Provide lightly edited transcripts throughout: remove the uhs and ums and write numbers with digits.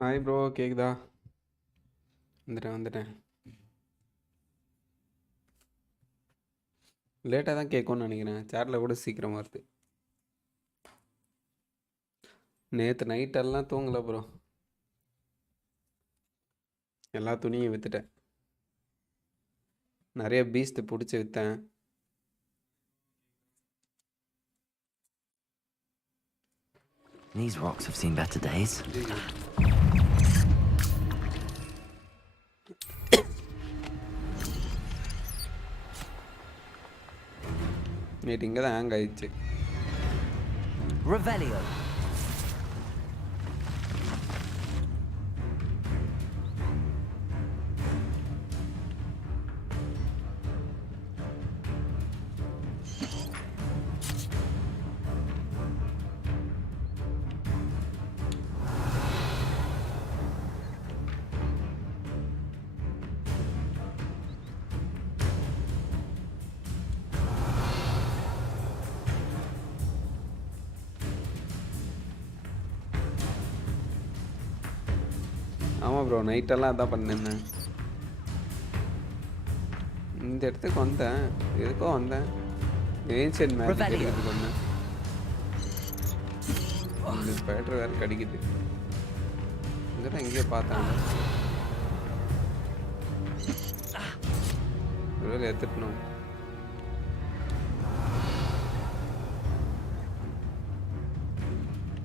Hi bro, கேக்குதா? வந்துட்டேன். லேட்டாக தான் கேட்கும்னு நினைக்கிறேன். சேட்டில் கூட சீக்கிரமாக வருது. நேற்று நைட்டெல்லாம் தூங்கலை ப்ரோ. எல்லா துணியும் விற்றுட்டேன். நிறைய பீஸ்ட் பிடிச்சி விற்றேன். These rocks have seen better days. நேற்று இங்கே தான் ஹேங் ஆயிடுச்சு. Revelio. ஆமாம் ப்ரோ, நைட்டெல்லாம் அதான் பண்ணிருந்தேன். இந்த இடத்துக்கு வந்தேன். எதுக்கோ வந்தேன். ஏன்ஷியன் மேஜிக் எடுக்கிறதுக்கு வந்தேன். இந்த ஸ்பைடர் வேறு கடிக்குது. இங்கே தான் எங்கேயோ பார்த்தாங்க. ஒருவேளை எடுத்துட்டணும்.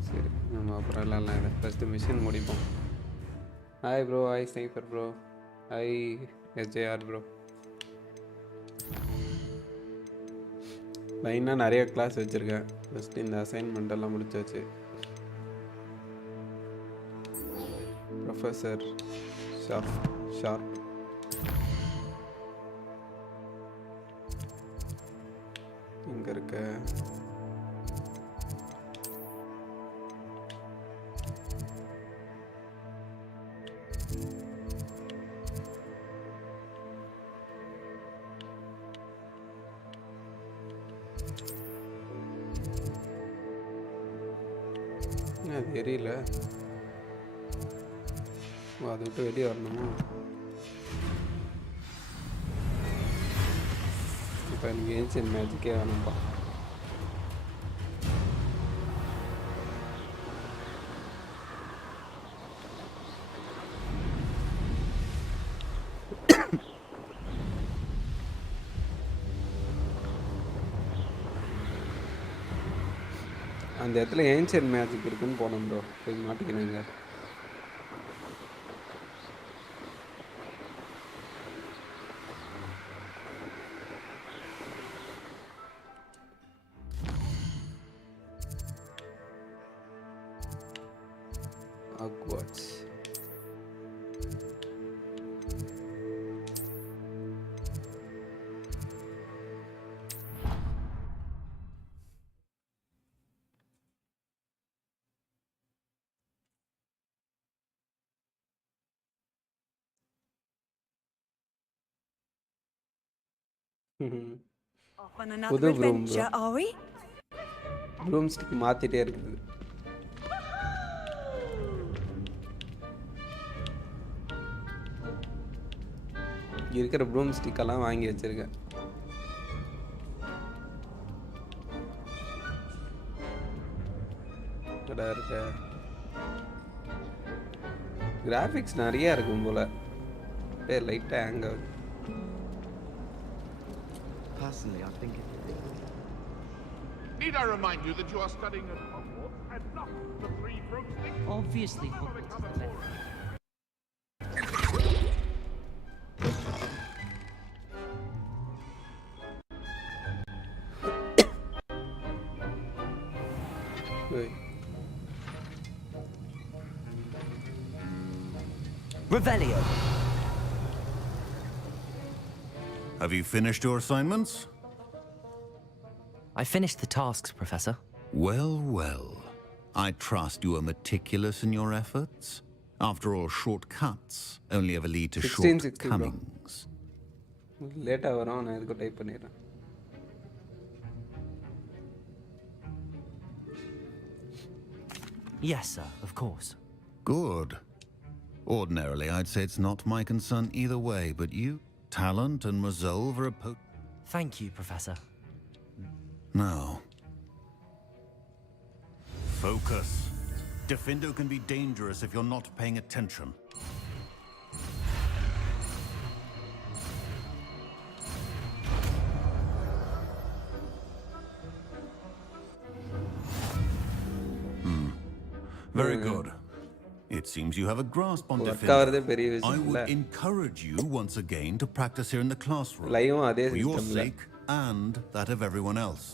சரி, நம்ம அப்புறம் எல்லாம் இதை ஃபஸ்ட்டு மிஷின் முடிப்போம். Hi bro, hi sniper bro, hi SJR bro. லைனாக நிறைய கிளாஸ் வச்சுருக்கேன். ஃபஸ்ட்டு இந்த அசைன்மெண்ட் எல்லாம் முடிச்சாச்சு. ப்ரொஃபஸர் ஷார்ப் இங்கே இருக்க. அது தெரியல. அதை விட்டு வெளியே வரணுமா? இப்போ எனக்கு ஏன்ஷியன் மேஜிக்கே வேணும்ப்பா. அந்த இடத்துல ஏன்ஷியன் மேஜிக் இருக்குன்னு போனோம் ப்ரோ. போய் மாட்டிக்கிறேங்க. Hogwarts. Off on another adventure, are we? Broomstick மாற்றிட்டே இருக்குது. இருக்கிற ப்ளூம் ஸ்டிக்கெல்லாம் வாங்கி வச்சுருக்கேன். இருக்க கிராஃபிக்ஸ் நிறையா இருக்கும் போல். அப்படியே லைட்டாக ஹேங் ஆகுது. Personally, I think it... Need I remind you that you are studying at Hogwarts and not the Three Broomsticks? Obviously, Hogwarts is the best. Revelio. Have you finished your assignments? I finished the tasks, Professor. Well, well. I trust you are meticulous in your efforts. After all, shortcuts only ever lead to 16, shortcomings. லேட்டாக வரும். நான் இதுக்கு type பண்ணிடுறேன். Yes, sir, of course. Good. Ordinarily, I'd say it's not my concern either way, but you, talent and resolve are Thank you, Professor. Now. Focus. Defendo can be dangerous if you're not paying attention. Very good. It seems you have a grasp on Defender. I would encourage you once again to practice here in the classroom. For your sake and that of everyone else.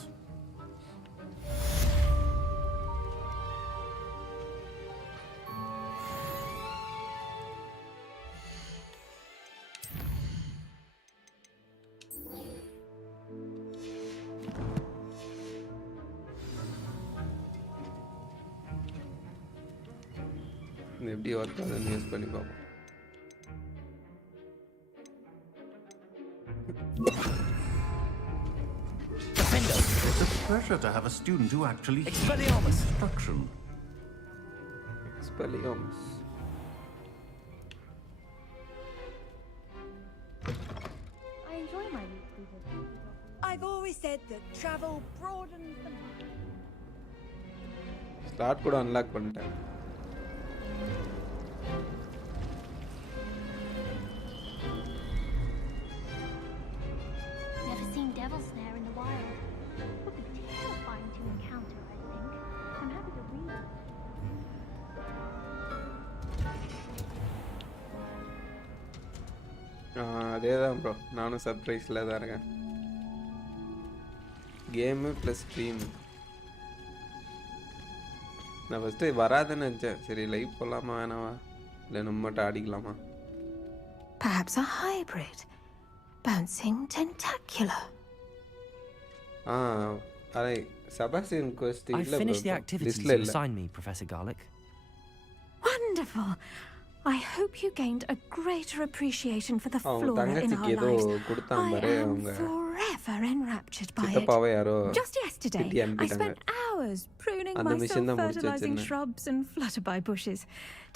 எப்படி work ஆகுதுன்னு use பண்ணி பார்ப்போம். It's a pleasure to have a student who actually Expelliarmus! instruction. Expelliarmus. I enjoy my weekly visits. I've always said that travel broadens the mind. Slot கூட unlock பண்ணிட்டேன். Never seen devil snare in the wild. Would be terrifying to encounter, I think. I'm happy to read it. அதே தான் bro, நானும் சர்ப்ரைஸில் தான் இருக்கேன். Game plus stream. நான் first வராதுன்னு நினச்சேன். சரி லைவ் போகலாமா வேணாமா, இல்லை நம்ம மட்டும் ஆடிக்கலாமா? Perhaps a hybrid. Bouncing tentacular. அதை செபாஸ்டியன் குவெஸ்ட் I இல்லை finished the ப்ரோ, activities லிஸ்ட்டில் you இல்லை. assigned me, Professor Garlick. Wonderful. I hope you gained a greater appreciation for the அவங்க flora in தங்கச்சிக்கு our ஏதோ lives. கொடுத்தாங்க I பாரு, am அவங்க forever enraptured by it. சித்தப்பாவை யாரோ Just yesterday, திட்டி I அனுப்பிட்டாங்க. spent hours pruning அந்த my mission தான் முடிச்சு self-fertilizing வச்சிருந்தேன். shrubs and flutterby bushes.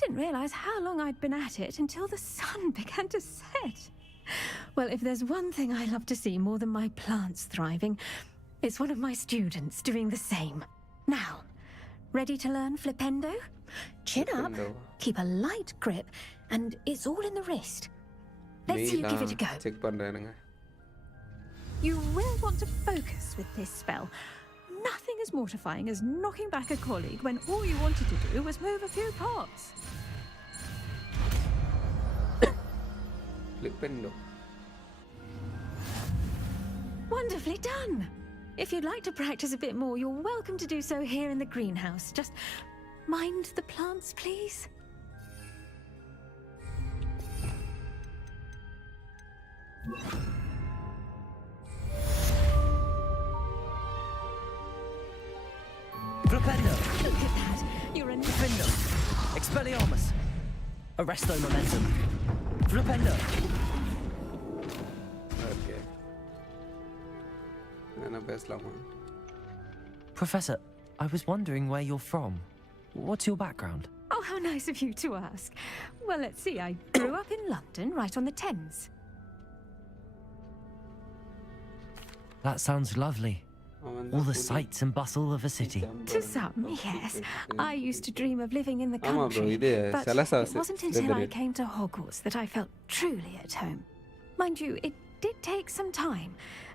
Didn't realize how long I'd been at it until the sun began to set. Well, if there's one thing I love to see more than my plants thriving, it's one of my students doing the same. Now, ready to learn flipendo? Chin up, Flipendo. keep a light grip, and it's all in the wrist. Let's see you give it a go. Check பண்ணுறேனுங்க. You will want to focus with this spell. Nothing as mortifying as knocking back a colleague when all you wanted to do was move a few parts. Flipendo. Wonderfully done. If you'd like to practice a bit more, you're welcome to do so here in the greenhouse. Just mind the plants, please. Flipendo! Look at that. You're a Flipendo! Expelliarmus! Arresto momentum! Flipendo! Okay, என்ன பேசலாமா? Professor, I was wondering where you're from. What's your background? Oh, how nice of you to ask. Well, let's see. I grew up in London, right on the Thames. That sounds lovely. All the sights and bustle of a city. To some, yes. I used to dream of living in the ஆமா bro, country, இது but செலசாஸ் it wasn't until I came to Hogwarts that I felt truly at home. Mind you, it did take some time,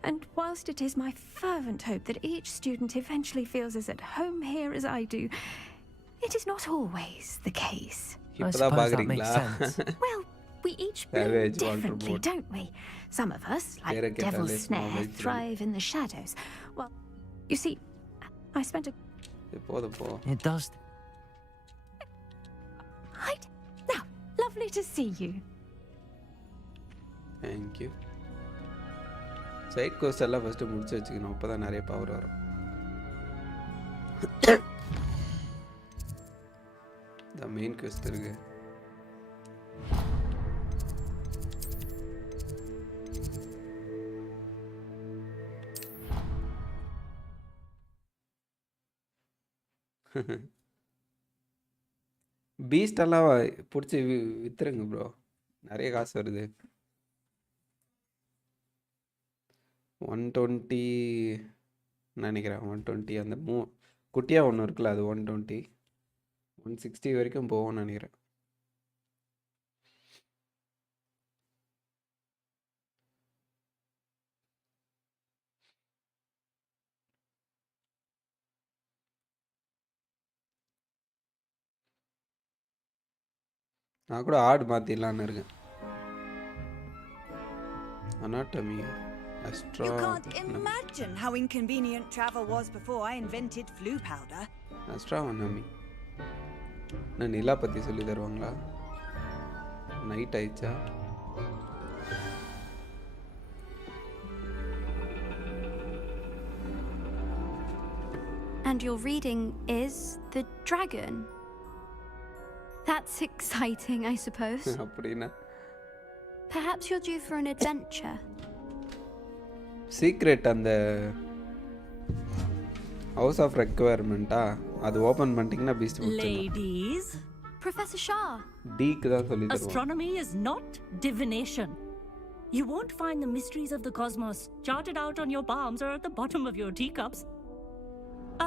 and whilst it is my fervent hope that each student eventually feels as at home here as I do, it is not always the case. I இப்பதான் suppose that பாக்குறீங்களா? makes sense. Well, we each bloom Savage, water differently, board. don't we? Some of us, like Derek Devil's Catalyst, Snare, knowledge, thrive in the shadows. Well, you see, I spent a... போதும் போ. It does. Right. Now, lovely to see you. Thank you. Side quest எல்லாம் first முடிச்சு வச்சுக்கணும், அப்போ தான் நிறைய power வரும். இந்த மெயின் கோஸ்ட் இருக்கு. பீஸ்ட் எல்லாம் பிடிச்சி வித்துருங்க ப்ரோ, நிறைய காசு வருது. 120 நினைக்கிறேன், 120 அந்த குட்டியாக ஒன்று இருக்குல்ல, அது 120, 160 வரைக்கும் போகும்னு நினைக்கிறேன். நான் கூட ஆடு மாற்றிடலான்னு இருக்கேன். Anatomy, You can't imagine how inconvenient travel was before I invented flu powder. astronomy. நான் நிலா பற்றி சொல்லி தருவாங்களா? நைட் ஆயிடுச்சா? And your reading is The Dragon. That's exciting, I suppose. அப்படின்னா Perhaps you're due for an adventure. Secret அந்த house of ரெக்வயர்மெண்ட்டா, அது open பண்ணிட்டீங்கன்னா Beast முடிச்சிடலாம். Ladies, Professor Shah. டீக்கு தான் சொல்லி தருவாங்க. astronomy is not divination. You won't find the mysteries of the cosmos charted out on your palms or at the bottom of your teacups.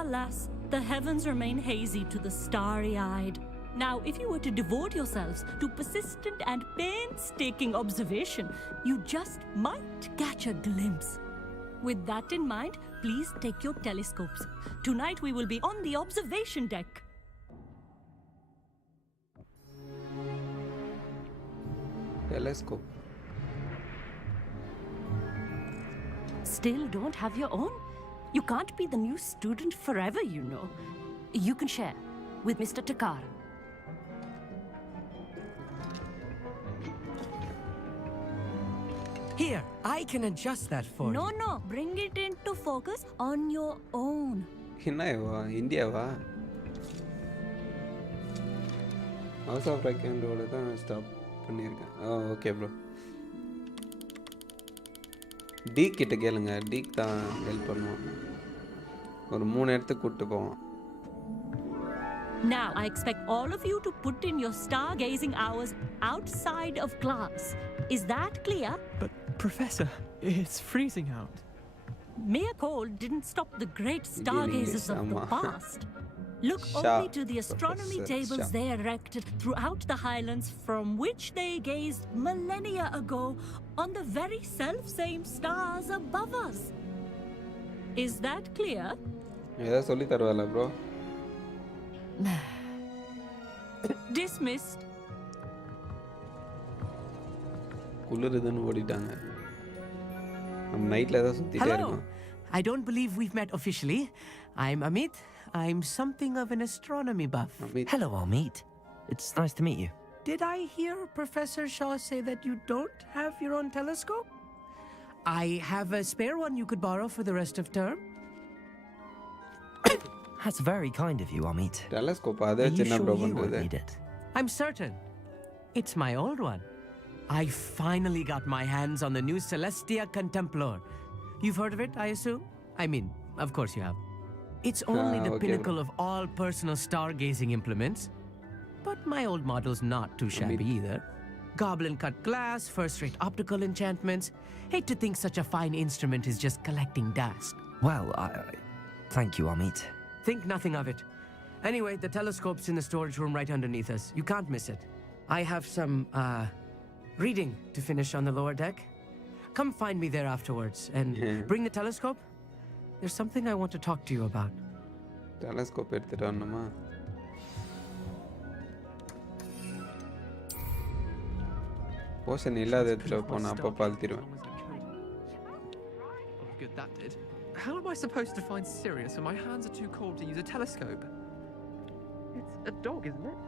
Alas, the heavens remain hazy to the starry-eyed. Now, if you were to devote yourselves to persistent and painstaking observation, you just might catch a glimpse. With that in mind, please take your telescopes. Tonight we will be on the observation deck. Telescope. Still don't have your own? You can't be the new student forever, you know. You can share with Mr. Takar. Here, I can adjust that for you. No, bring it into focus on your own. என்னவா இந்தியாவா? House of ரெக்வயர்மெண்ட்டோட தான் stop பண்ணியிருக்கேன். Okay bro. டீக் கிட்ட கேளுங்க, டீக் தான் help பண்ணுவோம். ஒரு 3 இடத்துக்கு கூப்பிட்டு போவோம். Now, I expect all of you to put in your stargazing hours outside of class. Is that clear? But, Professor, it's freezing out. Mere cold didn't stop the great stargazers of the past. Look Shah, only to the astronomy Professor tables Shah. they erected throughout the highlands from which they gazed millennia ago on the very self-same stars above us. Is that clear? ஏதாவது சொல்லி தருவால bro? Dismissed. குளிருதுன்னு ஓடிட்டாங்க. நம்ம நைட்ல ஏதாவது சுத்திட்டே Hello. இருக்கோம். I don't believe we've met officially. I'm Amit. I'm something of an astronomy buff. Hello, Amit. It's nice to meet you. Did I hear Professor Shaw say that you don't have your own telescope? I have a spare one you could borrow for the rest of term. That's very kind of you, Amit. Telescope Are அதே you சின்ன sure bro you won't பண்றது. need it? I'm certain. It's my old one. I finally got my hands on the new Celestia Contemplar. You've heard of it, I assume? I mean, of course you have. It's only the okay, pinnacle of all personal stargazing implements. But my old model's not too shabby either. Goblin-cut glass, first-rate optical enchantments. Hate to think such a fine instrument is just collecting dust. Well, thank you, Amit. Think nothing of it. Anyway, the telescope's in the storage room right underneath us. You can't miss it. I have some, reading to finish on the lower deck. Come find me there afterwards and bring the telescope. There's something I want to talk to you about. Telescope எடுத்துட்டு வரணுமா? போஷன் இல்லாத இடத்துல போனா அப்போ பால்த்திடுவேன். Good, that did. How am I supposed to find Sirius when my hands are too cold to use a telescope? It's a dog, isn't it?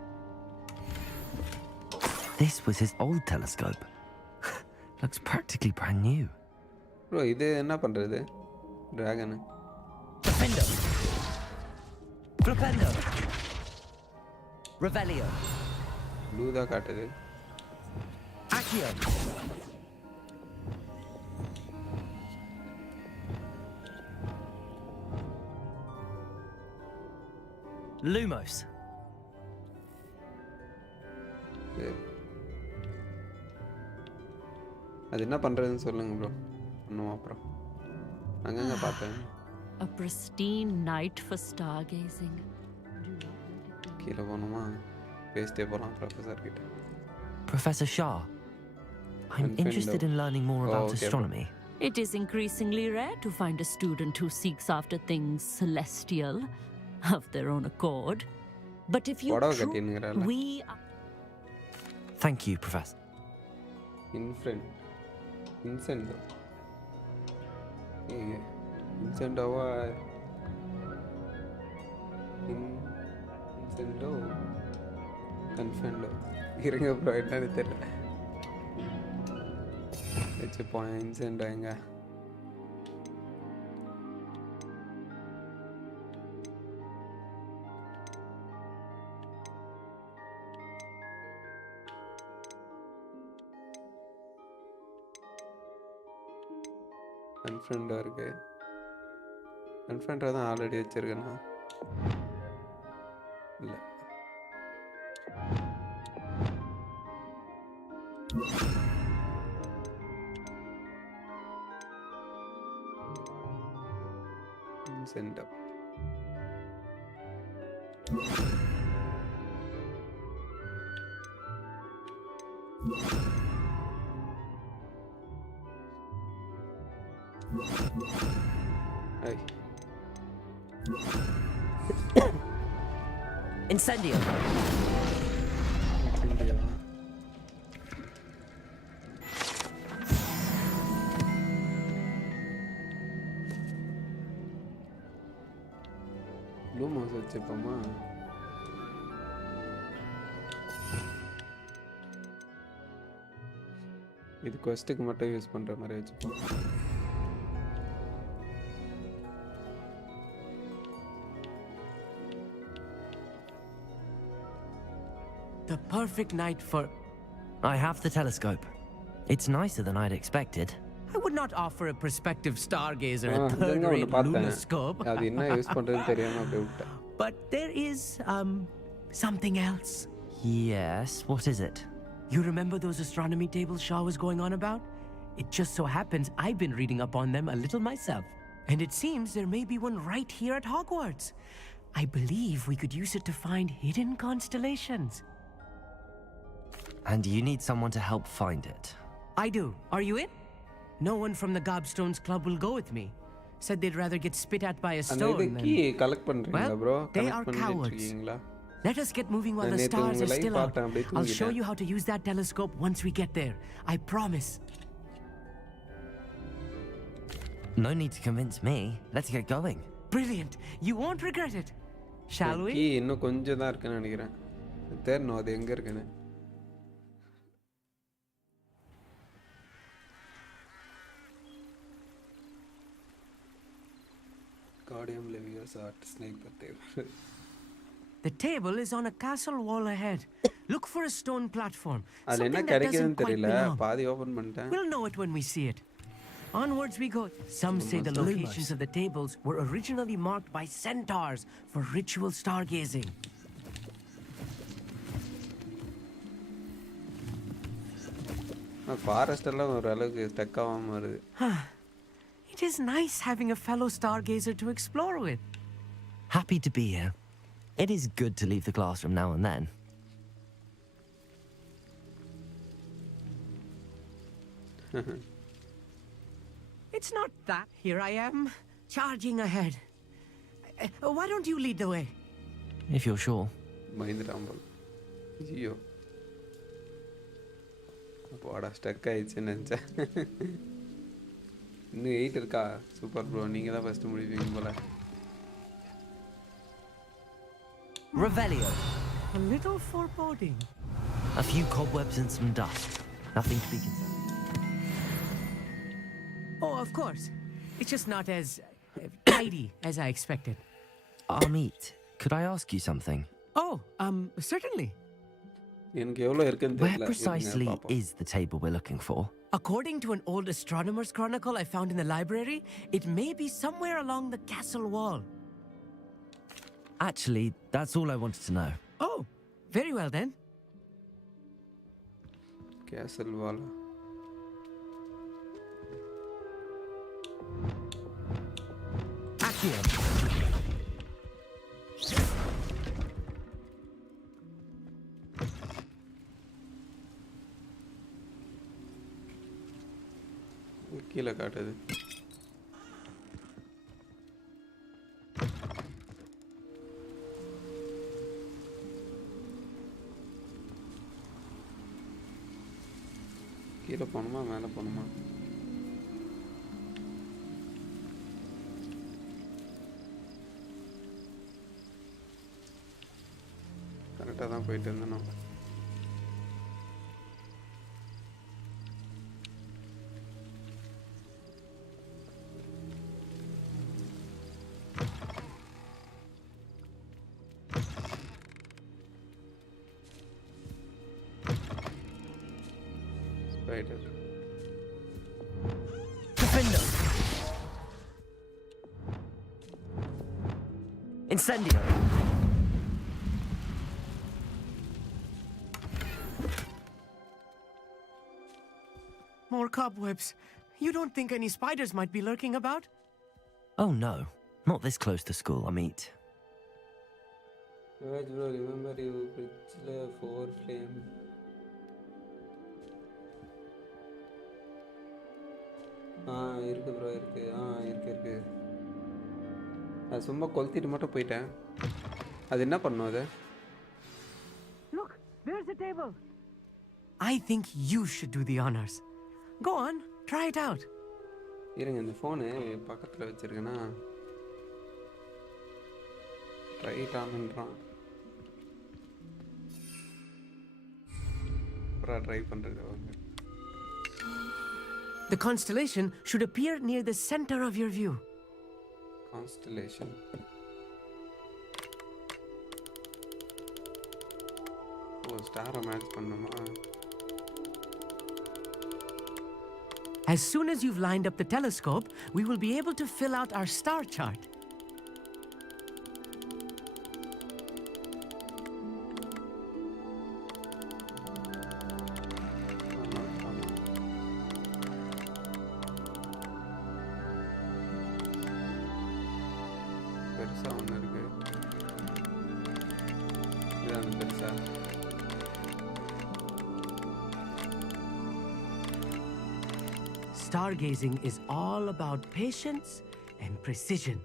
This was his old telescope. Looks practically brand new. Bro இது என்ன பண்றது? Dragon. Defendo. Flipendo. Revelio. Blue தான் காட்டுது. Accio. Lumos. அது என்ன பண்றதுன்னு சொல்லுங்க bro. பண்ணுவோம் அப்புறம். அங்கங்க பார்த்தேன். A pristine night for stargazing. கீழ போணுமா? பேசிட்டே போலாம் ப்ரொஃபசர் கிட்ட. Professor Shah, I'm interested in learning more about astronomy. It is increasingly rare to find a student who seeks after things celestial of their own accord. But if you we Thank you, Professor. Incendo. Incendo. Confendo. இருங்க bro என்னன்னு தெரியல. வச்சு points எங்க அன்ஃப்ரெண்டா இருக்கு. அன்ஃப்ரெண்டா தான் already வச்சிருக்கேன்னா இல்லை. Send up. Hey. Incendio. Lumos வச்சுப்போமா? இது குவெஸ்ட்டுக்கு மட்டும் யூஸ் பண்ற மாதிரி வச்சுப்போம். The perfect night for... I have the telescope. It's nicer than I'd expected. I would not offer a prospective stargazer a third-rate lunoscope. அது என்ன யூஸ் பண்றதுன்னு தெரியாம அப்படியே விட்டேன். But there is something else. Yes, what is it? You remember those astronomy tables Shaw was going on about? It just so happens I've been reading up on them a little myself. And it seems there may be one right here at Hogwarts. I believe we could use it to find hidden constellations. And you need someone to help find it. I do. Are you in? No one from the Gobstones Club will go with me. Said they'd rather get spit at by a stone than... Well, they are cowards. Let us get moving while the stars are still out. I'll show you how to use that telescope once we get there. I promise. No need to convince me. Let's get going. Brilliant. You won't regret it. Shall we? இன்னும் கொஞ்சம் தான் இருக்குன்னு நினைக்கிறேன். தெரியணும் அது எங்க இருக்குன்னு. Guardian Leviosa art snake table. The table is on a castle wall ahead. Look for a stone platform. அது என்ன கிடைக்குதுன்னு தெரியல. பாதி ஓபன் பண்ணிட்டேன். We'll know it when we see it. Onwards we go. Some say the locations of the tables were originally marked by centaurs for ritual stargazing. Forest எல்லாம் ஒரு அளவுக்கு stuck ஆகாம வருது. It is nice having a fellow stargazer to explore with. Happy to be here. It is good to leave the classroom now and then. It's not that. Here I am, charging ahead. Why don't you lead the way? If you're sure. Mind rumble. Geo. போடா stuck ஆயிடுச்சு நினச்சேன். இன்னும் 8 இருக்கா? Super bro, நீங்கள் தான் first முடிப்பீங்க போல. Revelio. A little foreboding. A few cobwebs and some dust. Nothing to be concerned. Oh, of course. It's just not as tidy as I expected. Amit, could I ask you something? Oh, certainly. Where precisely is the table we're looking for? According to an old astronomer's chronicle I found in the library, it may be somewhere along the castle wall. Actually, that's all I wanted to know. Oh, very well then. Castle wall. Here. கீழே காட்டுது. கீழே போகணுமா மேலே போகணுமா? கரெக்டாக தான் போயிட்டு இருந்தேன் நான். Defender. Incendio. More cobwebs. You don't think any spiders might be lurking about? Oh no, not this close to school, I meet. Bro, remember you bridge 4 flame. இருக்கு ப்ரோ இருக்கு. இருக்கு. அது சும்மா கொளுத்திட்டு மட்டும் போயிட்டேன். அது என்ன பண்ணும் அது? Look, there's a table. I think you should do the honors. Go on, try it out. இருங்க, இந்த ஃபோனு பக்கத்தில் வச்சிருக்கேன்னா ரைட் ஆன்ன்றான். அப்புறம் ட்ரை பண்ணுறது. The constellation should appear near the center of your view. Constellation. ஸ்டாரை மேட்ச் பண்ணுமா? As soon as you've lined up the telescope, we will be able to fill out our star chart. பெருசா ஒன்று இருக்கு. இதான் பெருசா. Stargazing is all about patience and precision.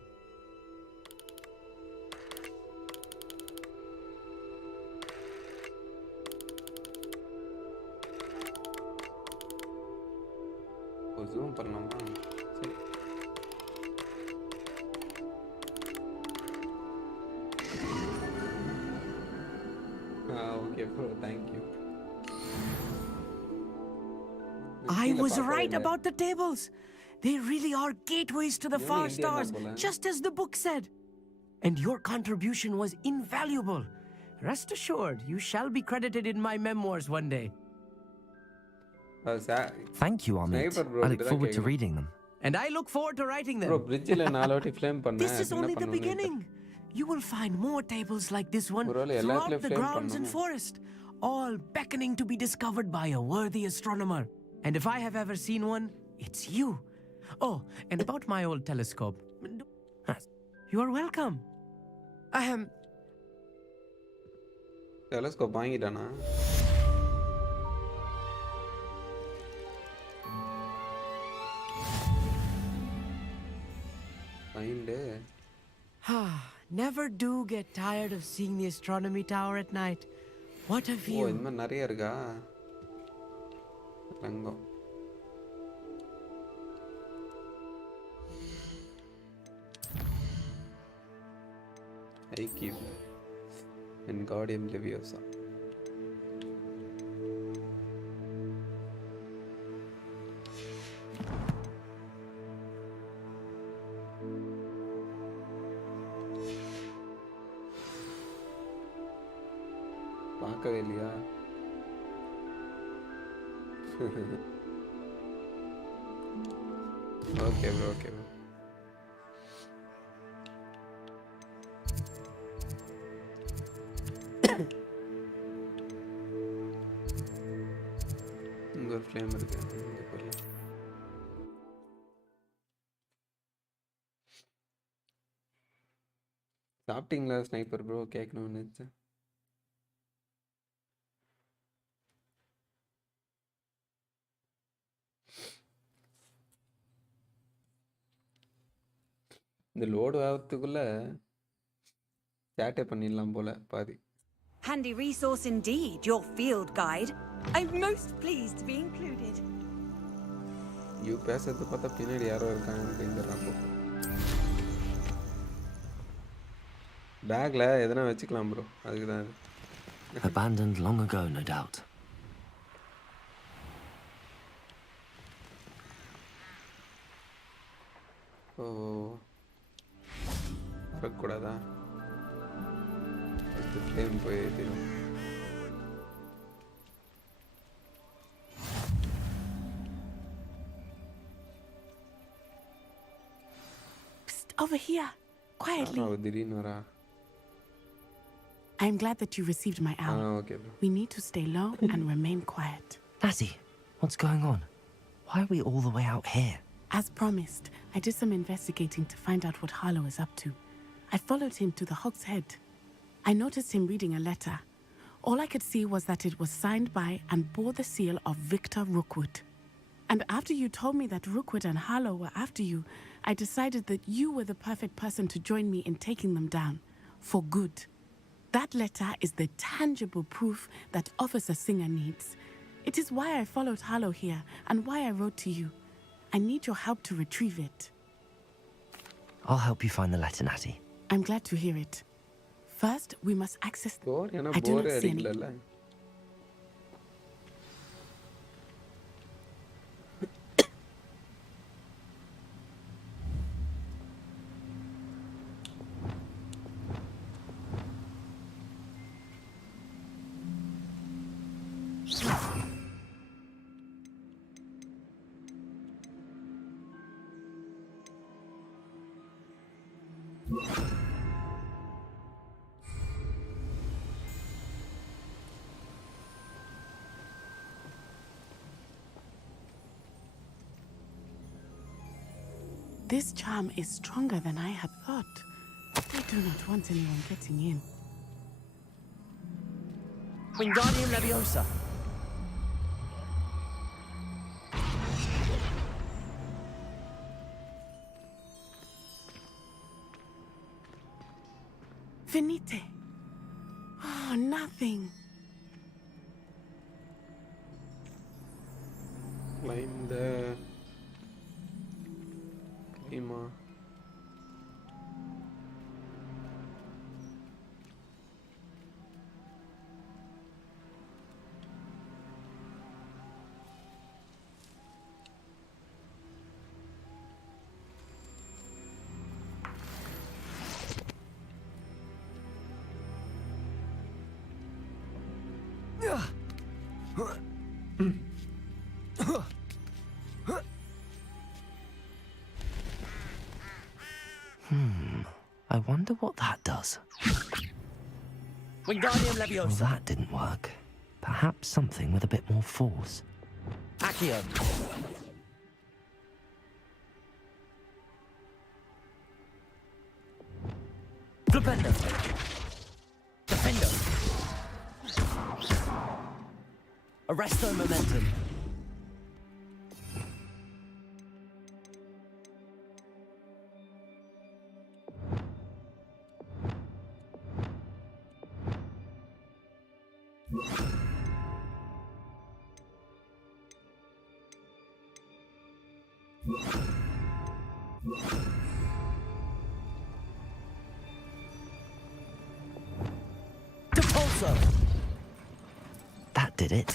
zoom பண்ணலாமா? சரி. Okay bro, thank you. I was right about the tables. They really are gateways to the far stars, just as the book said. And your contribution was invaluable. Rest assured, you shall be credited in my memoirs one day. Thank you, Amit. I look forward to reading them. And I look forward to writing them. Bro, bridge la naaloti flame panna. This is only the beginning. You will find more tables like this one throughout the grounds and forest, all beckoning to be discovered by a worthy astronomer. And if I have ever seen one, it's you. Oh, and about my old telescope. You are welcome. Telescope வாங்கிட்டானா? Never do get tired of seeing the astronomy tower at night. What a view. இந்த மாதிரி நிறைய இருக்கா? ரங்கம். ஐக்கியம் Wingardium Leviosa. பார்க்கவே இல்லையா? Okay bro, okay bro. இங்க ஒரு flame இருக்கு. இங்க போலாம். சாப்பிட்டீங்களா ஸ்னைப்பர் ப்ரோ கேட்கணும்னு நினச்சேன். இந்த லோடு ஆகிறதுக்குள்ள சேட்டே பண்ணிடலாம் போல பாதி. Handy resource indeed, your field guide. I'm most pleased to be included. You பேசுறது பார்த்தா பின்னாடி யாரோ இருக்காங்கன்னு தெரிஞ்சிடறான். பேக்ல எதனா வச்சுக்கலாம் ப்ரோ, அதுக்கு தான். Abandoned long ago, no doubt. ஓ வரக்கூடாதா? ஃப்ளேம் போய் ஏற்றிடும். Over here, quietly. திடீர்னு வரா. I'm glad that you received my owl. Okay, bro. We need to stay low and remain quiet. Natty, what's going on? Why are we all the way out here? As promised, I did some investigating to find out what Harlow is up to. I followed him to the Hog's Head. I noticed him reading a letter. All I could see was that it was signed by and bore the seal of Victor Rookwood. And after you told me that Rookwood and Harlow were after you, I decided that you were the perfect person to join me in taking them down. For good. That letter is the tangible proof that Officer Singer needs. It is why I followed Harlow here and why I wrote to you. I need your help to retrieve it. I'll help you find the letter, Natty. I'm glad to hear it. First, we must access... I do not see any... This charm is stronger than I had thought. I do not want anyone getting in. Wingardium Leviosa. Venite. Oh, nothing. Climb the... Ima. I wonder what that does. Wingardium Leviosa. Well, that didn't work. Perhaps something with a bit more force. Accio. Flipendo. Defendo. Arresto Momentum. That did it.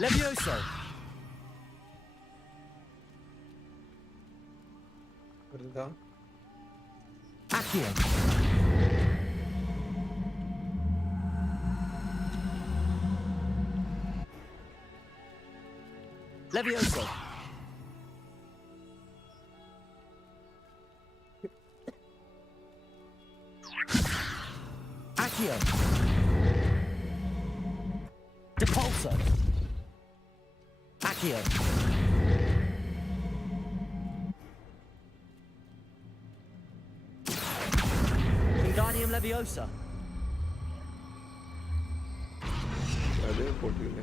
Levioso. வருதா? Accio. Levioso. Accio. Depulso. Accio. Wingardium Leviosa. அதே போட்டுக்கல.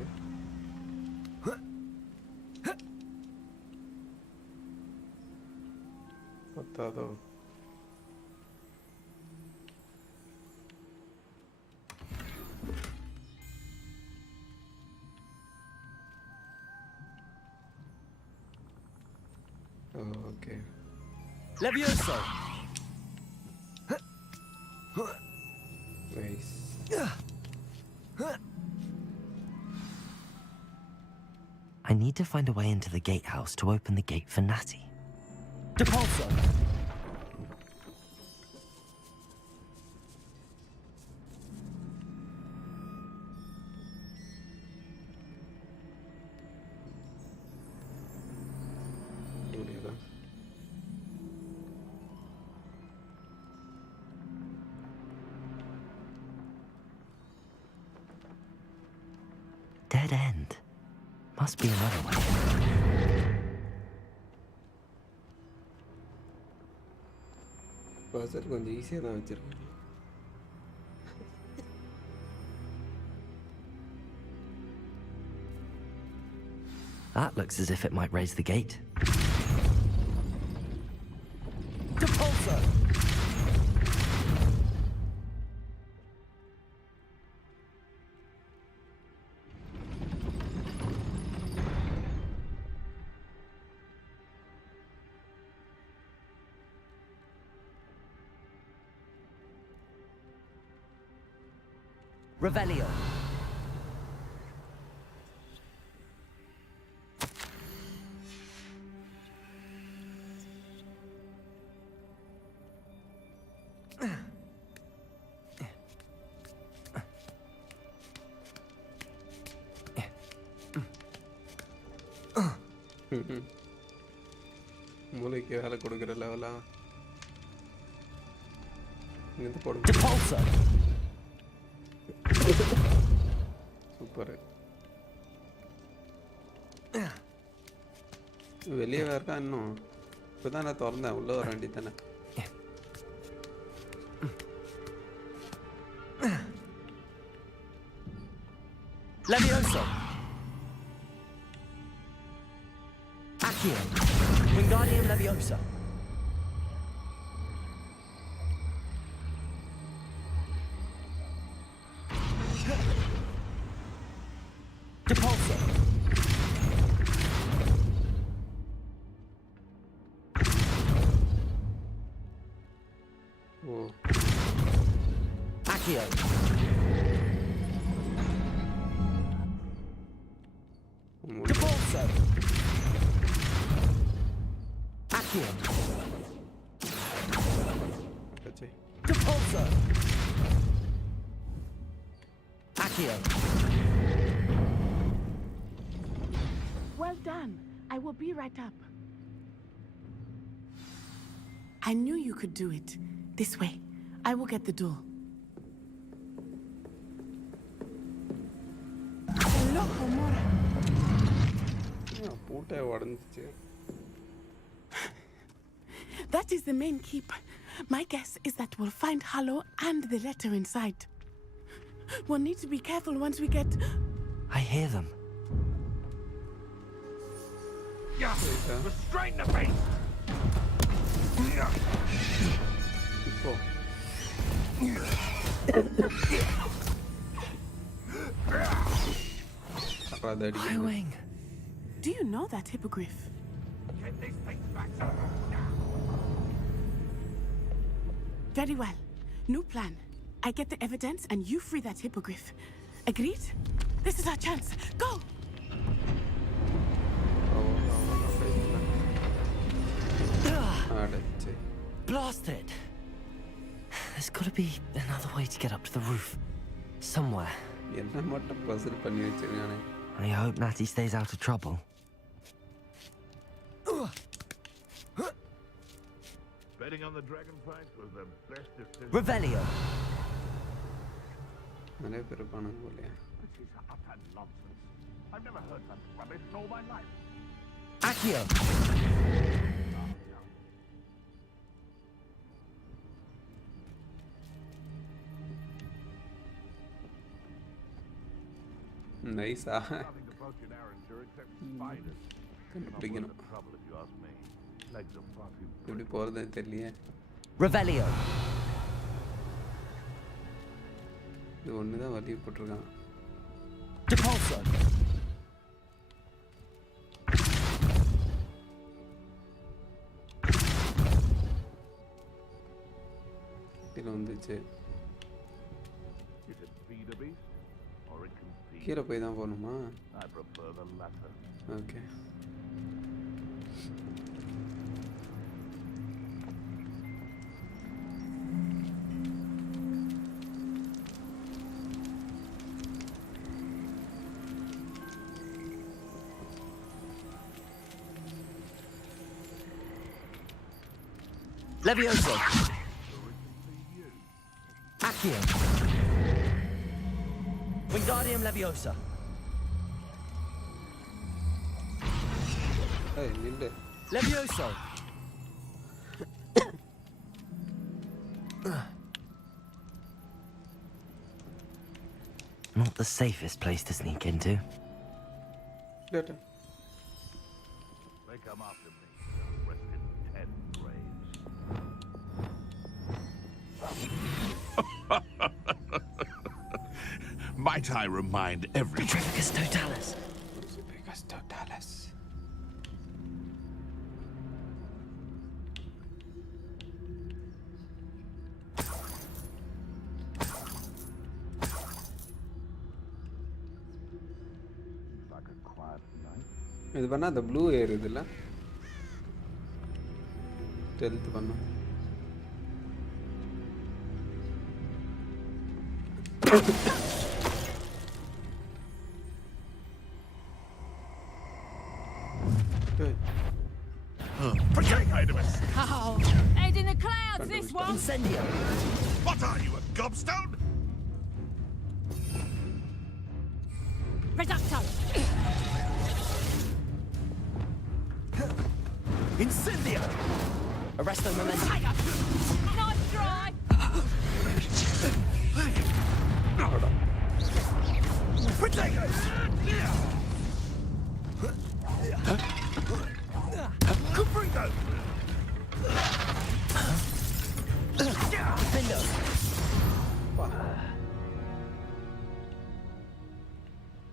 பத்தாதோ. Okay. Levioso. Nice. I need to find a way into the gatehouse to open the gate for Natty. Depulso. Dead end. Must be another way. பர்சர் கொஞ்சம் ஈஸியாக தான் வச்சிருக்கேன். That looks as if it might raise the gate. Depulso! Revelio. மூளைக்கு வேலை கொடுக்குற லெவலா இங்க போடுங்க. Depulso. சூப்பர். வெளியே இருக்கா இன்னும்? இப்போதான் நான் திறந்தேன். உள்ள வர வேண்டி தானே. Levioso. Accio. Wingardium Leviosa. Depulso. Oh. Accio. Depulso. Accio. Depulso. Accio. Well done. I will be right up. I knew you could do it. This way. I will get the door. Loco, Mora. That is the main keep. My guess is that we'll find Hallow and the letter inside. We'll need to be careful once we get... I hear them. Restrain the beast! Highwing. Do you know that hippogriff? Get these things back to now. Very well. New plan. I get the evidence and you free that hippogriff. Agreed? This is our chance. Go! Blasted! There's got to be another way to get up to the roof. Somewhere. I hope Natty stays out of trouble. Betting on the dragon fight was the best decision. Revelio. This is utter nonsense. I've never heard such rubbish in all my life. Accio. Nice. Nothing to boast in Arranger except spiders. Not worth the trouble if you ask me. Legs are far too எப்படி போறதுன்னு தெரியலையே. Revelio. இது ஒண்ணுதான் வலி போட்டுருக்கான். Depulso. இது வந்துச்சு. You can feed a beast or it can feed. கீழே போய் தான் போகணுமா? I prefer the latter. Okay. Levioso. Accio. Wingardium Leviosa. Hey, Linda. Levioso. Not the safest place to sneak into. Better. They come after me. Rest in 10 graves. Might I remind everyone? Petrificus Totalis. Petrificus Totalis. Like a quiet night. இது பண்ணா அந்த blue ஏறுதுல்ல. Stealth பண்ணா. Protect Idamus! Oh, head in the clouds, this one! Incendio! What are you, a gobstone? Reducto! Incendio! Arresto Momentum! Nice try! Protego! Cuprigo! Defendo!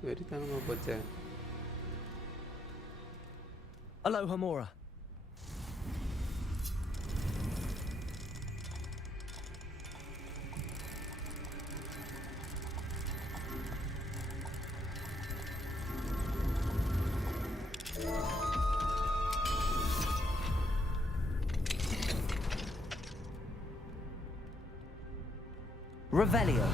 வெறித்தனமா போச்சே. Aloha Mora. Revelio.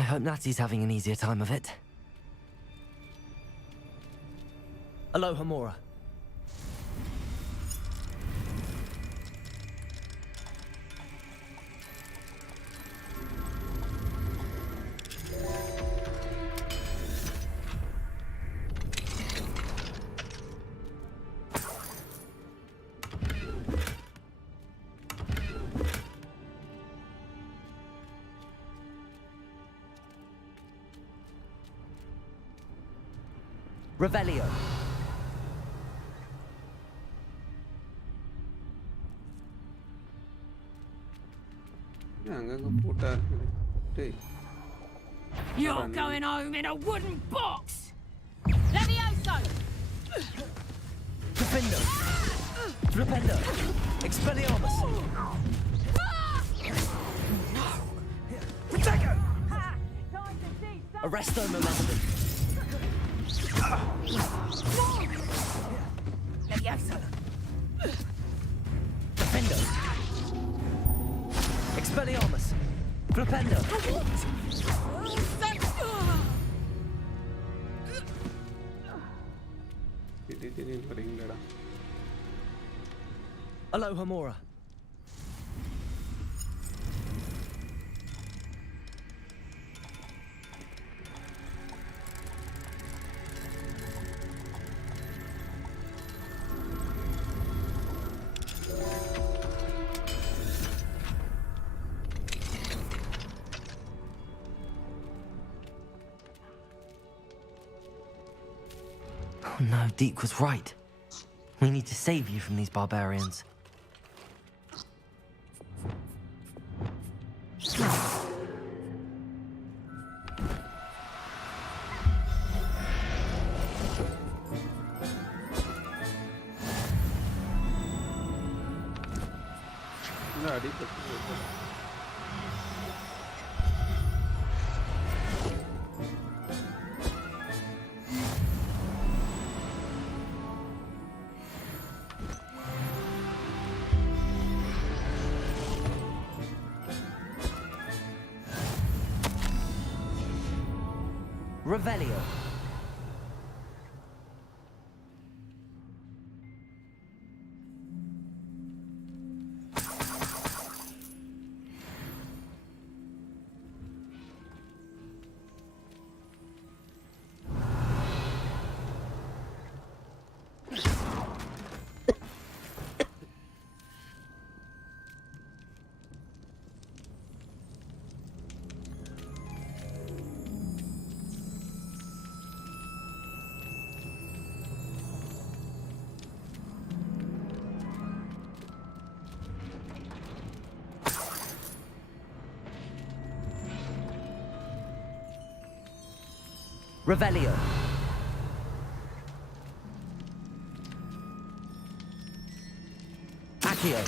I hope Natsy's having an easier time of it. Aloha Mora. Revelio. You're going home in a wooden box! Levioso! Defendo. Rependo. Expelliarmus. No. Protego. Presto momentum. Defendo. Expelliarmus. Flipendo. Aloha Mora. Oh no, Deke was right. We need to save you from these barbarians. Revelio. Revelio. Accio.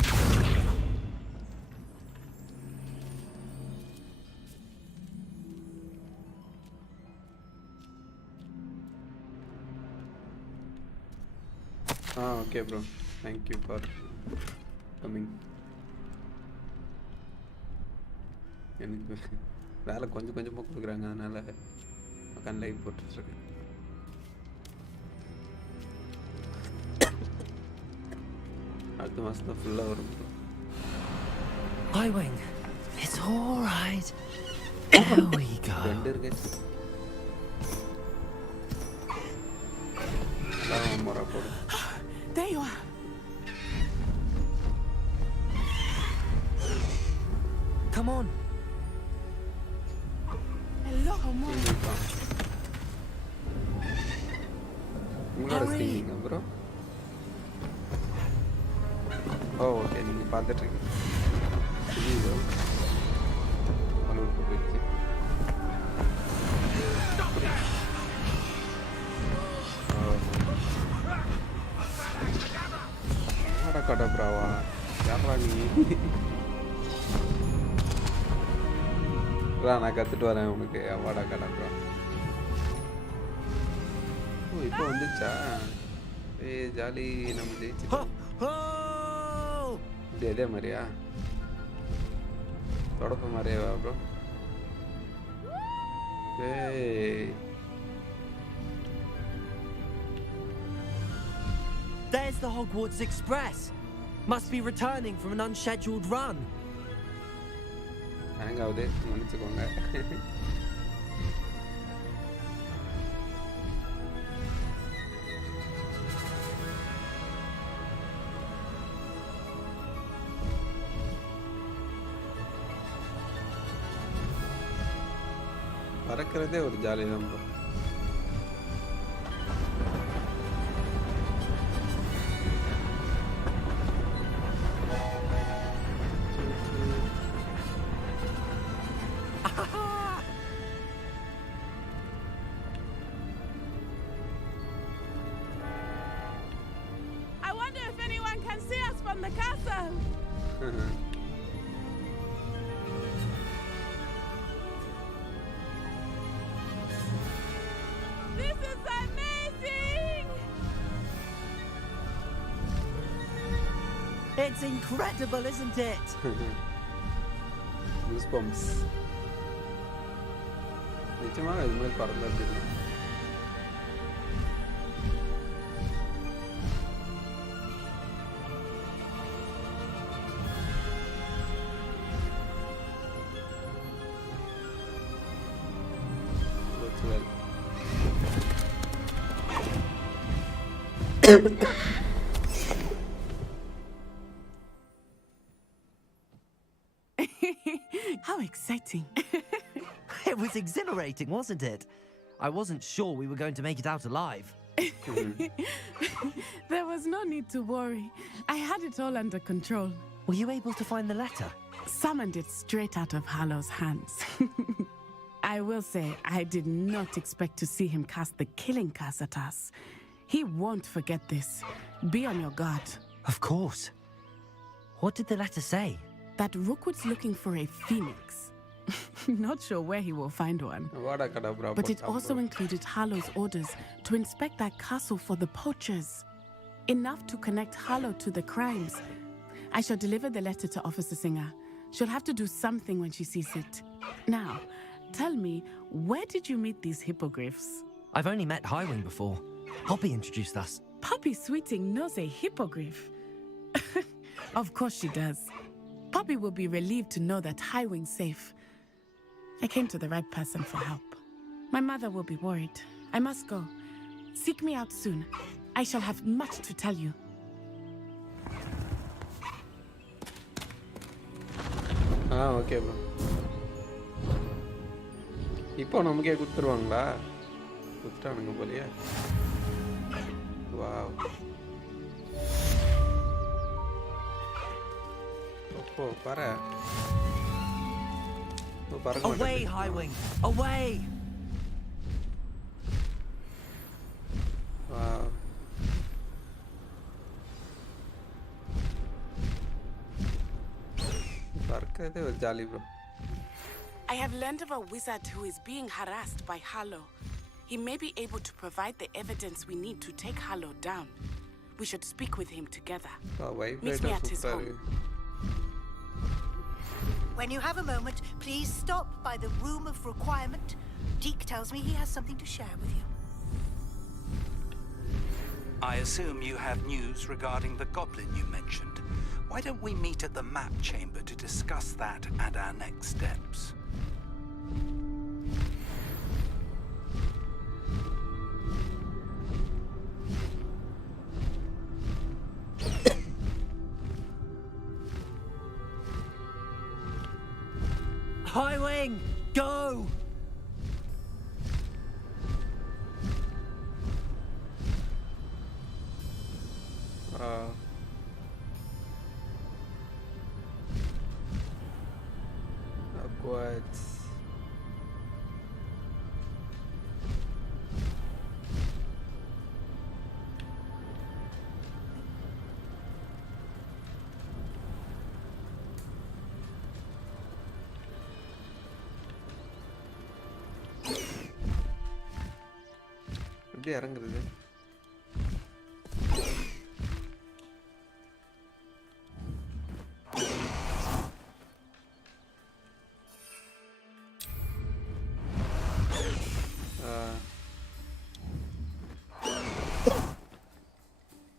Okay, bro. Thank you for coming. எனக்கு வேலை கொஞ்சம் கொஞ்சமாக கொடுக்குறாங்க, அதனால் உட்காந்து live போட்டுட்ருக்கேன். அடுத்த மாதம் தான் ஃபுல்லாக வரும். I-Wing, it's all right. There we go. ரெண்டு இருக்கு. அதான் முறை போடு. There you are. Come on. Hello, உங்களோட ஸ்டீமிங்க ப்ரோ. ஓ ஓகே, நீங்கள் பார்த்துட்ருக்கீங்க. ஐயோ அலோட் போயிடுச்சு. என்னடா கடை ப்ராவா, யாரா நீ? நான் கற்றுட்டு வரேன் உனக்கு. அவாடா கடை ப்ரா. ஓ இப்போ வந்துச்சா? ஜாலி, நம்ம ஜெயிச்சிட்டோம். இதே மாதிரியா? தொடப்ப மாதிரியாவா bro? There's the Hogwarts Express. Must be returning from an unscheduled run. Hang ஆகுது, மன்னிச்சுக்கோங்க. பறக்கிறதே ஒரு ஜாலி தான் bro. I wonder if anyone can see us from the castle. It's incredible, isn't it? Goosebumps. நிச்சயமாக இது மாதிரி பறந்து அப்படின்னா How exciting. It was exhilarating, wasn't it? I wasn't sure we were going to make it out alive. There was no need to worry. I had it all under control. Were you able to find the letter? Summoned it straight out of Harlow's hands. I will say, I did not expect to see him cast the killing curse at us. He won't forget this. Be on your guard. Of course. What did the letter say? That Rookwood's looking for a phoenix. Not sure where he will find one. But it also included Harlow's orders to inspect that castle for the poachers. Enough to connect Harlow to the crimes. I shall deliver the letter to Officer Singer. She'll have to do something when she sees it. Now, tell me, where did you meet these hippogriffs? I've only met Highwing before. Poppy introduced us. Poppy Sweeting knows a hippogriff. Of course she does. Poppy will be relieved to know that Highwing's safe. I came to the right person for help. My mother will be worried. I must go. Seek me out soon. I shall have much to tell you. Okay, bro. இப்போ நமக்கே கொடுத்துருவாங்களா? கொடுத்துட்டானுங்க போலயே. Wow. ஓ பாரு. Away, Highwing! Away! Wow. Parkade was jolly, bro. I have learned of a wizard who is being harassed by Harlow. He may be able to provide the evidence we need to take Harlow down. We should speak with him together. Meet me at his home. When you have a moment, please stop by the Room of Requirement. Deke tells me he has something to share with you. I assume you have news regarding the goblin you mentioned. Why don't we meet at the map chamber to discuss that and our next steps? Highwing! Go! Hogwarts. எப்படி இறங்குறது?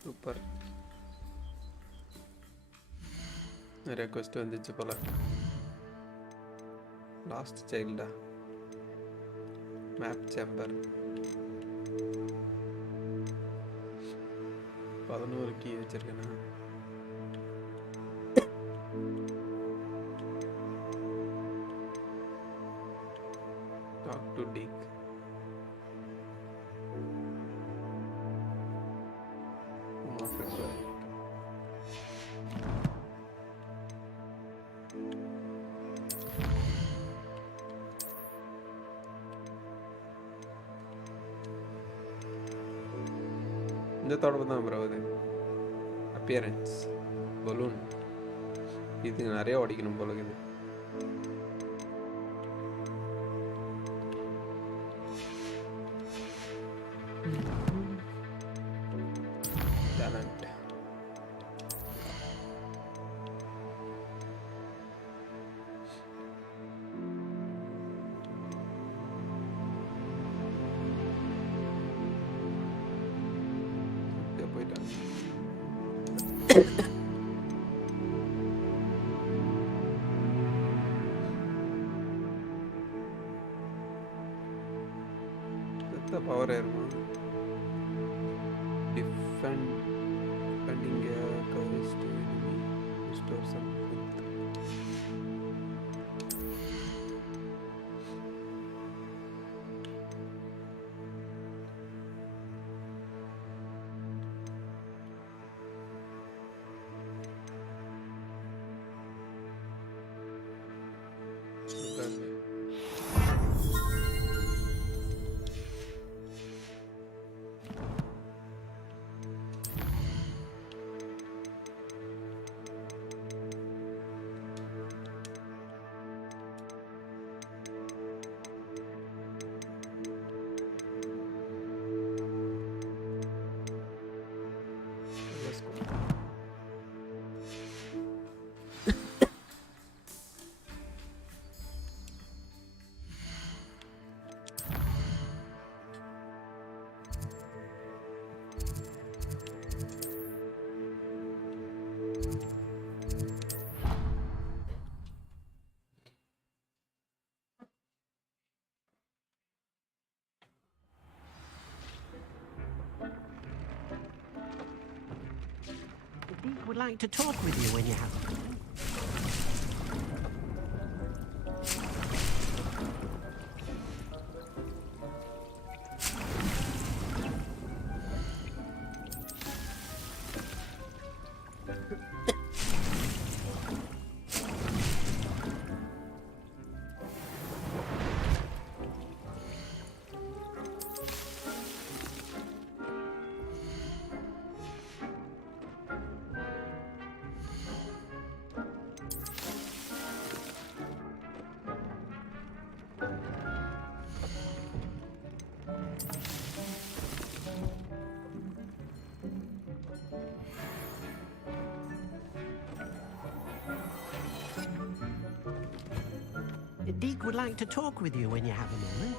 Super. நிறைய quest வந்துச்சு போல. Lost சைல்டா? Map chamber. 11 key வச்சிருக்கேனா? Talk to Dick. இந்த தொடர்பு தான் ப்ரோ இது. அப்பியரன்ஸ் பலூன் இது நிறைய உடைக்கணும் போல இருக்குது. Talent The power airman. Defending a cursed enemy. Restore some health. Deke would like to talk with you when you have. Deke would like to talk with you when you have a moment.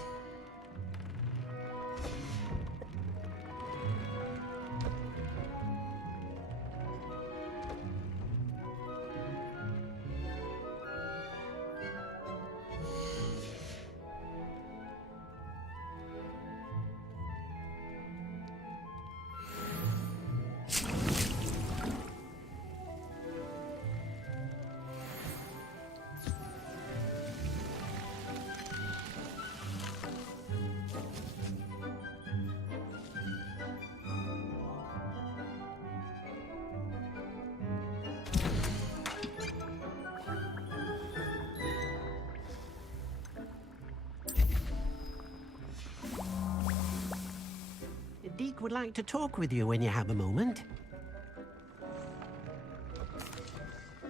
Deke would like to talk with you when you have a moment.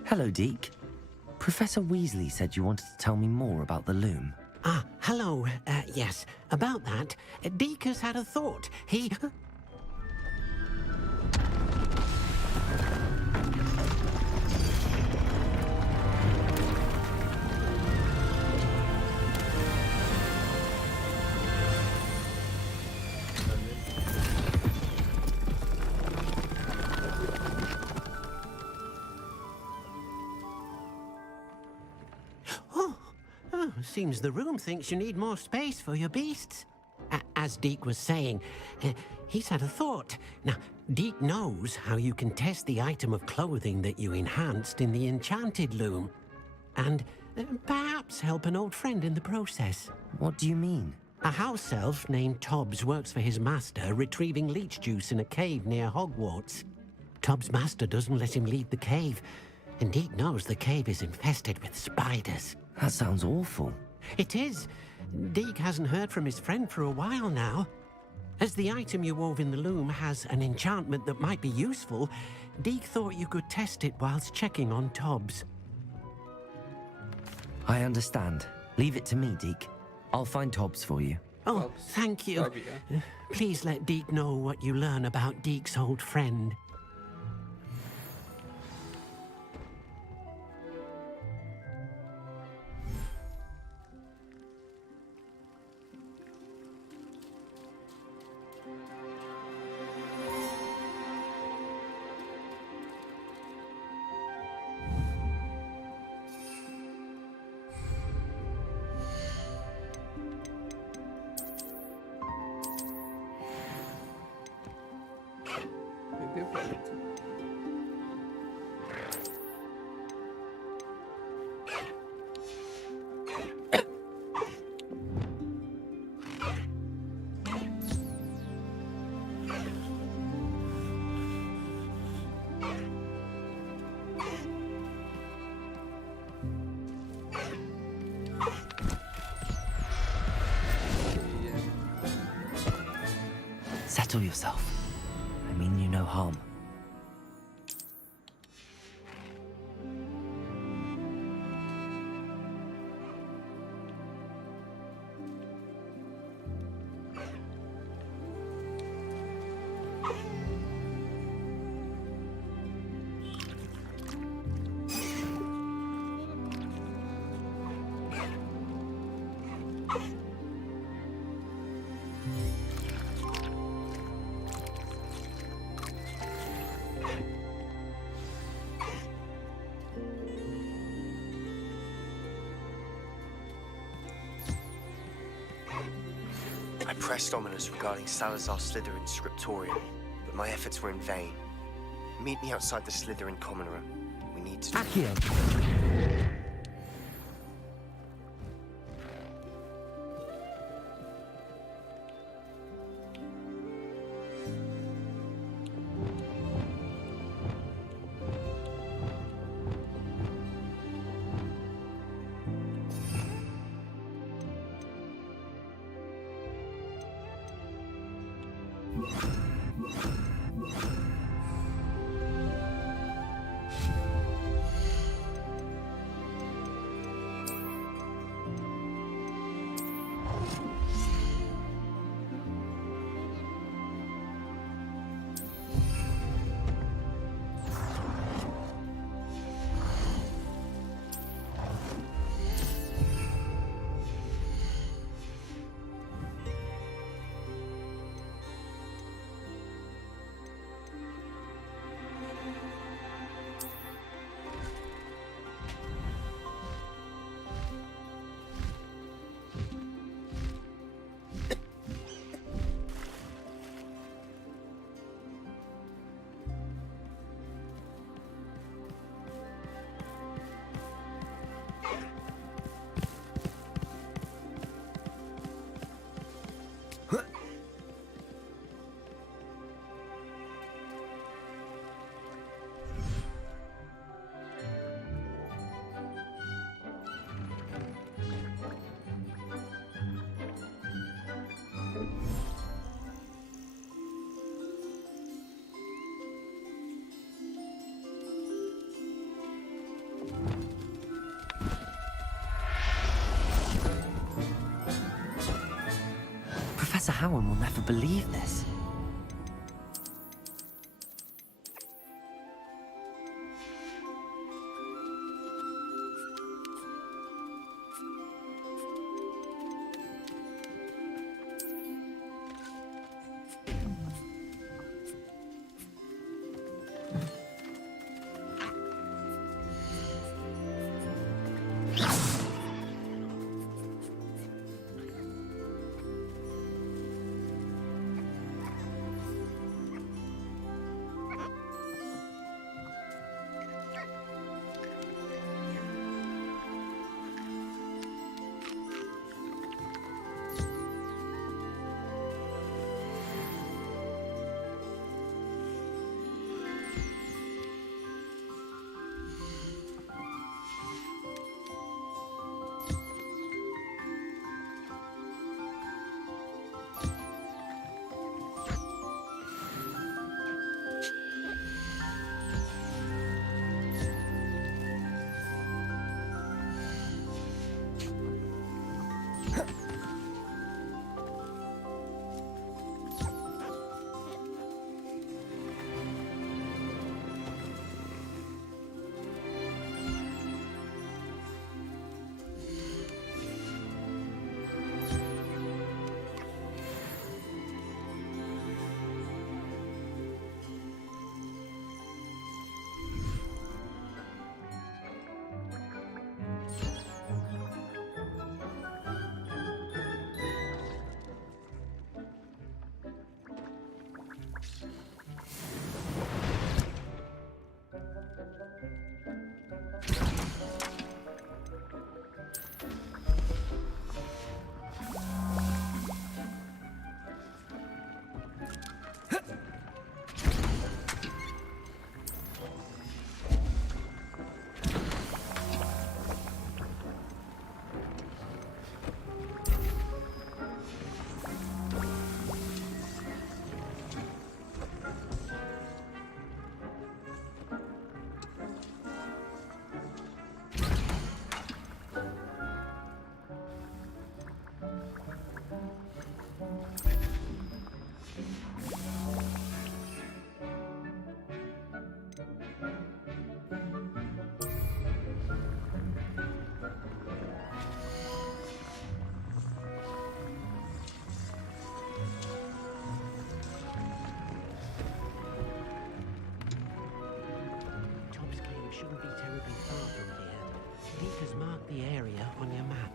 Hello, Deke. Professor Weasley said you wanted to tell me more about the loom. Ah, hello. Yes, about that. Deke has had a thought. He... Seems the room thinks you need more space for your beasts. As Deke was saying, he's had a thought. Now, Deke knows how you can test the item of clothing that you enhanced in the enchanted loom. And perhaps help an old friend in the process. What do you mean? A house elf named Tobbs works for his master, retrieving leech juice in a cave near Hogwarts. Tobbs' master doesn't let him leave the cave, and Deke knows the cave is infested with spiders. That sounds awful. It is. Deke hasn't heard from his friend for a while now. As the item you wove in the loom has an enchantment that might be useful, Deke thought you could test it whilst checking on Tobbs. I understand. Leave it to me, Deke. I'll find Tobbs for you. Oh, thank you. Please let Deke know what you learn about Deke's old friend. Settle yourself. I mean you no harm. I pressed Ominous regarding Salazar Slytherin's scriptorium, but my efforts were in vain. Meet me outside the Slytherin common room. We need to... Accio! Professor Howard will never believe this. the area on your map.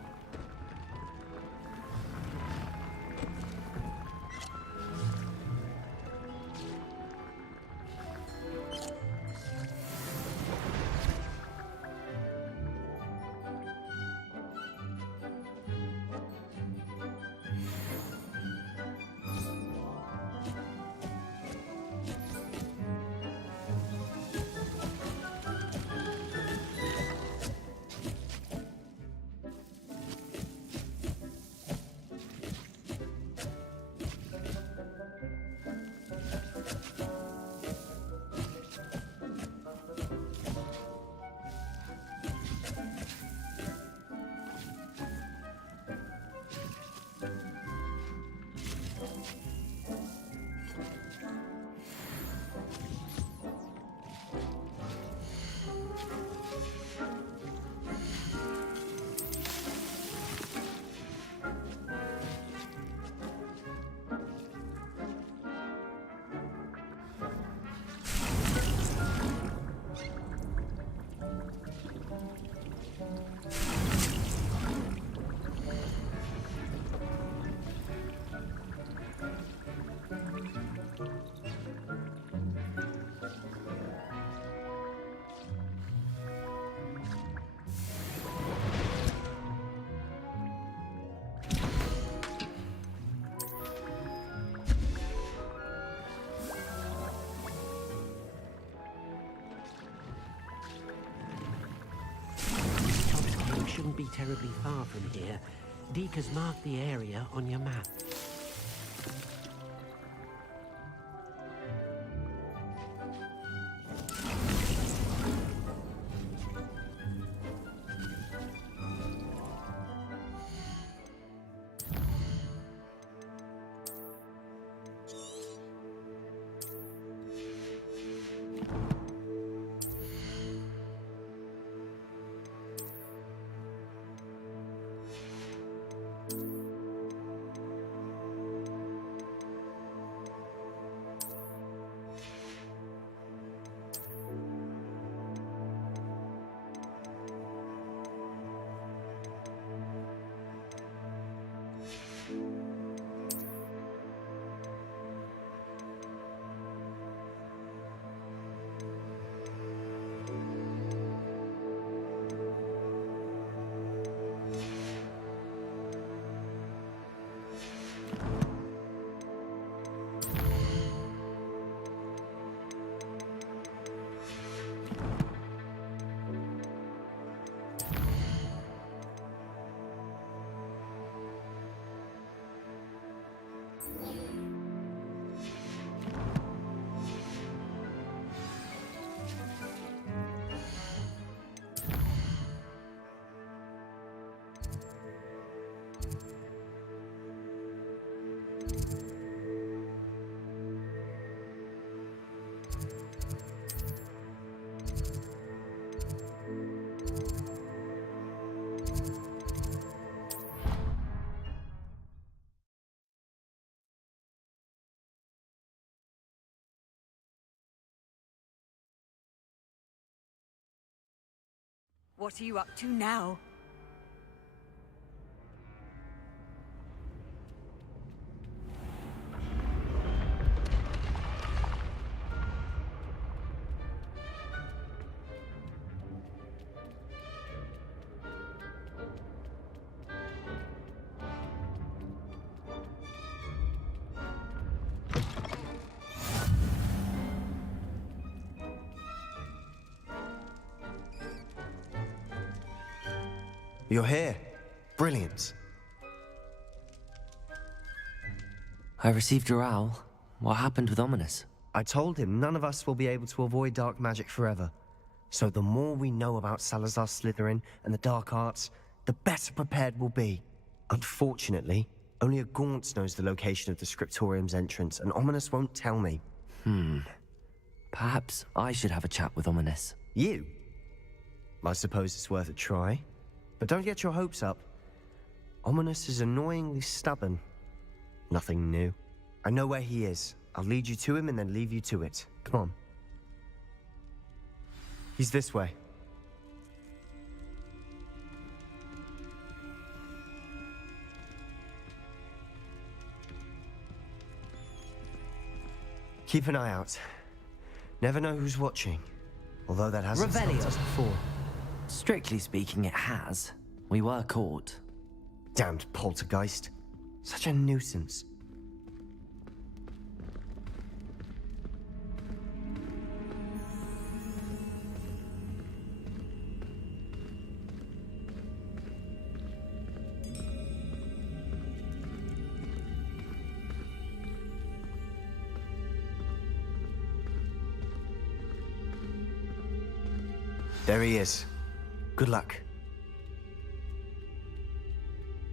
Shouldn't be terribly far from here. Deke has marked the area on your map. What are you up to now? You're here. Brilliant. I received your owl. What happened with Ominous? I told him none of us will be able to avoid dark magic forever. So the more we know about Salazar Slytherin and the dark arts, the better prepared we'll be. Unfortunately, only a Gaunt knows the location of the Scriptorium's entrance, and Ominous won't tell me. Perhaps I should have a chat with Ominous. You? I suppose it's worth a try. But don't get your hopes up. Ominous is annoyingly stubborn. Nothing new. I know where he is. I'll lead you to him and then leave you to it. Come on. He's this way. Keep an eye out. Never know who's watching. Although that hasn't stopped us before. Strictly speaking, it has. We were caught. Damned poltergeist. Such a nuisance. There he is. Good luck.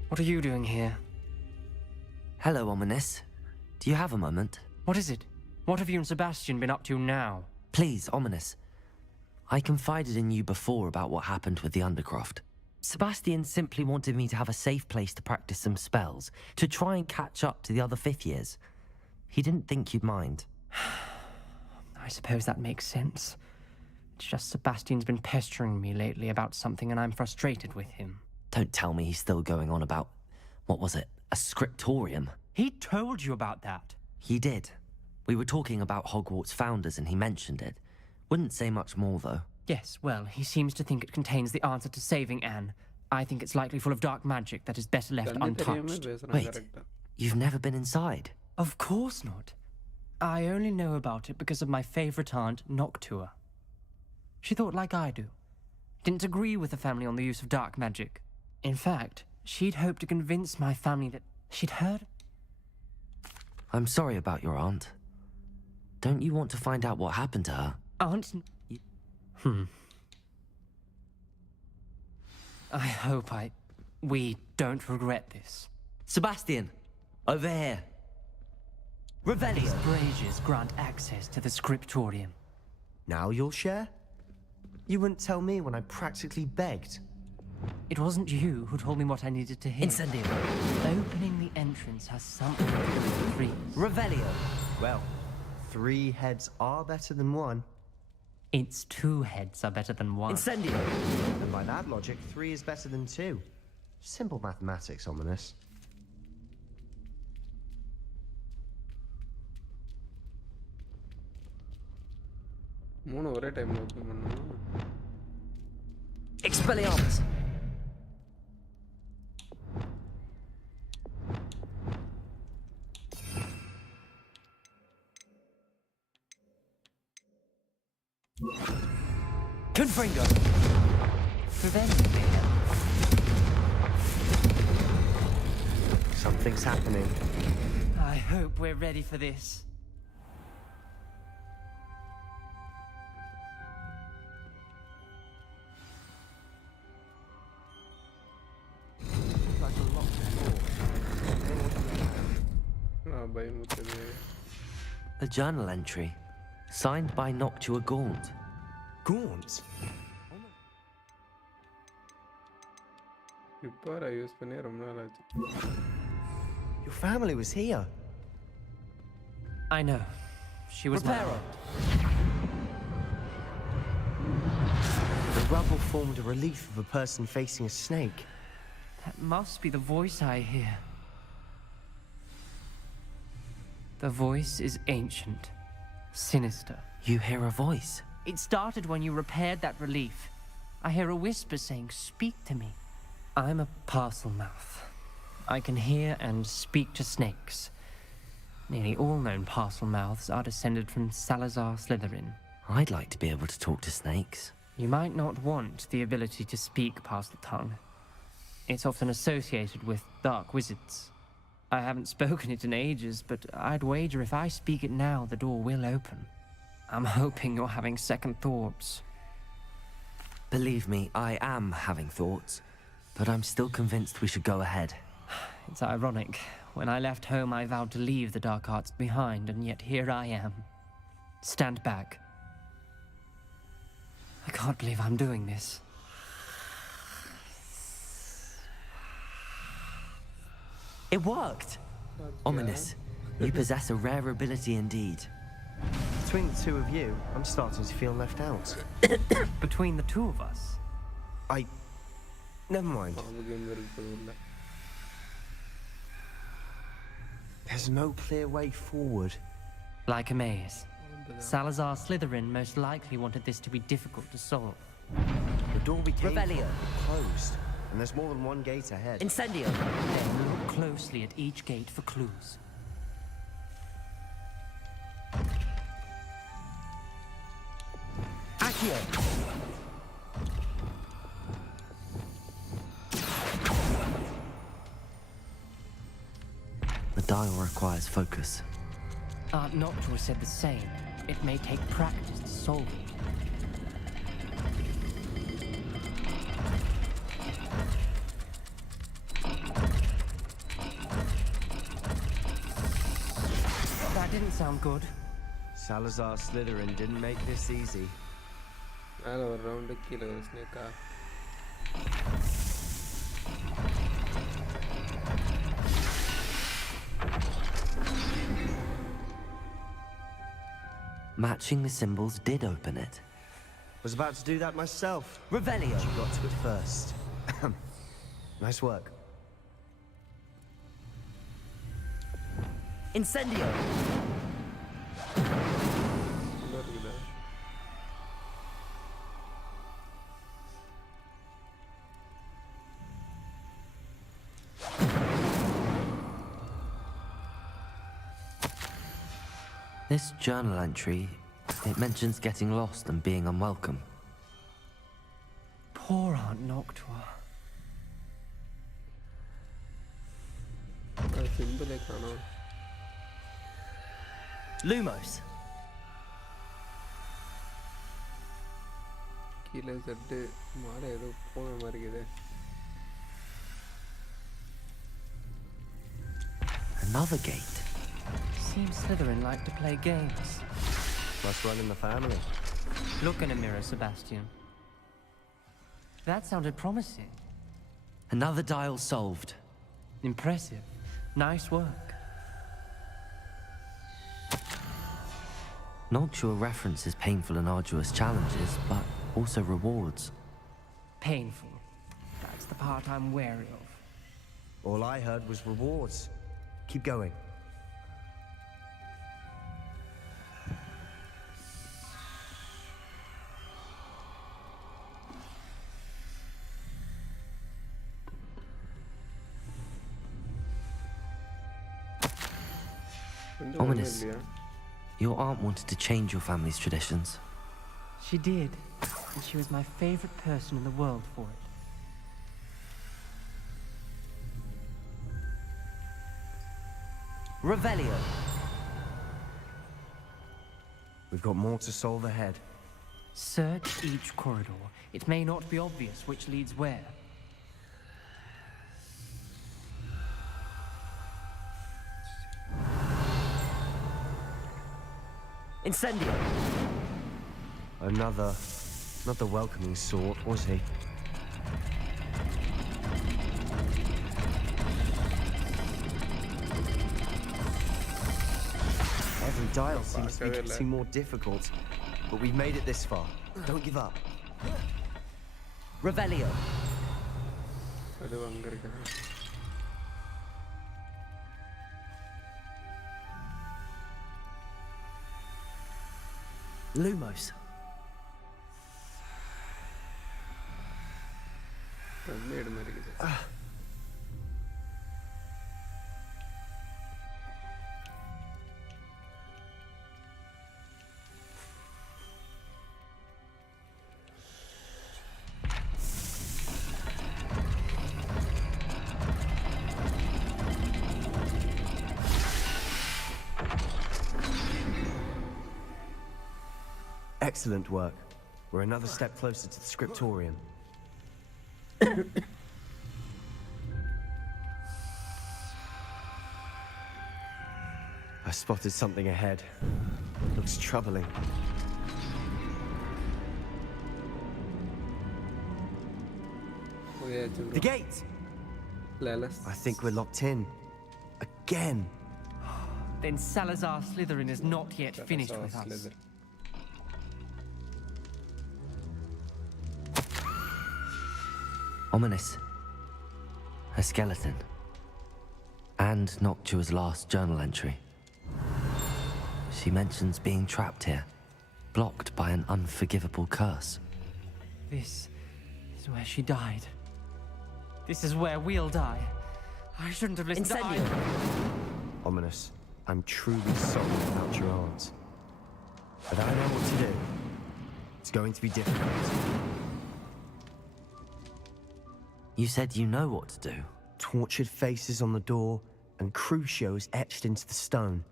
What are you doing here? Hello, Ominous. Do you have a moment? What is it? What have you and Sebastian been up to now? Please, Ominous. I confided in you before about what happened with the Undercroft. Sebastian simply wanted me to have a safe place to practice some spells, to try and catch up to the other fifth years. He didn't think you'd mind. I suppose that makes sense. It's just Sebastian's been pestering me lately about something and I'm frustrated with him. Don't tell me he's still going on about, what was it, a scriptorium? He told you about that. He did. We were talking about Hogwarts founders and he mentioned it. Wouldn't say much more, though. Yes, well, he seems to think it contains the answer to saving Anne. I think it's likely full of dark magic that is better left untouched. Wait, you've never been inside? Of course not. I only know about it because of my favorite aunt, Noctua. She thought like I do. Didn't agree with the family on the use of dark magic. In fact, she'd hoped to convince my family that she'd heard. I'm sorry about your aunt. Don't you want to find out what happened to her? Aunt? I hope we don't regret this. Sebastian! Over here! Revelio! These braziers grant access to the scriptorium. Now you'll share? You wouldn't tell me when I practically begged. It wasn't you who told me what I needed to hear. Incendio! Opening the entrance has something to do with the trees. Revelio! Well, 3 heads are better than 1. It's 2 heads are better than 1. Incendio! And by that logic, 3 is better than 2. Simple mathematics, Ominous. Expelliarmus! Confringo! Something's happening. I hope we're ready for this. A journal entry, signed by Noctua Gaunt. Gaunt? Your family was here. I know. She was Reparo. The rubble formed a relief of a person facing a snake. That must be the voice I hear. The voice is ancient, sinister. You hear a voice? It started when you repaired that relief. I hear a whisper saying, "Speak to me." I'm a parcel mouth. I can hear and speak to snakes. Nearly all known parcel mouths are descended from Salazar Slytherin. I'd like to be able to talk to snakes. You might not want the ability to speak parcel tongue. It's often associated with dark wizards. I haven't spoken it in ages, but I'd wager if I speak it now, the door will open. I'm hoping you're having second thoughts. Believe me, I am having thoughts, but I'm still convinced we should go ahead. It's ironic. When I left home, I vowed to leave the dark arts behind, and yet here I am. Stand back. I can't believe I'm doing this. It worked! Ominous, you possess a rare ability indeed. Between the 2 of you, I'm starting to feel left out. Between the 2 of us? Never mind. There's no clear way forward. Like a maze. Salazar Slytherin most likely wanted this to be difficult to solve. The door we came from Revelio. closed, and there's more than one gate ahead. Incendio. Then look closely at each gate for clues. Accio. The dial requires focus. Aunt Noctua said the same. It may take practice to solve it. That didn't sound good. Salazar Slytherin didn't make this easy. மேலே ஒரு round கீழே ஒரு ஸ்னேக்கா. Matching the symbols did open it. Was about to do that myself. Revelio. You got to it first. Nice work. Incendio. This journal entry, it mentions getting lost and being unwelcome. Poor Aunt Noctua. சிம்பிளே காணோம். Lumos. கீழே set மாலை ஏதோ போன மாதிரி இருக்குது. Another gate. Seems Slytherin like to play games. Must run in the family. Look in a mirror, Sebastian. That sounded promising. Another dial solved. Impressive. Nice work. Noctua references painful and arduous challenges, but also rewards. Painful. That's the part I'm wary of. All I heard was rewards. Keep going. Ominous. Your aunt wanted to change your family's traditions. She did, and she was my favorite person in the world for it. Revelio. We've got more to solve ahead. Search each corridor. It may not be obvious which leads where. Incendio. Another, not the welcoming sort, was he? Every dial seems to be getting more difficult, but we've made it this far. Don't give up. Revelio. Lumos. Excellent work. We're another step closer to the scriptorium. I spotted something ahead. Looks troubling. The gate! I think we're locked in. Again. Then Salazar Slytherin is not yet finished with us. Ominous. A skeleton. And Noctua's last journal entry. She mentions being trapped here, blocked by an unforgivable curse. This is where she died. This is where we'll die. I shouldn't have listened to either. Ominous, I'm truly sorry about your aunt. But I know what to do. It's going to be difficult. You said you know what to do. Tortured faces on the door and crucios etched into the stone.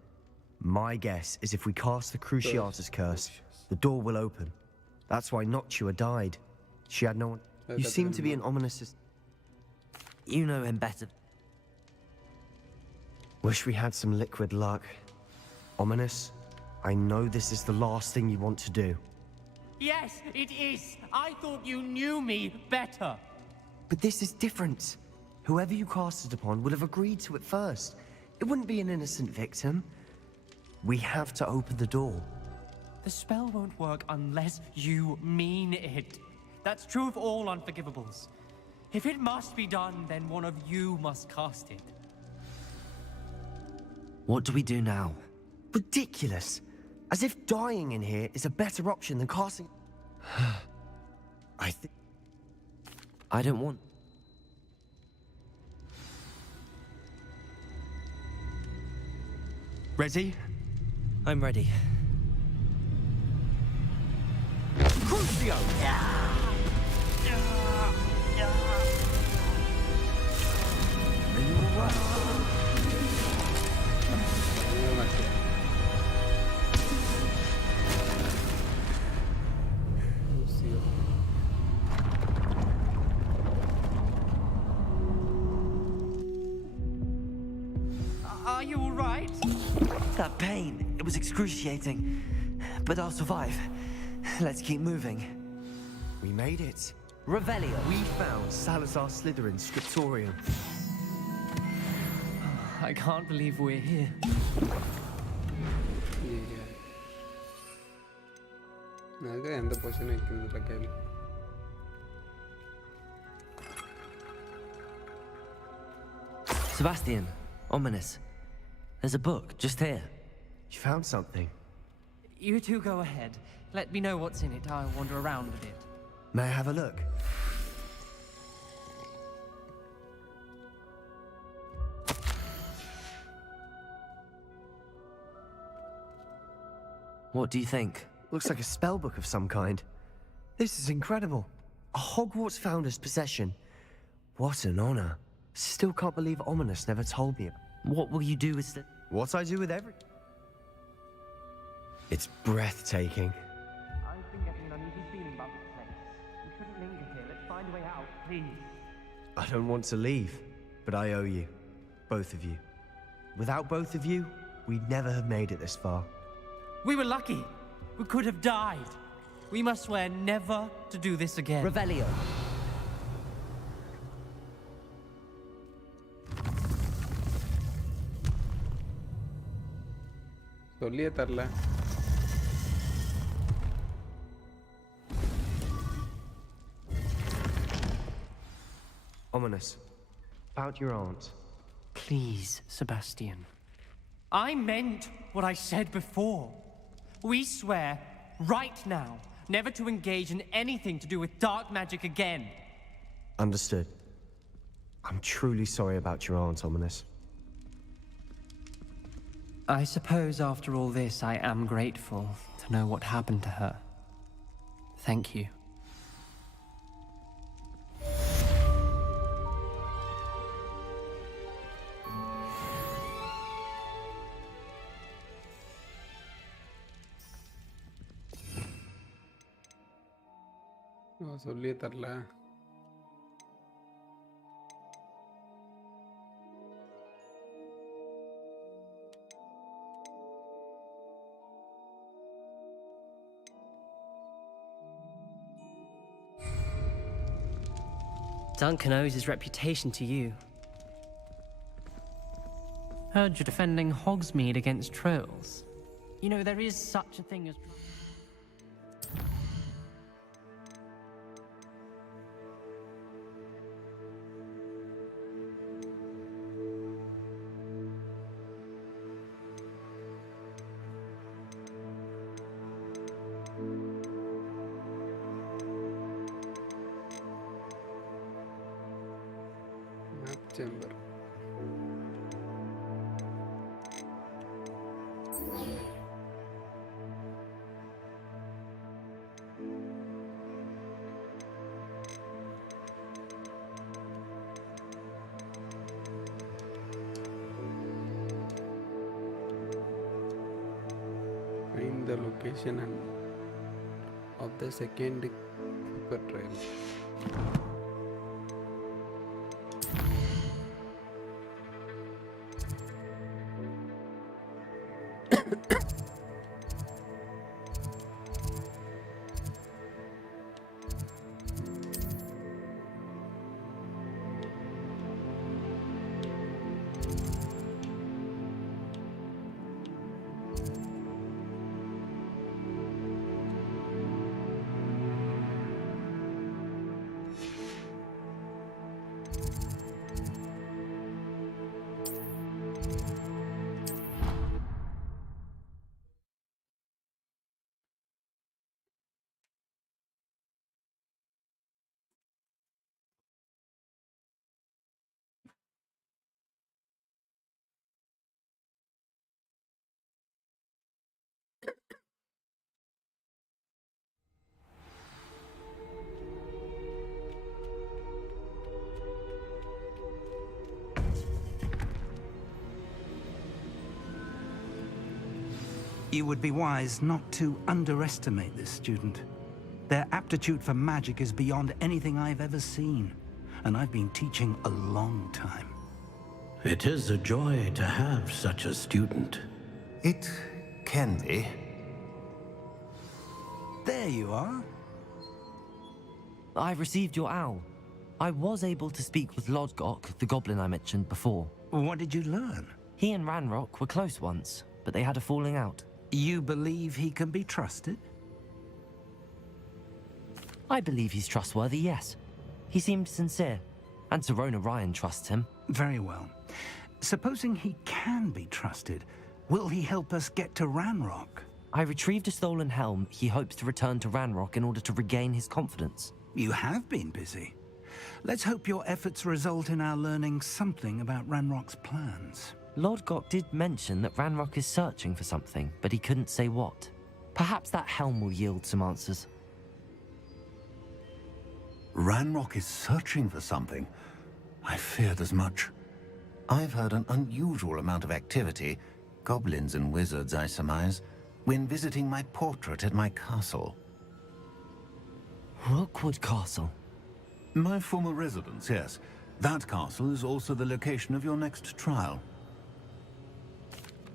My guess is if we cast the Cruciatus curse, the door will open. That's why Noctua died. She had no one. You seem to be an ominous. You know him better. Wish we had some liquid luck. Ominous, I know this is the last thing you want to do. Yes, it is. I thought you knew me better. But this is different. Whoever you cast it upon would have agreed to it first. It wouldn't be an innocent victim. We have to open the door. The spell won't work unless you mean it. That's true of all unforgivables. If it must be done, then one of you must cast it. What do we do now? Ridiculous. As if dying in here is a better option than casting... I don't want... Ready? I'm ready. Crucio! Are you alright? Are you all right? That pain, it was excruciating. But I'll survive. Let's keep moving. We made it. Revelio. We found Salazar Slytherin's scriptorium. I can't believe we're here. Sebastian, ominous. There's a book just here. You found something? You two go ahead. Let me know what's in it. I'll wander around a bit. May I have a look? What do you think? Looks like a spellbook of some kind. This is incredible. A Hogwarts founder's possession. What an honor. Still can't believe Ominous never told me. What will you do with... What I do with every... It's breathtaking. I've been getting an uneasy feeling about this place. We shouldn't linger here. Let's find a way out, please. I don't want to leave, but I owe you. Both of you. Without both of you, we'd never have made it this far. We were lucky. We could have died. We must swear never to do this again. Revelio. சொல்லியே தரல. Ominous. About your aunt. Please, Sebastian. I meant what I said before. We swear, right now, never to engage in anything to do with dark magic again. Understood. I'm truly sorry about your aunt, Ominous. I suppose after all this, I am grateful to know what happened to her. Thank you. சொல்லியே தரல. Duncan owes his reputation to you. Heard you're defending Hogsmeade against trolls. You know, there is such a thing as... Map chamber. Find the location of the second paper trail. You would be wise not to underestimate this student. Their aptitude for magic is beyond anything I've ever seen, and I've been teaching a long time. It is a joy to have such a student. It can be. There you are. I received your owl. I was able to speak with Lodgok, the goblin I mentioned before. What did you learn? He and Ranrock were close once, but they had a falling out. You believe he can be trusted? I believe he's trustworthy, yes. He seemed sincere, and Serona Ryan trusts him. Very well. Supposing he can be trusted, will he help us get to Ranrock? I retrieved a stolen helm. He hopes to return to Ranrock in order to regain his confidence. You have been busy. Let's hope your efforts result in our learning something about Ranrock's plans. Lodgok did mention that Ranrock is searching for something, but he couldn't say what. Perhaps that helm will yield some answers. Ranrock is searching for something. I feared as much. I've heard an unusual amount of activity, goblins and wizards, I surmise, when visiting my portrait at my castle. Rookwood Castle? My former residence, yes. That castle is also the location of your next trial.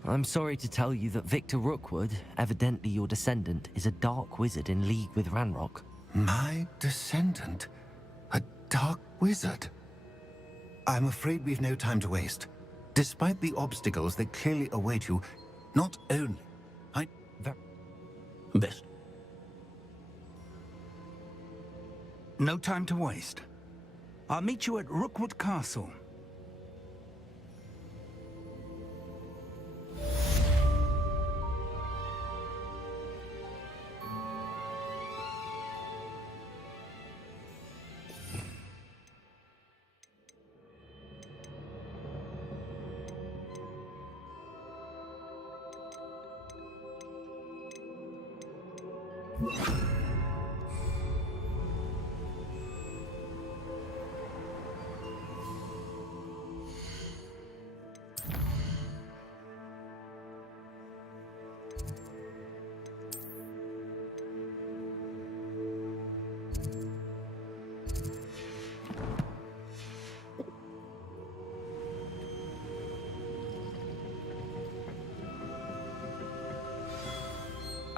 I'm sorry to tell you that Victor Rookwood, evidently your descendant, is a dark wizard in league with Ranrock. My descendant? A dark wizard? I'm afraid we've no time to waste. Despite the obstacles that clearly await you, not only... Best. No time to waste. I'll meet you at Rookwood Castle.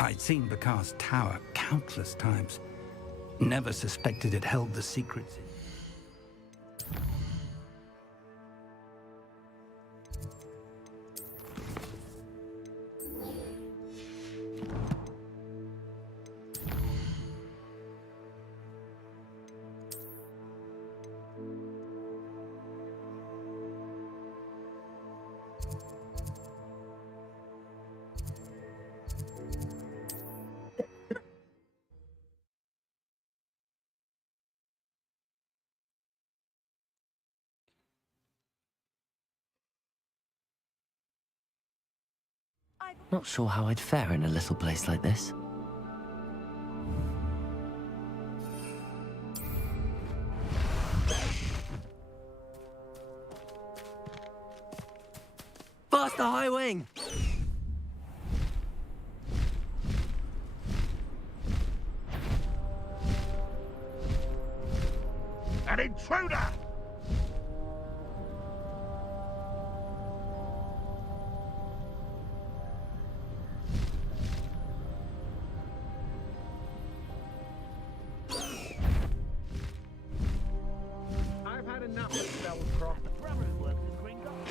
I'd seen Bakar's tower countless times. Never suspected it held the secrets. Not sure how I'd fare in a little place like this. Faster, High Wing! An intruder! I've had enough of spellcraft. The brother who works at Green Goblin.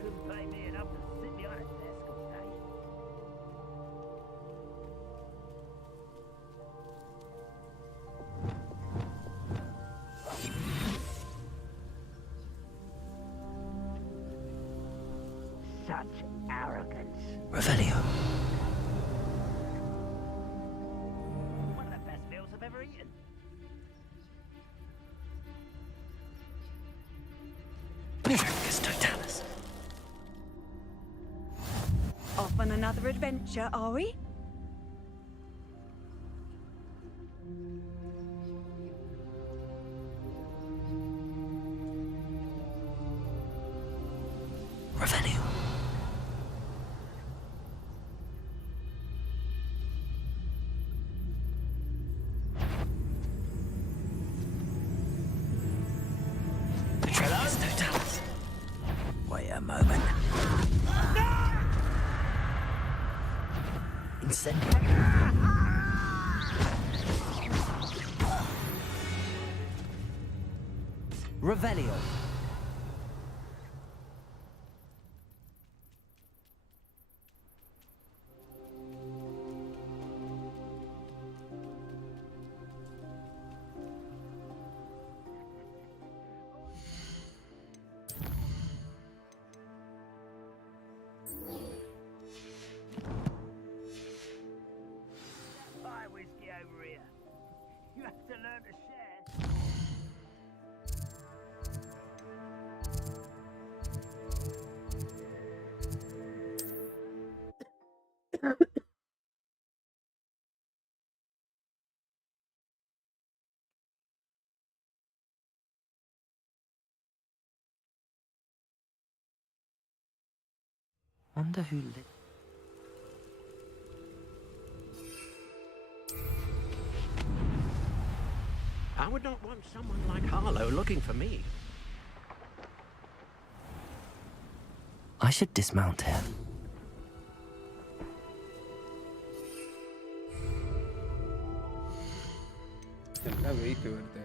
Couldn't pay me enough to sit behind a desk all day. Such arrogance. Revelio. One of the best meals I've ever eaten. Totalis. Off on another adventure, are we? Revelio. Totalis. Wait a moment. Incendio. Revelio. Buy whiskey over here. You have to learn to share. Wonder who lit. I would not want someone like Harlow looking for me. I should dismount here. என்ன wait வருது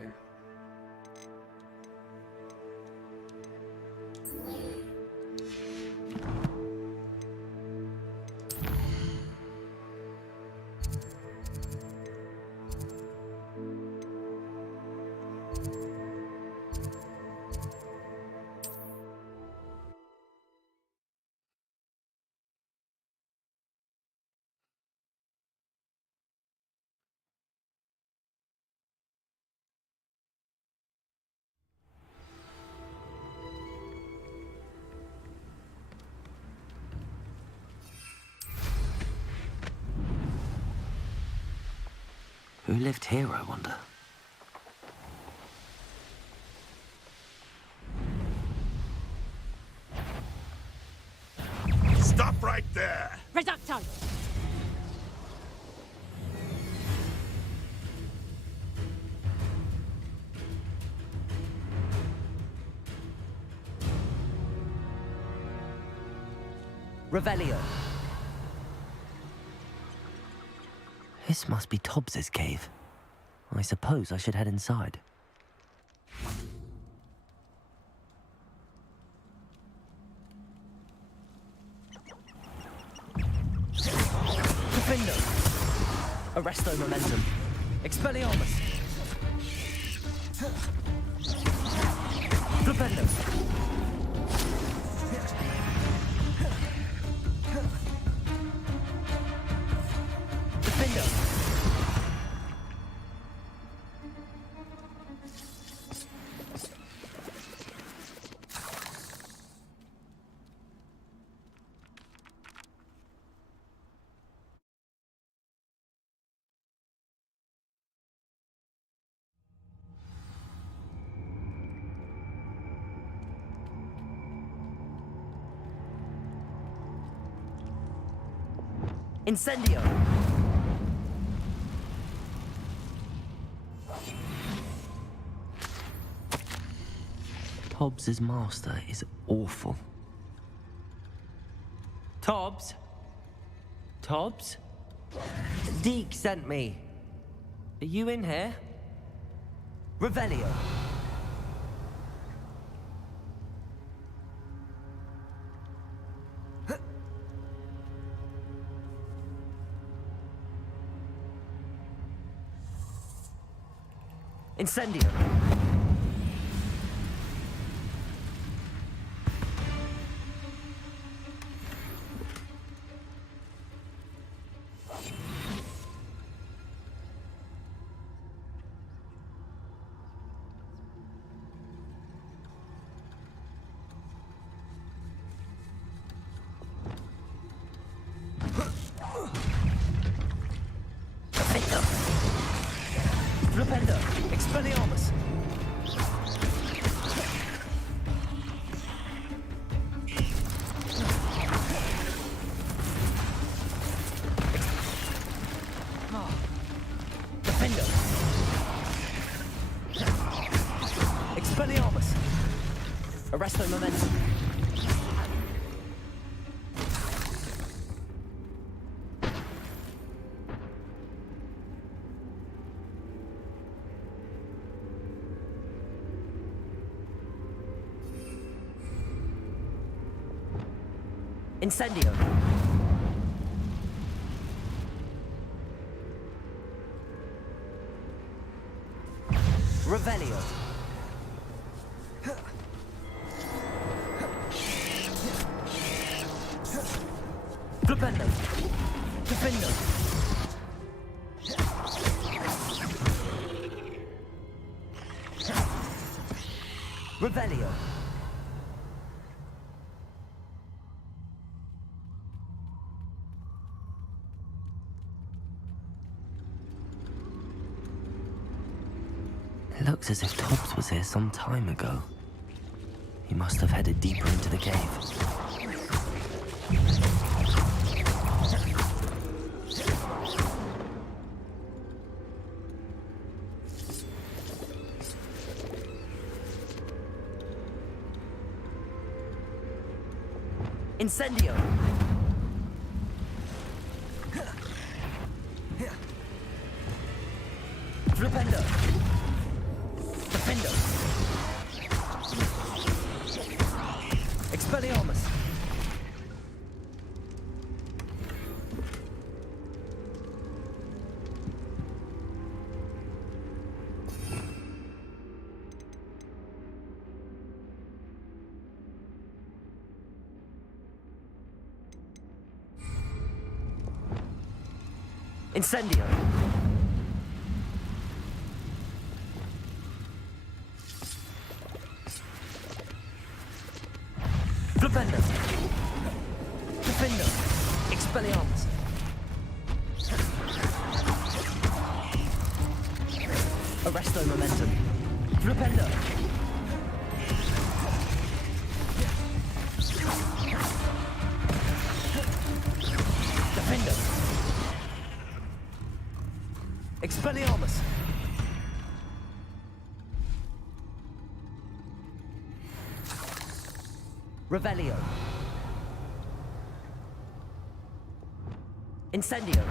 Who lived here, I wonder? Stop right there! Reducto! Revelio. This must be Tobbs's cave. I suppose I should head inside. Defendo! Arresto momentum. Expelliarmus! Defendo! Defendo! Incendio! Tobbs' master is awful. Tobbs? Tobbs? Deke sent me. Are you in here? Revelio. Incendio. Flipendo. Expelliarmus. Defendo. Expelliarmus. Arresto momentum. Incendio. Revelio. Flipendo. Defendo. Revelio. It looks as if Tobbs was here some time ago. He must have headed deeper into the cave. Incendio! Flipendo! Defendo! Expelliarmus! Incendio! Flipendo! Defendo! Expelliarmus! Arresto momentum! Flipendo! Defendo! Expelliarmus! Revelio. Incendio.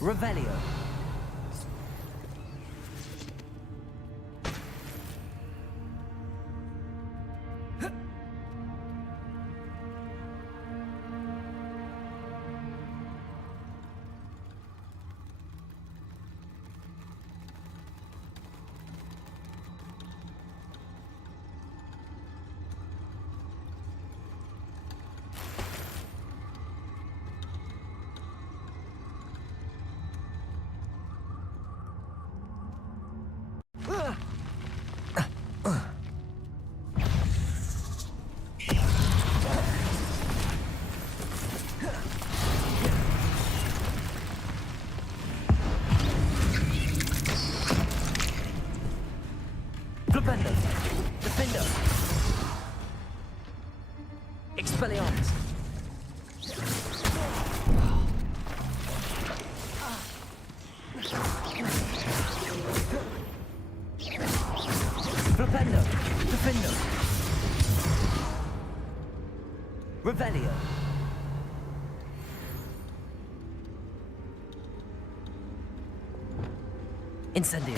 Revelio. Expelliarmus. Flipendo. Defendo. Revelio. Incendio.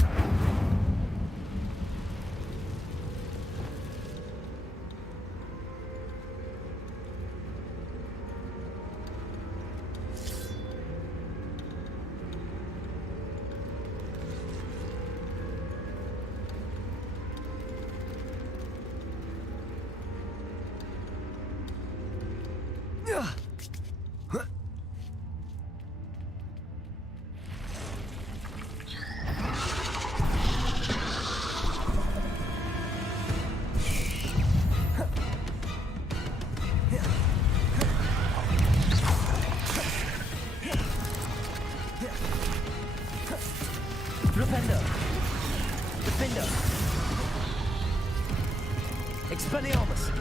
Flipendo. Defendo. Expelliarmus.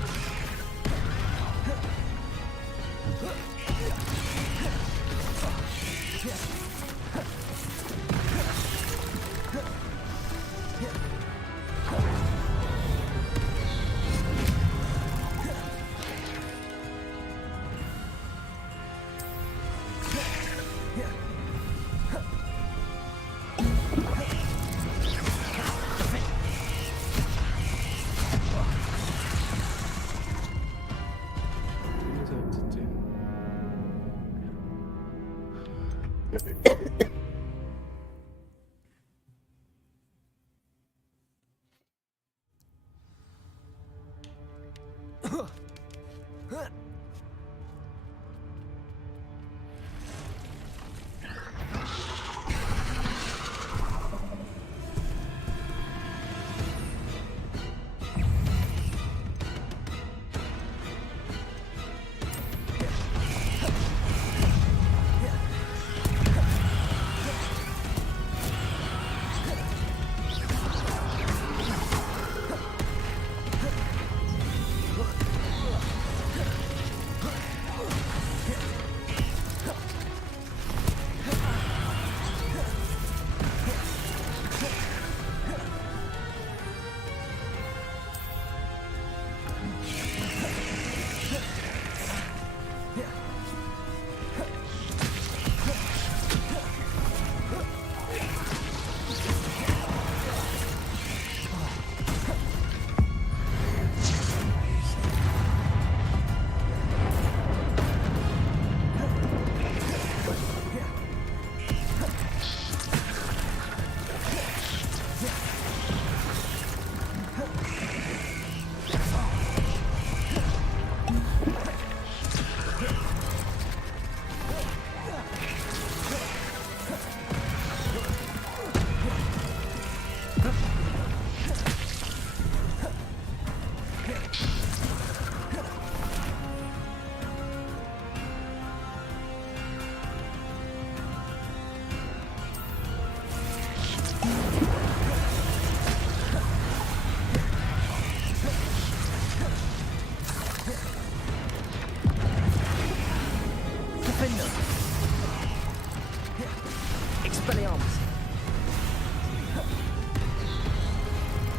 Expelliarmus.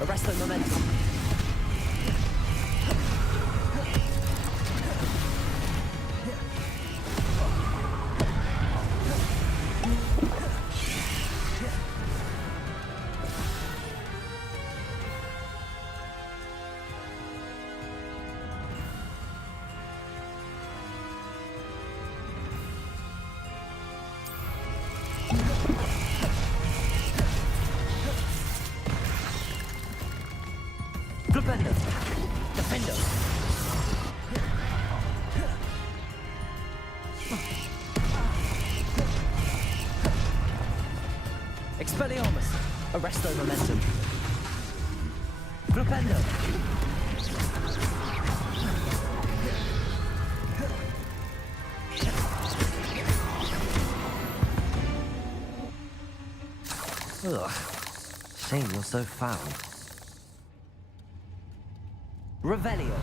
Arresto momentum. Flipendo. Defendo. Expelliarmus. Arresto momentum. Flipendo. Ugh. Shame you're so foul. Revelio.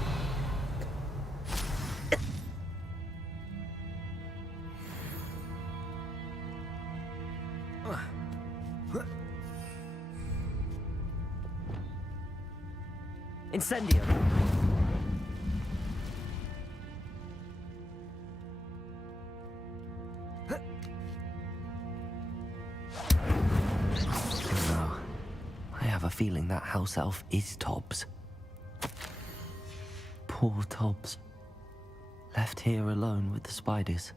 Incendio. No. I have a feeling that house elf is Tobbs. Poor Tobbs. Left here alone with the spiders.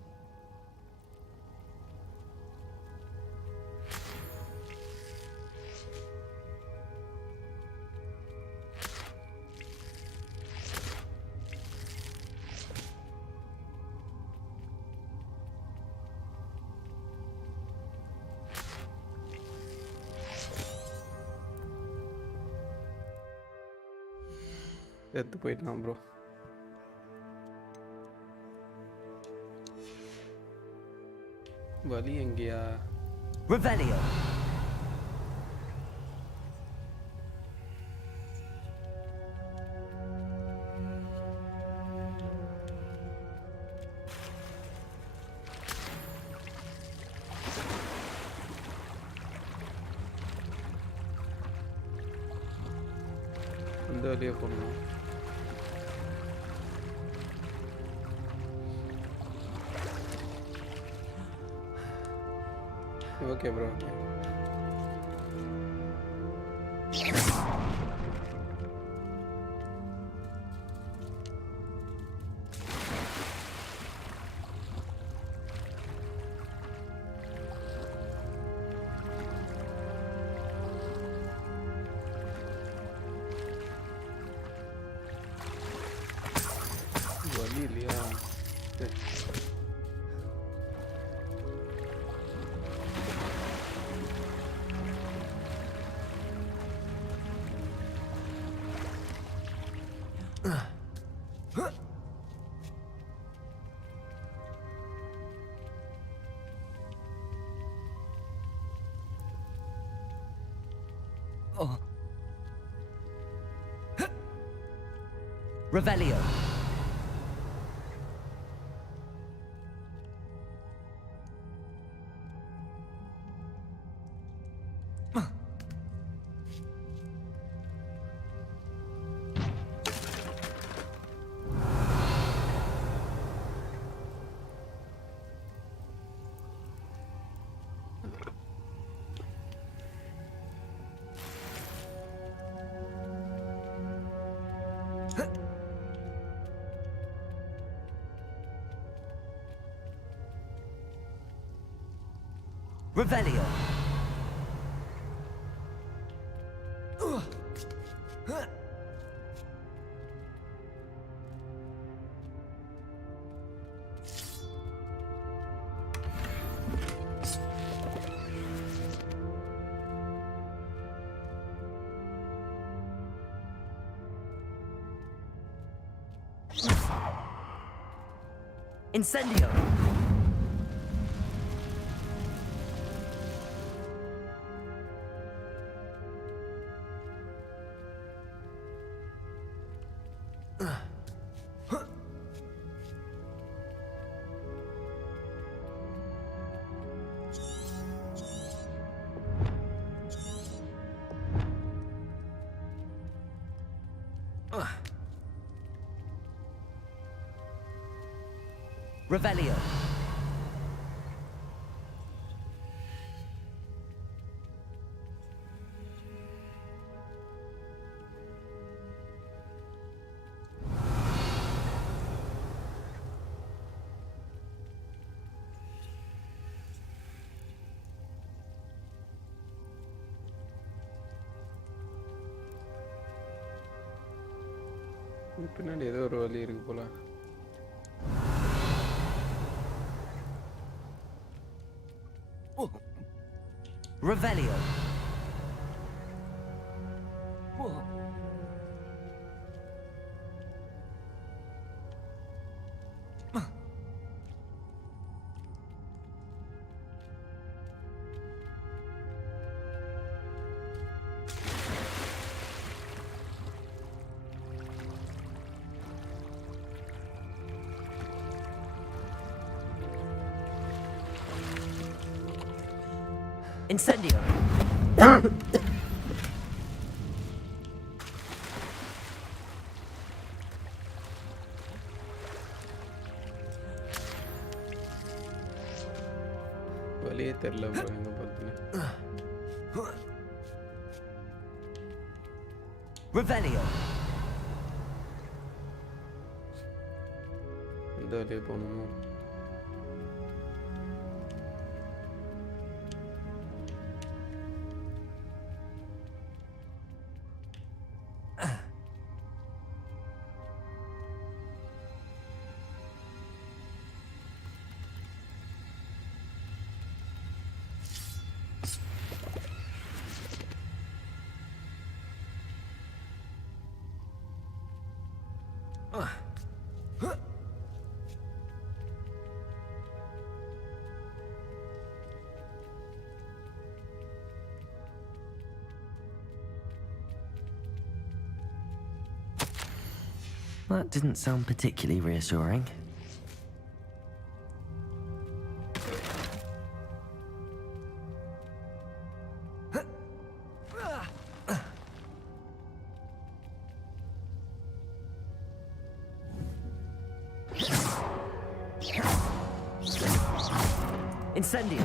எடுத்து போயிடலாம் bro. வலி எங்கேயா? Revelio. இந்த வழியே போகணும். Okay bro. வலி இல்லையா? Revelio. Revelio. Incendio. Revelio. பின்னாடி ஏதோ ஒரு வழி இருக்கு போல. Revelio. Incendio. வழியே தெரியல bro எங்க போறதுன்னு. Revelio. இந்த வழியே போகணுமா? That didn't sound particularly reassuring. Incendio.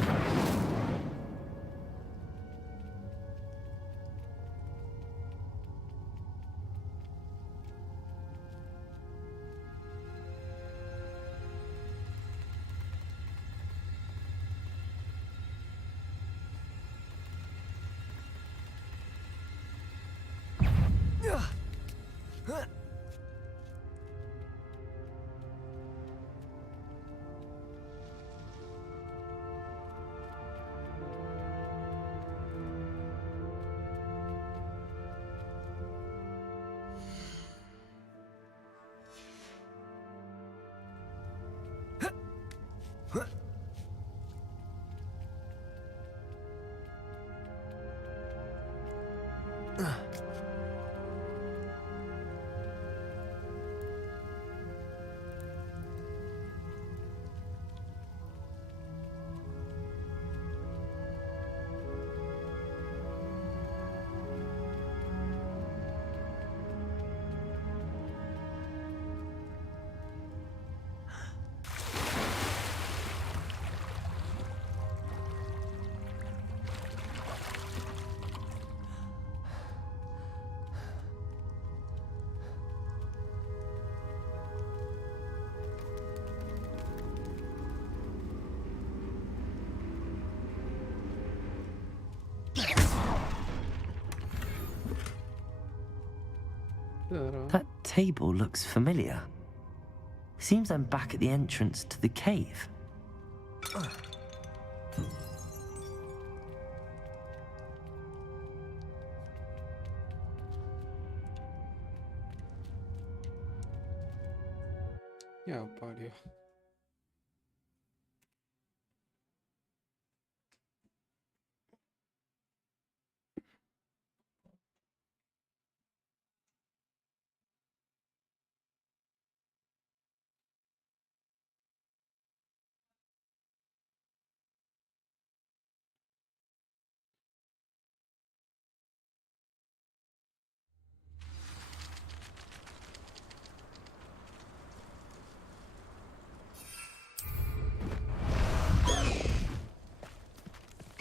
That table looks familiar. Seems I'm back at the entrance to the cave. Yeah, buddy.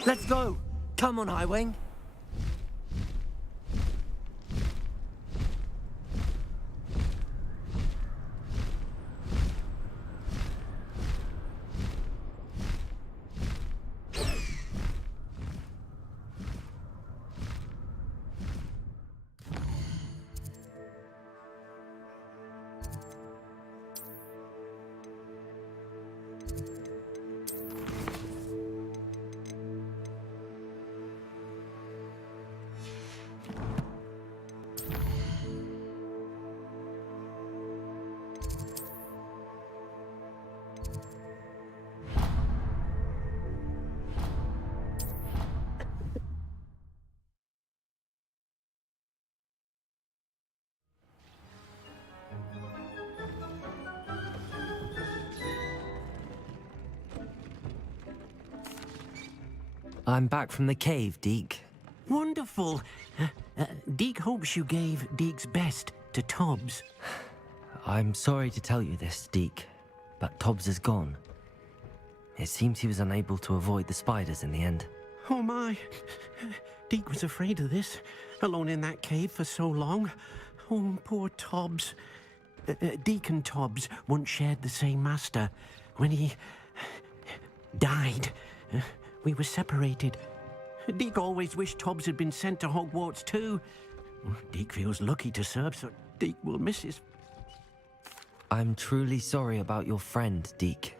Let's go! Come on, Highwing! I'm back from the cave, Deke. Wonderful. Deke hopes you gave Deke's best to Tobbs. I'm sorry to tell you this, Deke, but Tobbs is gone. It seems he was unable to avoid the spiders in the end. Oh my. Deke was afraid of this, alone in that cave for so long. Oh, poor Tobbs. Deacon Tobbs once shared the same master. When he died, we were separated. Deke always wished Tobbs had been sent to Hogwarts too. Deke feels lucky to serve, so Deke will miss his... I'm truly sorry about your friend, Deke.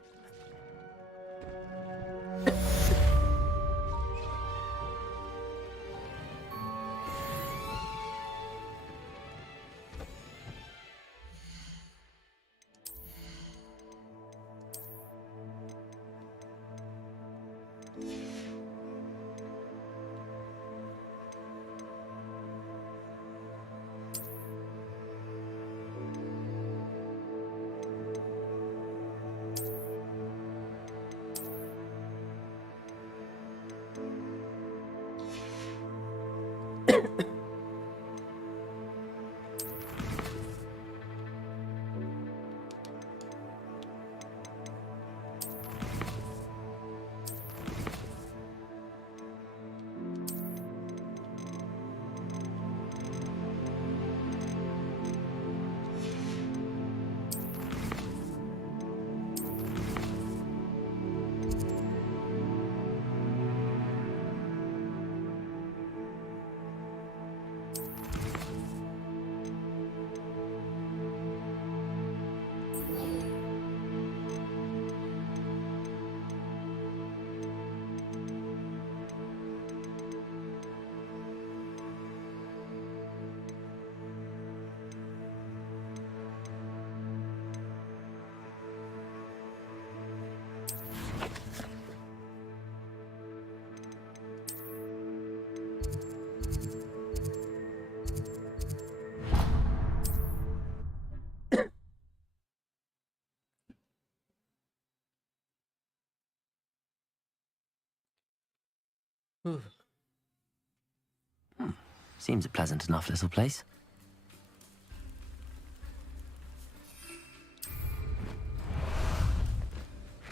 Seems a pleasant enough little place.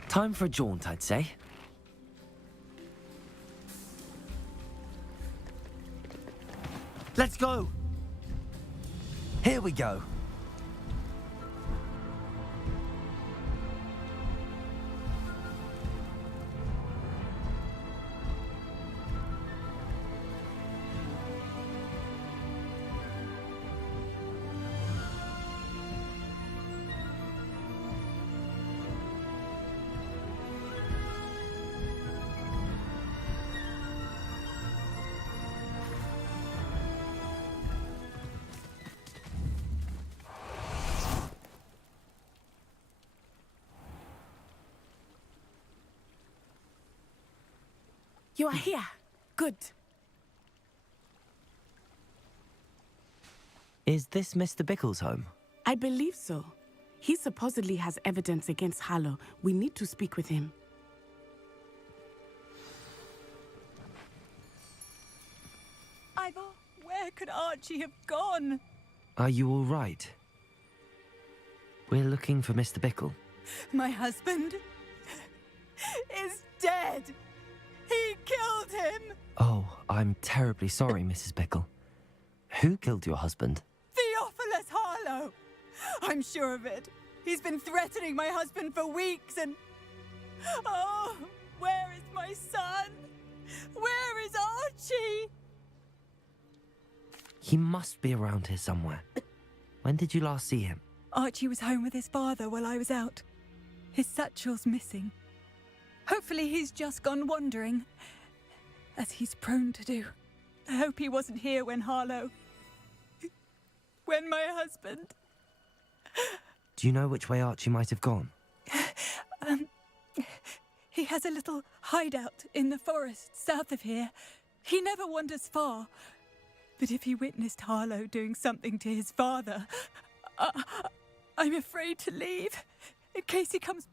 Time for a jaunt, I'd say. Let's go! Here we go. You are here. Good. Is this Mr. Bickle's home? I believe so. He supposedly has evidence against Harlow. We need to speak with him. Ivor, where could Archie have gone? Are you all right? We're looking for Mr. Bickle. My husband is dead. He killed him. Oh, I'm terribly sorry, Mrs. Bickle. Who killed your husband? Theophilus Harlow. I'm sure of it. He's been threatening my husband for weeks and... Oh, where is my son? Where is Archie? He must be around here somewhere. When did you last see him? Archie was home with his father while I was out. His satchel's missing. Hopefully he's just gone wandering, as he's prone to do. I hope he wasn't here when Harlow... when my husband... Do you know which way Archie might have gone? He has a little hideout in the forest south of here. He never wanders far. But if he witnessed Harlow doing something to his father, I'm afraid to leave, in case he comes...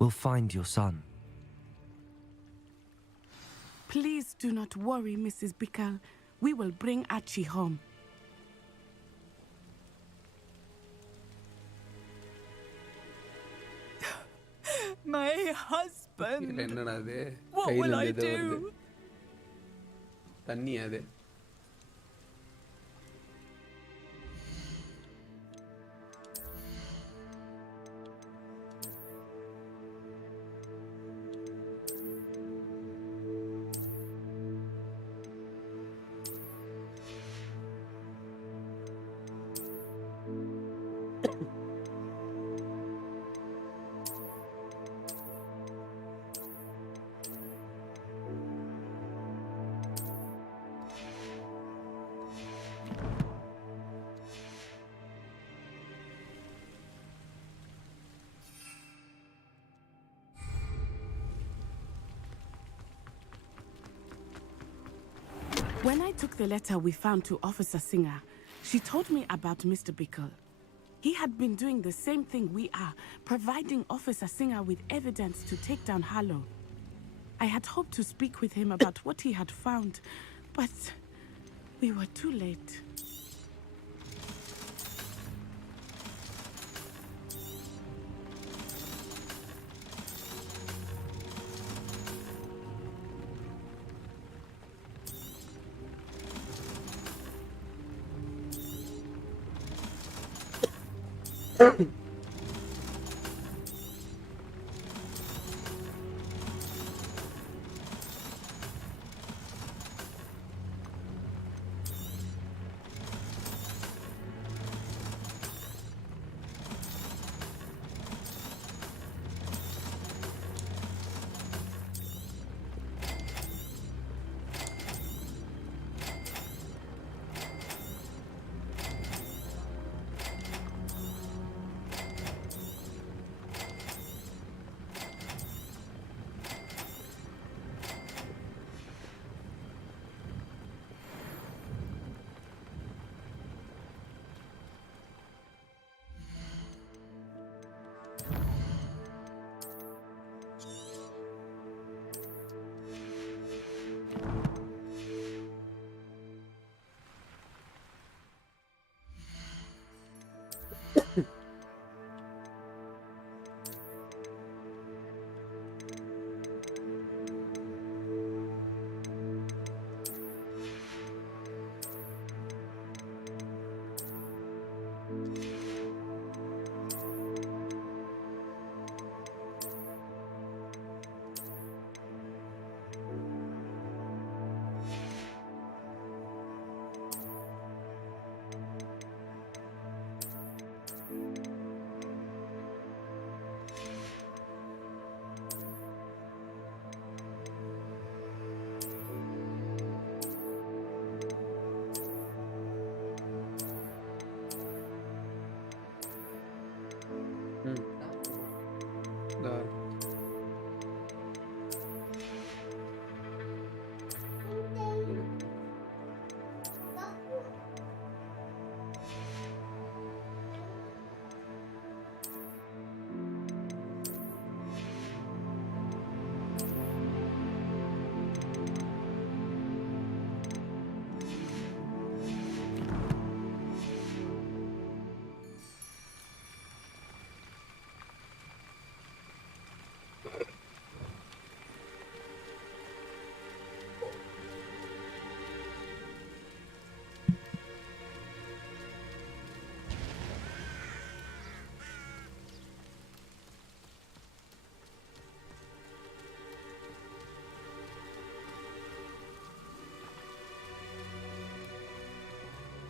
We'll find your son. Please do not worry, Mrs. Bickle. We will bring Archie home. my husband. என்னடா அது What கையில will I இருந்து ஏதோ வருது do? தண்ணி அது When I took the letter we found to Officer Singer, she told me about Mr. Bickle. He had been doing the same thing we are, providing Officer Singer with evidence to take down Harlow. I had hoped to speak with him about what he had found, but we were too late.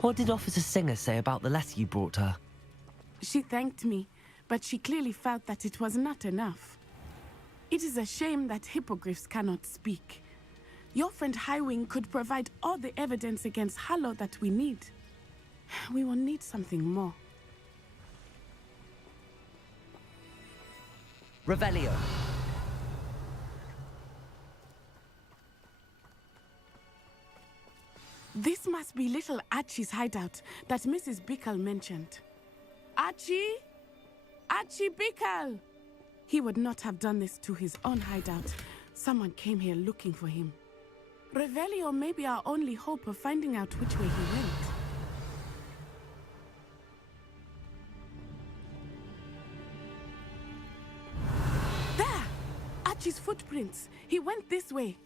What did Officer Singer say about the letter you brought her? She thanked me, but she clearly felt that it was not enough. It is a shame that hippogriffs cannot speak. Your friend Highwing could provide all the evidence against Harlow that we need. We will need something more. Revelio. This must be little Archie's hideout that Mrs. Bickle mentioned. Archie? Archie Bickle! He would not have done this to his own hideout. Someone came here looking for him. Revelio may be our only hope of finding out which way he went. There! Archie's footprints. He went this way.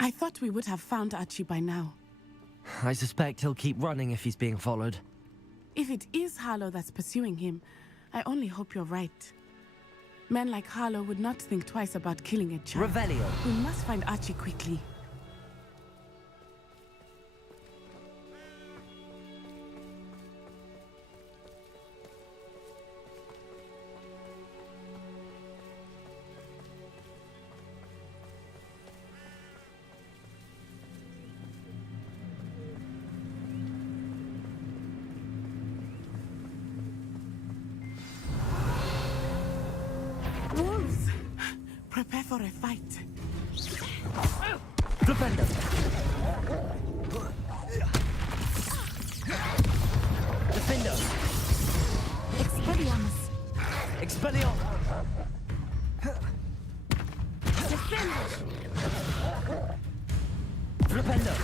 I thought we would have found Archie by now. I suspect he'll keep running if he's being followed. If it is Harlow that's pursuing him, I only hope you're right. Men like Harlow would not think twice about killing a child. Revelio. We must find Archie quickly. Wolves! Prepare for a fight. Defender! Defender! Expelliarmus! Expelliarmus! Defender! Defender!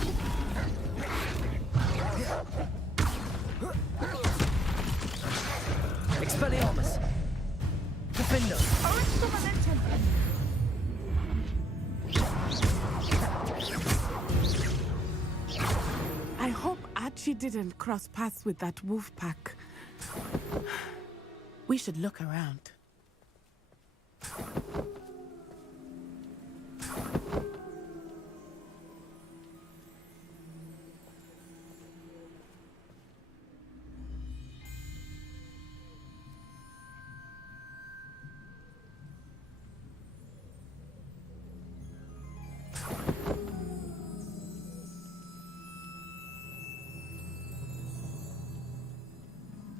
Expelliarmus! Defender! I hope Archie didn't cross paths with that wolf pack. We should look around.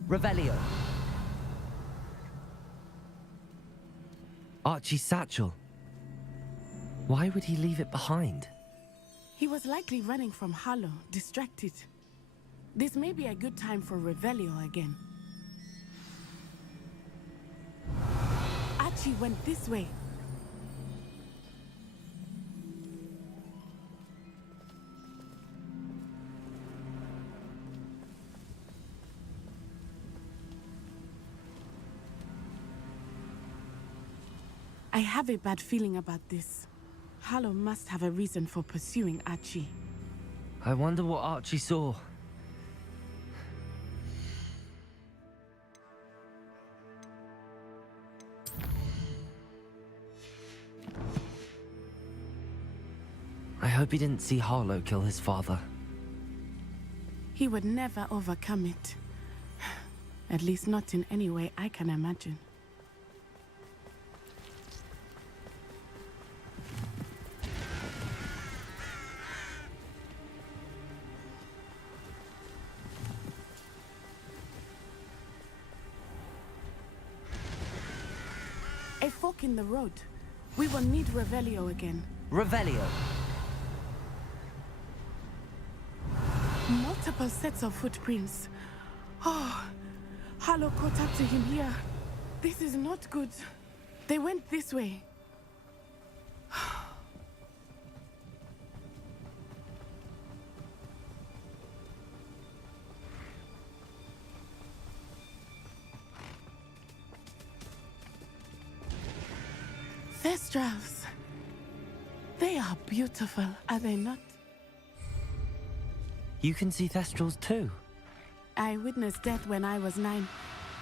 Revelio. Archie's satchel. Why would he leave it behind? He was likely running from Harlow, distracted. This may be a good time for Revelio again. Archie went this way. I have a bad feeling about this. Harlow must have a reason for pursuing Archie. I wonder what Archie saw. I hope he didn't see Harlow kill his father. He would never overcome it. At least not in any way I can imagine. A fork in the road. We will need Revelio again. Revelio. Multiple sets of footprints. Oh, Harlow caught up to him here. This is not good. They went this way. Thestrals. They are beautiful, are they not? You can see Thestrals too. I witnessed death when I was 9.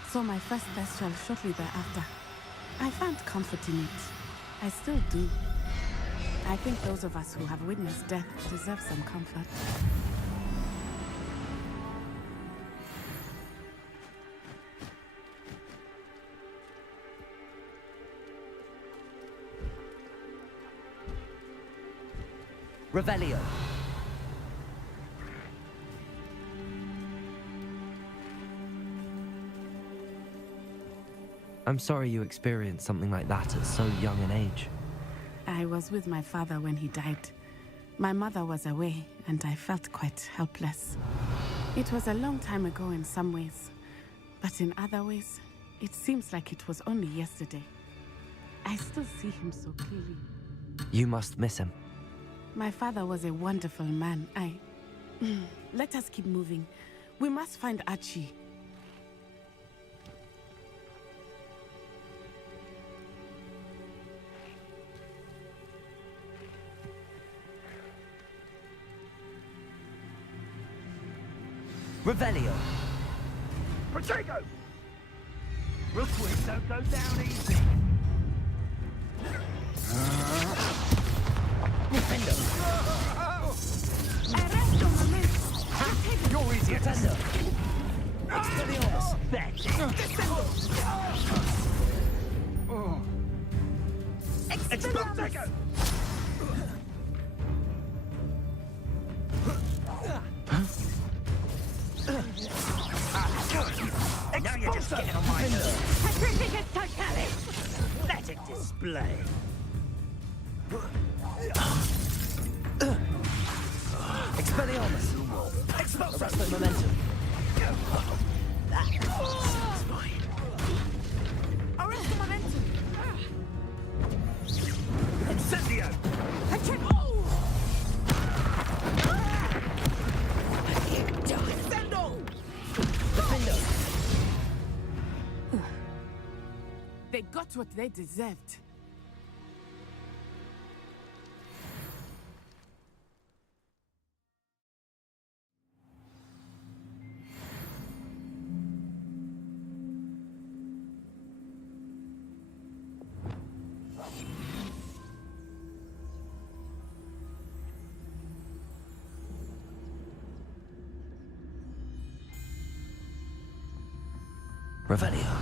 Saw my first Thestral shortly thereafter. I found comfort in it. I still do. I think those of us who have witnessed death deserve some comfort. Revelio. I'm sorry you experienced something like that at so young an age. I was with my father when he died. My mother was away, and I felt quite helpless. It was a long time ago in some ways, but in other ways, it seems like it was only yesterday. I still see him so clearly. You must miss him. My father was a wonderful man. Let us keep moving. We must find Archie. Revelio. Protego! Rookwoods don't go down easy. Defendo. You're easier to Defendo. Expelliarmus. That's it. Protego! Now you're just getting on my nerves. Petrificus totalis! Pathetic display. Expelliarmus. Arresto momentum. Arresto momentum. Incendio! Defendo. They got what they deserved. Revelio.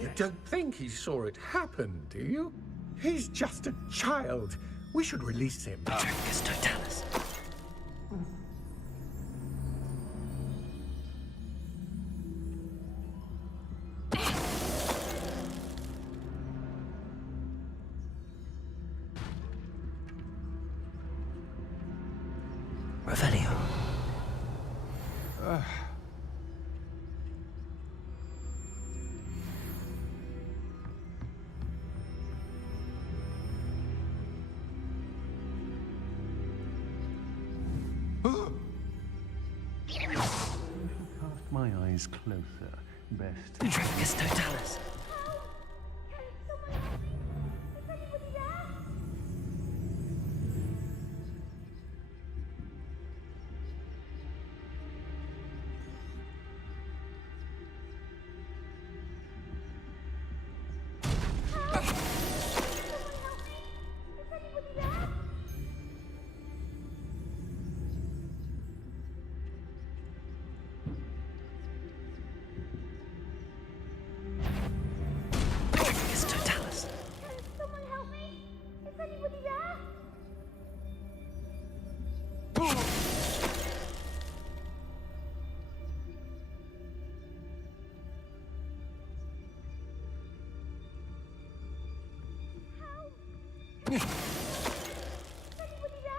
You don't think he saw it happen, do you? He's just a child. We should release him. Petrificus totalis. Revelio. Cast my eyes closer. Best. Petrificus totalis. Petrificus totalis. Someone help me! Is anybody there?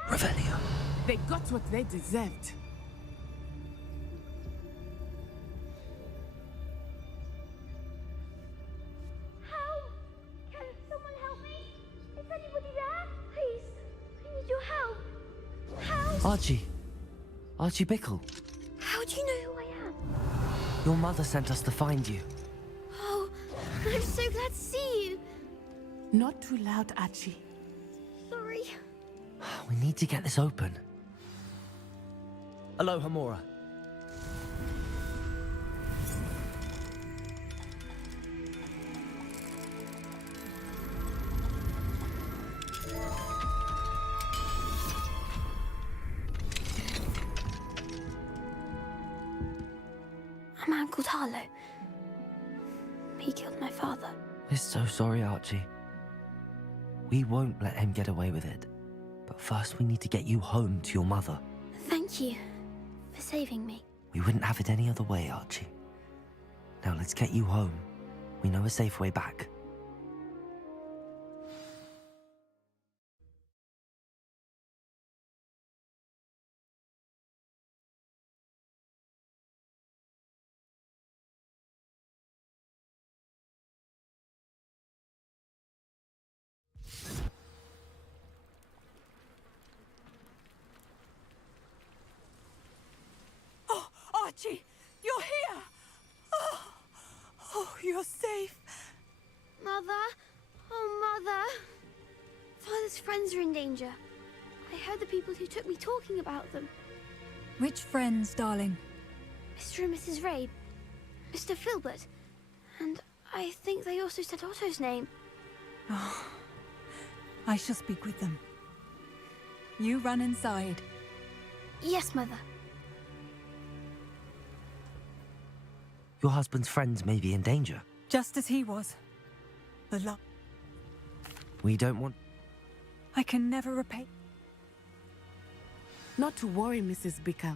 Revelio. They got what they deserved. Help! Can someone help me? Is anybody there? Please, I need your help. Help! Archie. Archie Bickle. How do you know who I am? Your mother sent us to find you. Oh, I'm so glad to see you. Not too loud, Archie. Sorry. We need to get this open. Aloha, Mora. A man called Harlow. He killed my father. We're so sorry, Archie. We won't let him get away with it. But first we need to get you home to your mother. Thank you for saving me. We wouldn't have it any other way, Archie. Now let's get you home. We know a safe way back. Archie, you're here! Oh, you're safe. Mother? Oh, Mother. Father's friends are in danger. I heard the people who took me talking about them. Which friends, darling? Mr. and Mrs. Rabe, Mr. Filbert, and I think they also said Otto's name. Oh, I shall speak with them. You run inside. Yes, Mother. Your husband's friends may be in danger. Just as he was. The love. We don't want... I can never repay... Not to worry, Mrs. Bickle.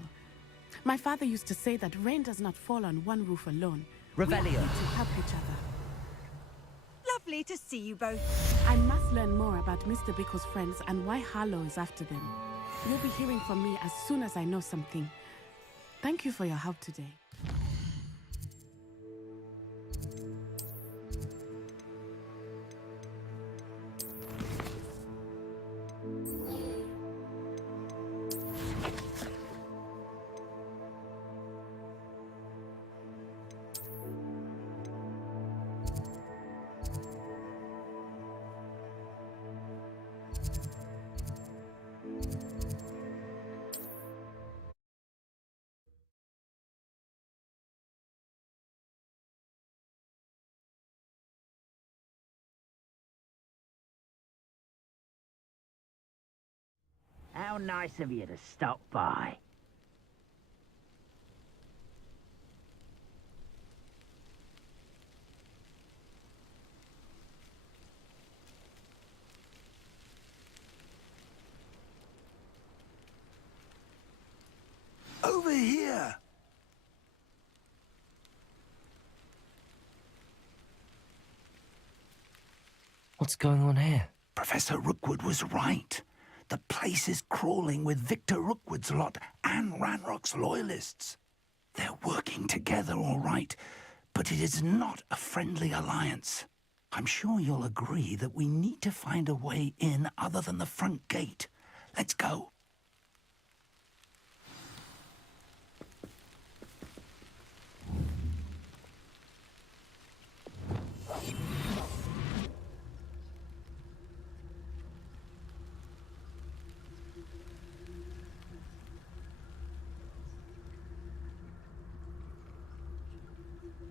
My father used to say that rain does not fall on one roof alone. Revelio. We need to help each other. Lovely to see you both. I must learn more about Mr. Bickle's friends and why Harlow is after them. You'll be hearing from me as soon as I know something. Thank you for your help today. How nice of you to stop by. Over here! What's going on here? Professor Rookwood was right. The place is crawling with Victor Rookwood's lot and Ranrock's loyalists. They're working together, all right, but it is not a friendly alliance. I'm sure you'll agree that we need to find a way in other than the front gate. Let's go.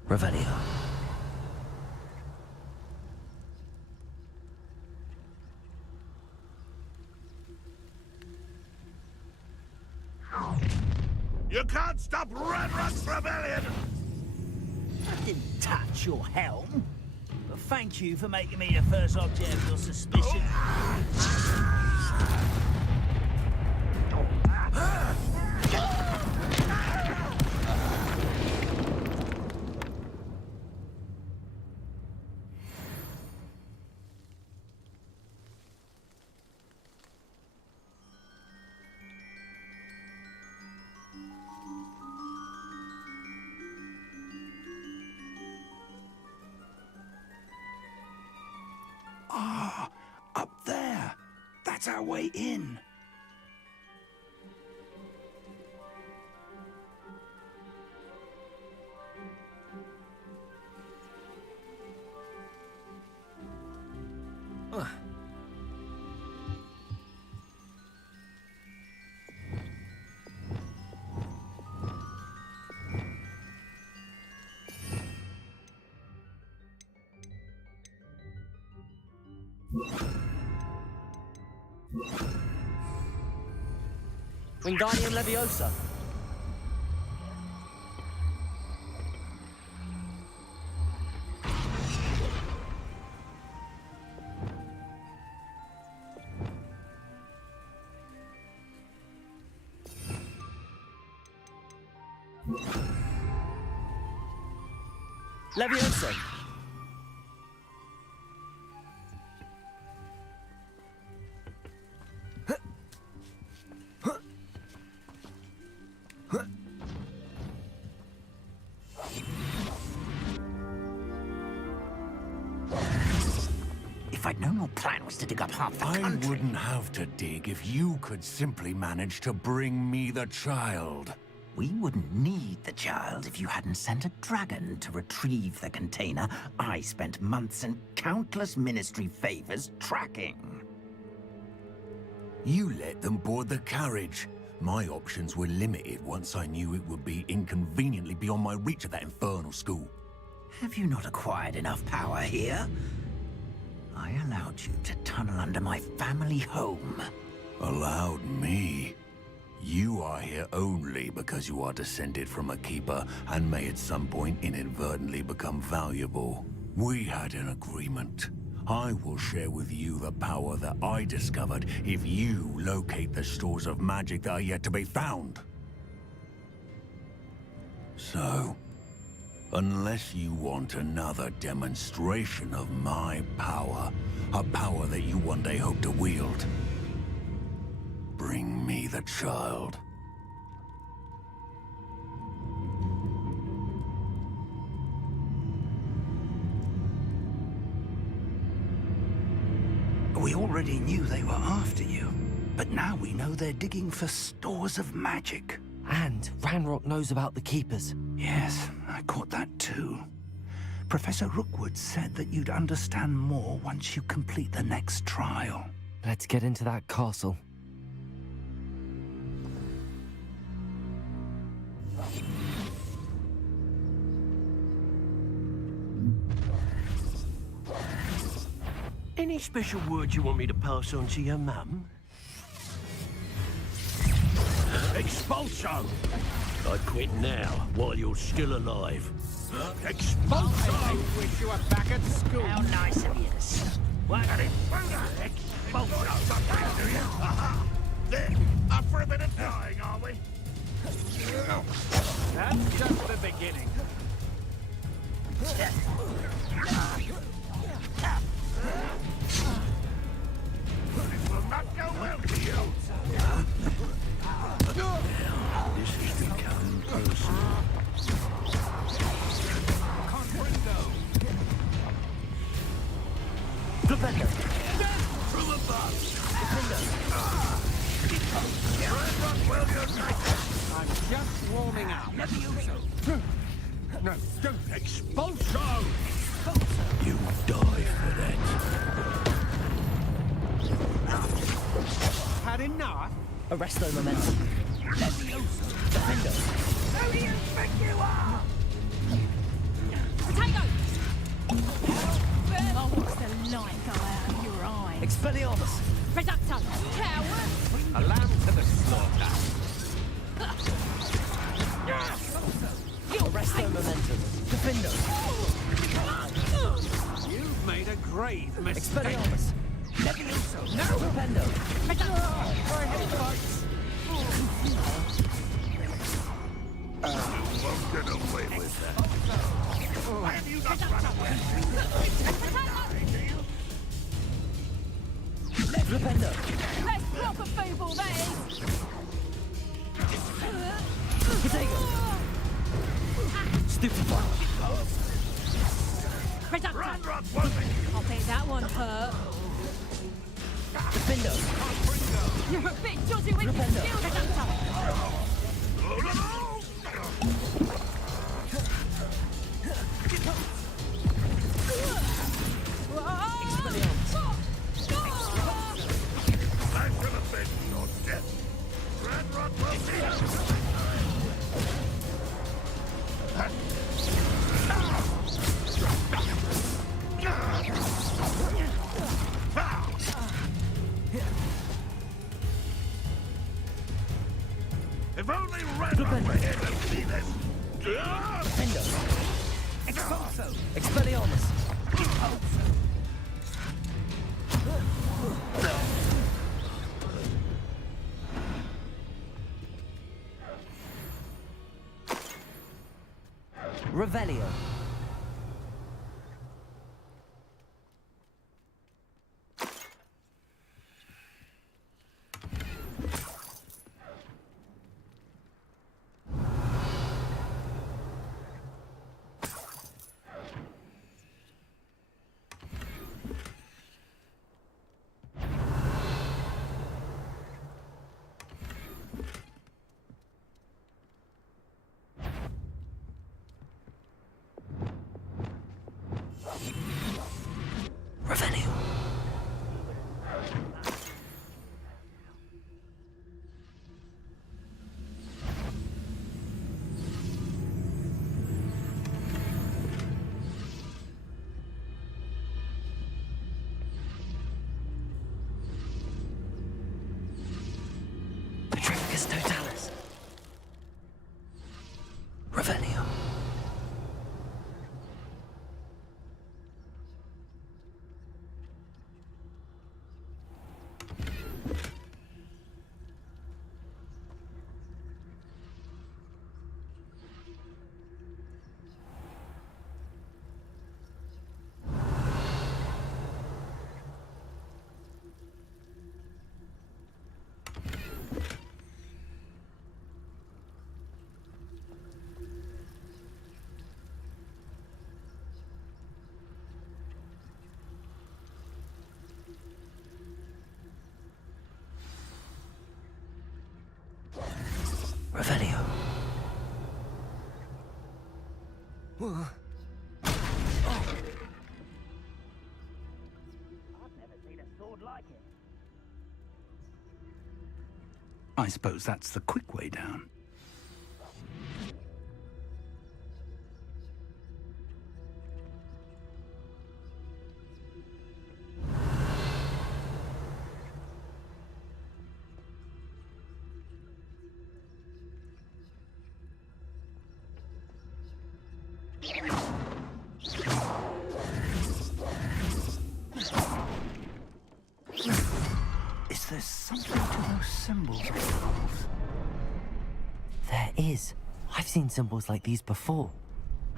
Revelio. You can't stop Ranrock's rebellion! I didn't touch your helm. But thank you for making me the first object of your suspicion. Up there. That's our way in. Wingardium Leviosa. Leviosa. If I'd known your plan was to dig up half the country... I wouldn't have to dig if you could simply manage to bring me the child. We wouldn't need the child if you hadn't sent a dragon to retrieve the container I spent months and countless ministry favors tracking. You let them board the carriage. My options were limited once I knew it would be inconveniently beyond my reach at that infernal school. Have you not acquired enough power here? I allowed you to tunnel under my family home. Allowed me? You are here only because you are descended from a keeper and may at some point inadvertently become valuable. We had an agreement. I will share with you the power that I discovered if you locate the stores of magic that are yet to be found. So, unless you want another demonstration of my power, a power that you one day hope to wield, bring me the child. We already knew they were after you, but now we know they're digging for stores of magic. And Ranrock knows about the Keepers. Yes, I caught that too. Professor Rookwood said that you'd understand more once you complete the next trial. Let's get into that castle. Any special words you want me to pass on to your mum? Expulso! I quit now, while you're still alive. Expulso! I wish you were back at school. How nice of you to say. What? Expulso! There, up for a bit of dying, are we? That's just the beginning. This will not go well for you. This is becoming personal. Defender! From above. I'm just warming up. No, don't. Expulso! You die for that. Had enough? Arresto momentum. Defender. Who do you think you are? Potato! Oh, what's the light go out of your eyes? Expelliarmus. Reducto! Coward! A lamb to the slaughter. Arresto momentum. Defender. You've made a grave mistake. Expelliarmus. No! Defender. I hate fights. You won't get away with that. Why have you not run away? Defender. That's proper football, that is! Potato. Stupefy. Reducto! I think that one hurt. Defender. You're a bit dodgy with your skills, Reducto! I should have been your death. Ranrock will see us. If only Ranrock were here to see this. Defender. Expulso. Expelliarmus. Revelio. Revelio. Petrificus totalis. Revelio. Revelio. I've never seen a sword like it. I suppose that's the quick way down. Is there something to those symbols of yours? There is. I've seen symbols like these before.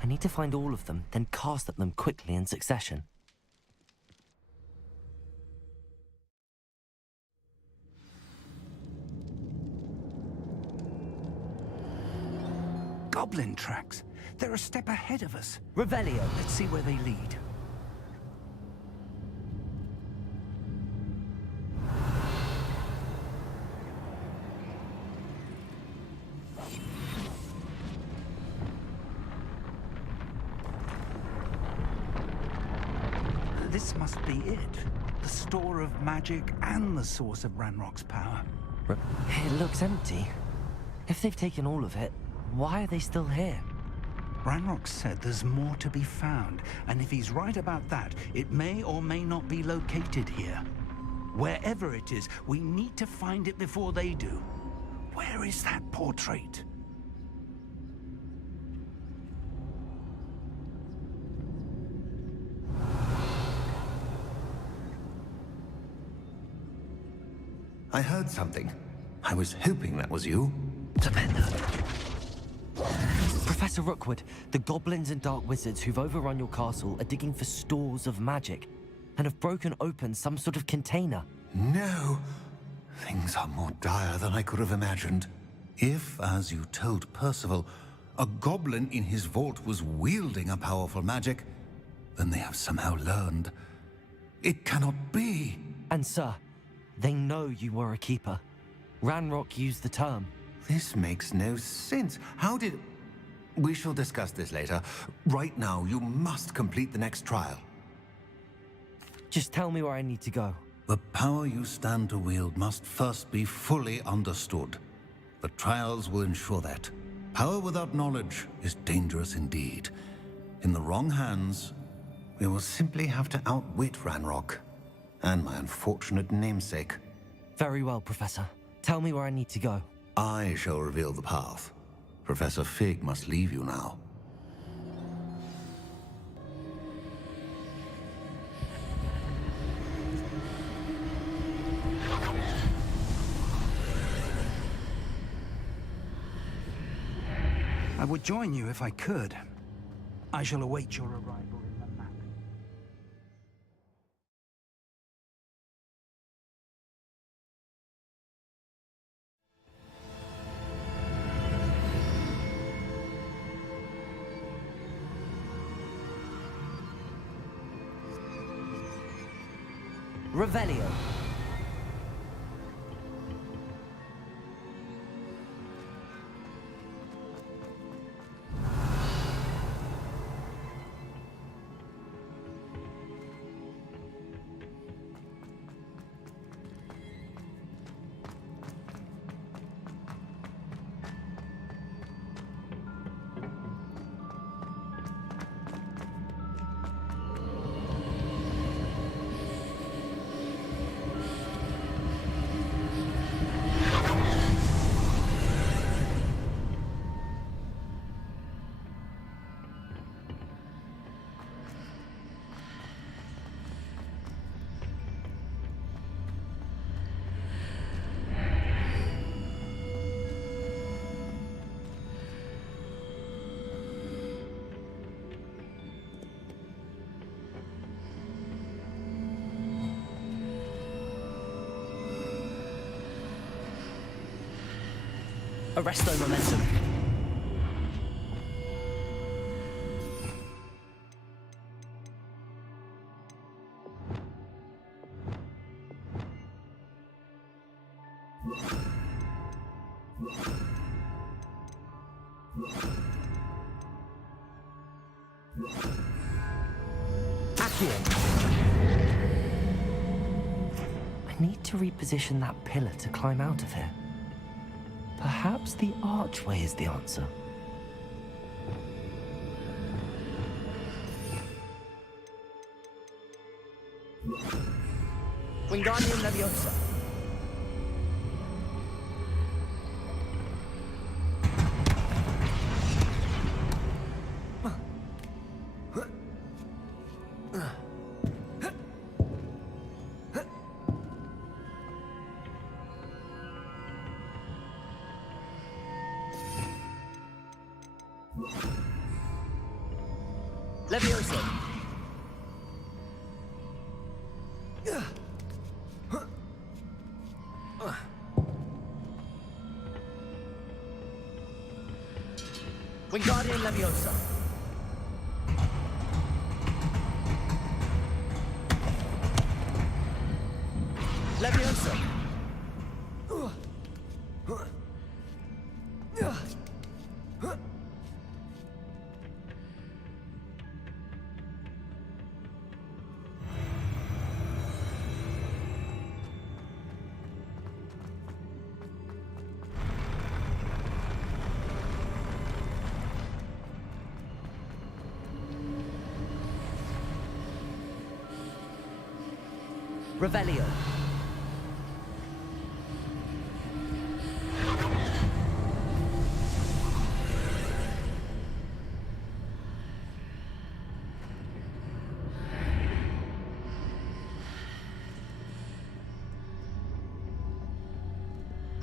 I need to find all of them, then cast at them quickly in succession. Goblin tracks. They're a step ahead of us. Revelio. Let's see where they lead. This must be it. The store of magic and the source of Ranrock's power. It looks empty. If they've taken all of it, why are they still here? Ranrock said there's more to be found, and if he's right about that, it may or may not be located here. Wherever it is, we need to find it before they do. Where is that portrait? I heard something. I was hoping that was you. Professor Rookwood, the goblins and dark wizards who've overrun your castle are digging for stores of magic and have broken open some sort of container. No. Things are more dire than I could have imagined. If, as you told Percival, a goblin in his vault was wielding a powerful magic, then they have somehow learned. It cannot be. And sir, they know you were a keeper. Ranrock used the term. This makes no sense. How did... We shall discuss this later. Right now, you must complete the next trial. Just tell me where I need to go. The power you stand to wield must first be fully understood. The trials will ensure that. Power without knowledge is dangerous indeed. In the wrong hands, we will simply have to outwit Ranrock and my unfortunate namesake. Very well, Professor. Tell me where I need to go. I shall reveal the path. Professor Fig must leave you now. I would join you if I could. I shall await your arrival in the map. Revelio. Arresto momentum. I need to reposition that pillar to climb out of here. Perhaps the archway is the answer. Wingardium Leviosa. Leviosa. Wingardium Leviosa. Leviosa. Revelio.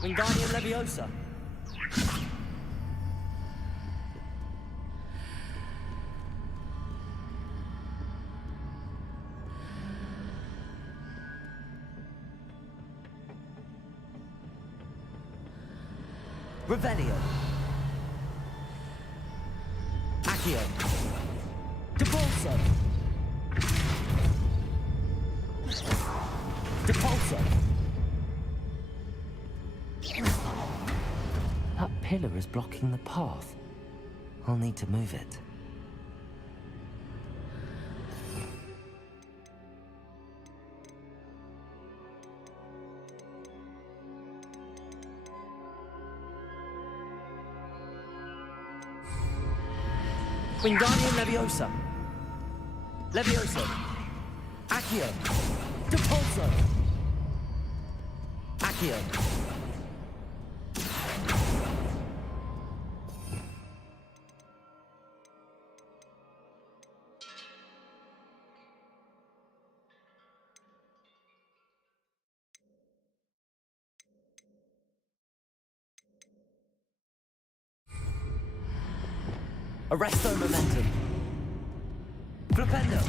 Wingardium Leviosa. Revelio. Accio. Depulso. Depulso. That pillar is blocking the path. I'll need to move it. Wingardium Leviosa. Leviosa. Accio. Depulso. Accio. Arresto momentum. Flipendo.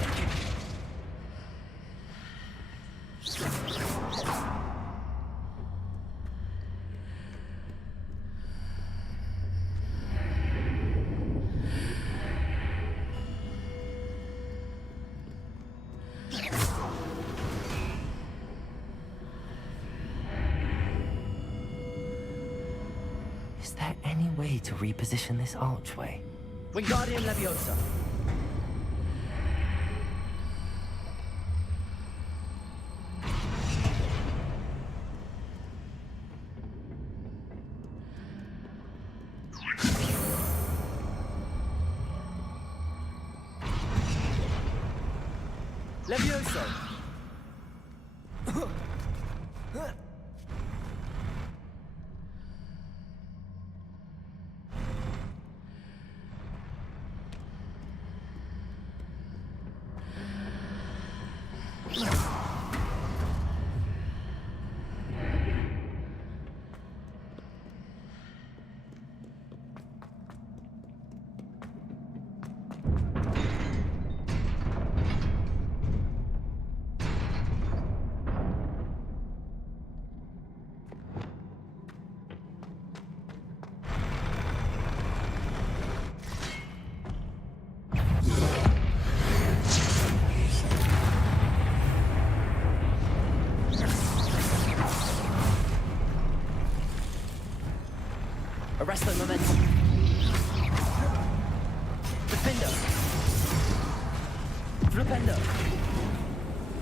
Is there any way to reposition this archway? Wingardium Leviosa. Leviosa.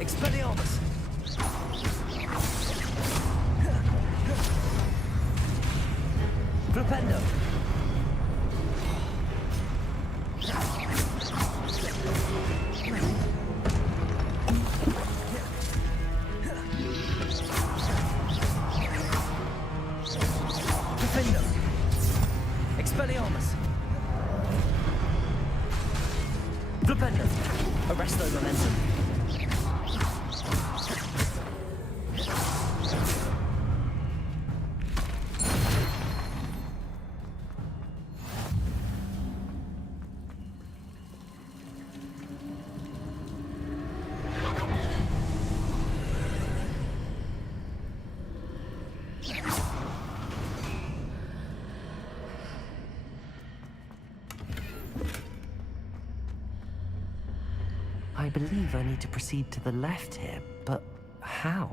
Expelliarmus! Flipendo! Defendo! Expelliarmus! Flipendo! Arresto momentum! I believe I need to proceed to the left here, but how?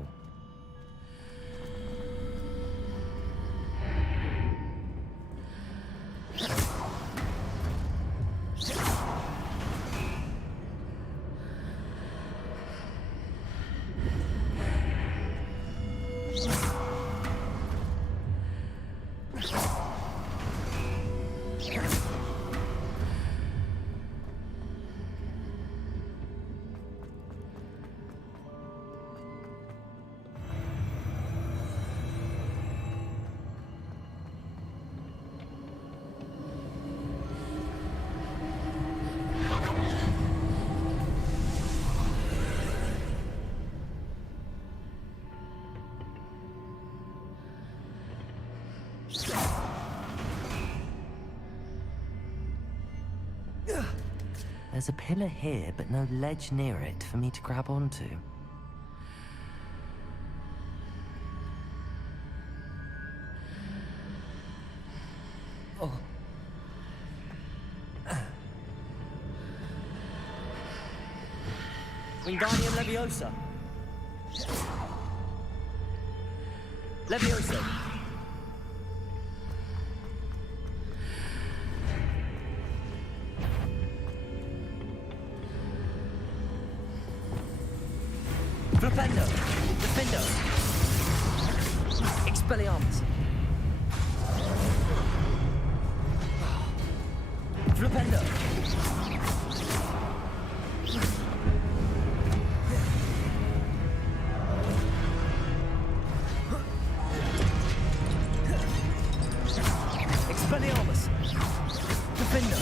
There's a pillar here, but no ledge near it for me to grab onto. Oh. Wingardium Leviosa. Leviosa. Flipendo! Defendo! Expelliarmus! Flipendo! Expelliarmus! Defendo!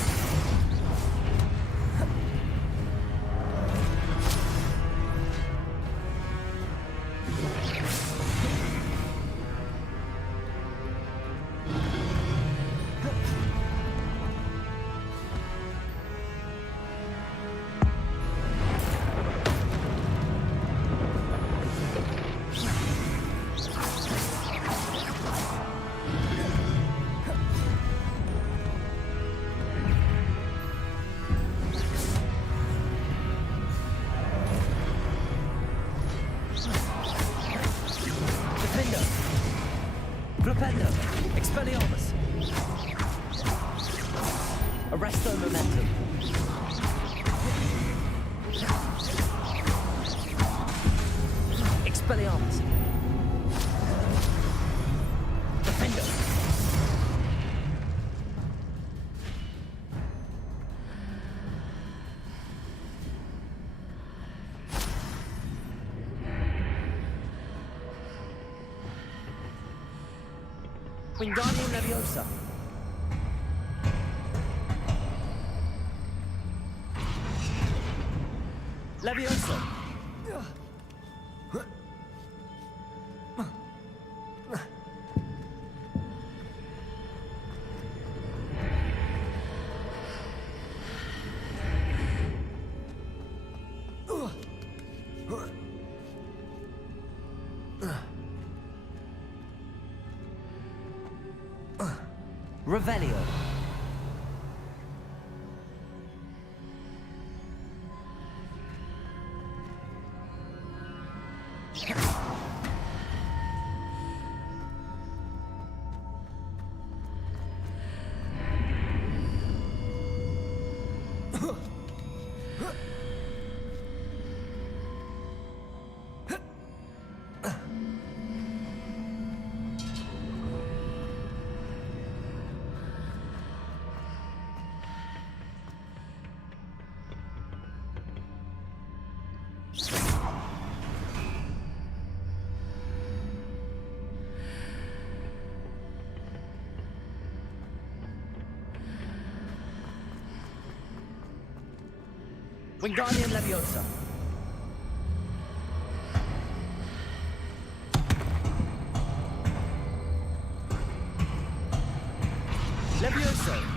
Flipendo! Expelliarmus! Arresto momentum! Expelliarmus! Defendo! Wingardium Leviosa. Leviosa. Revelio. Wingardium Leviosa. Levioso.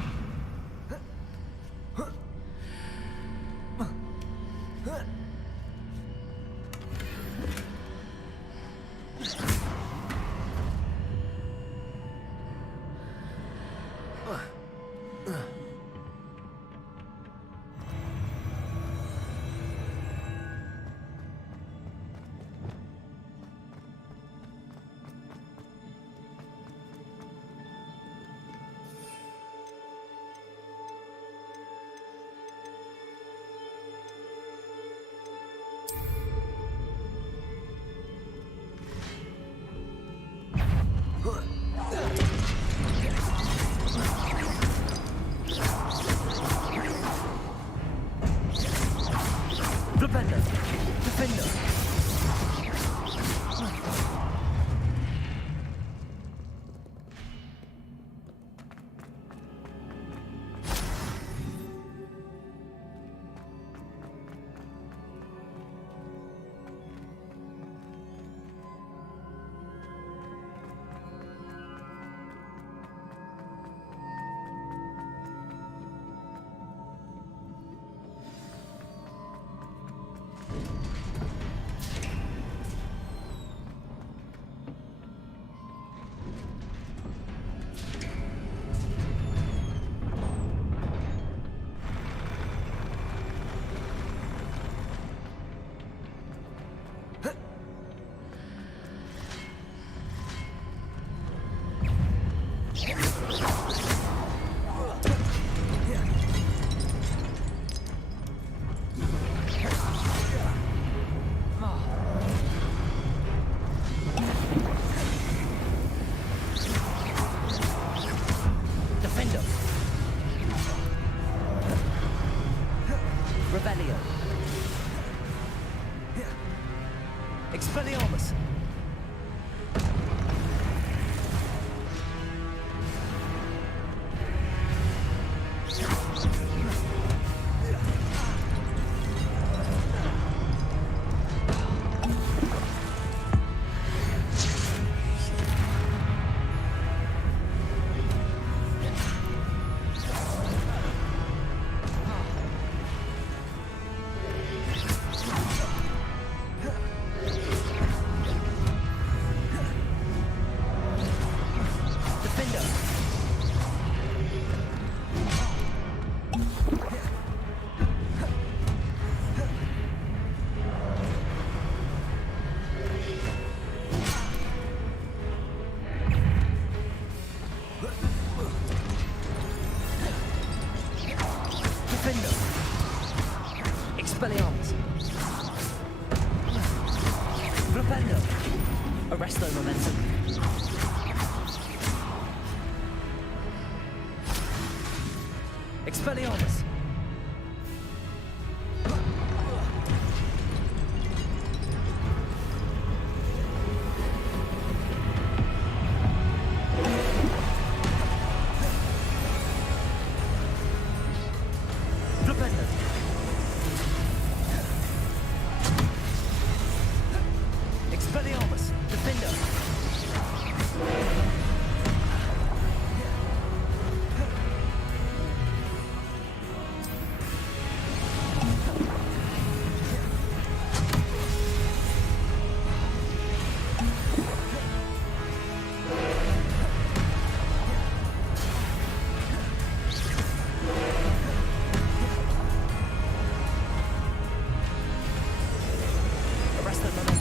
Defender. Defender. Expelliarmus! Expelliarmus. Rependo. Arresto momentum. Expelliarmus. Expelliarmus, Defender. Arrested momentum.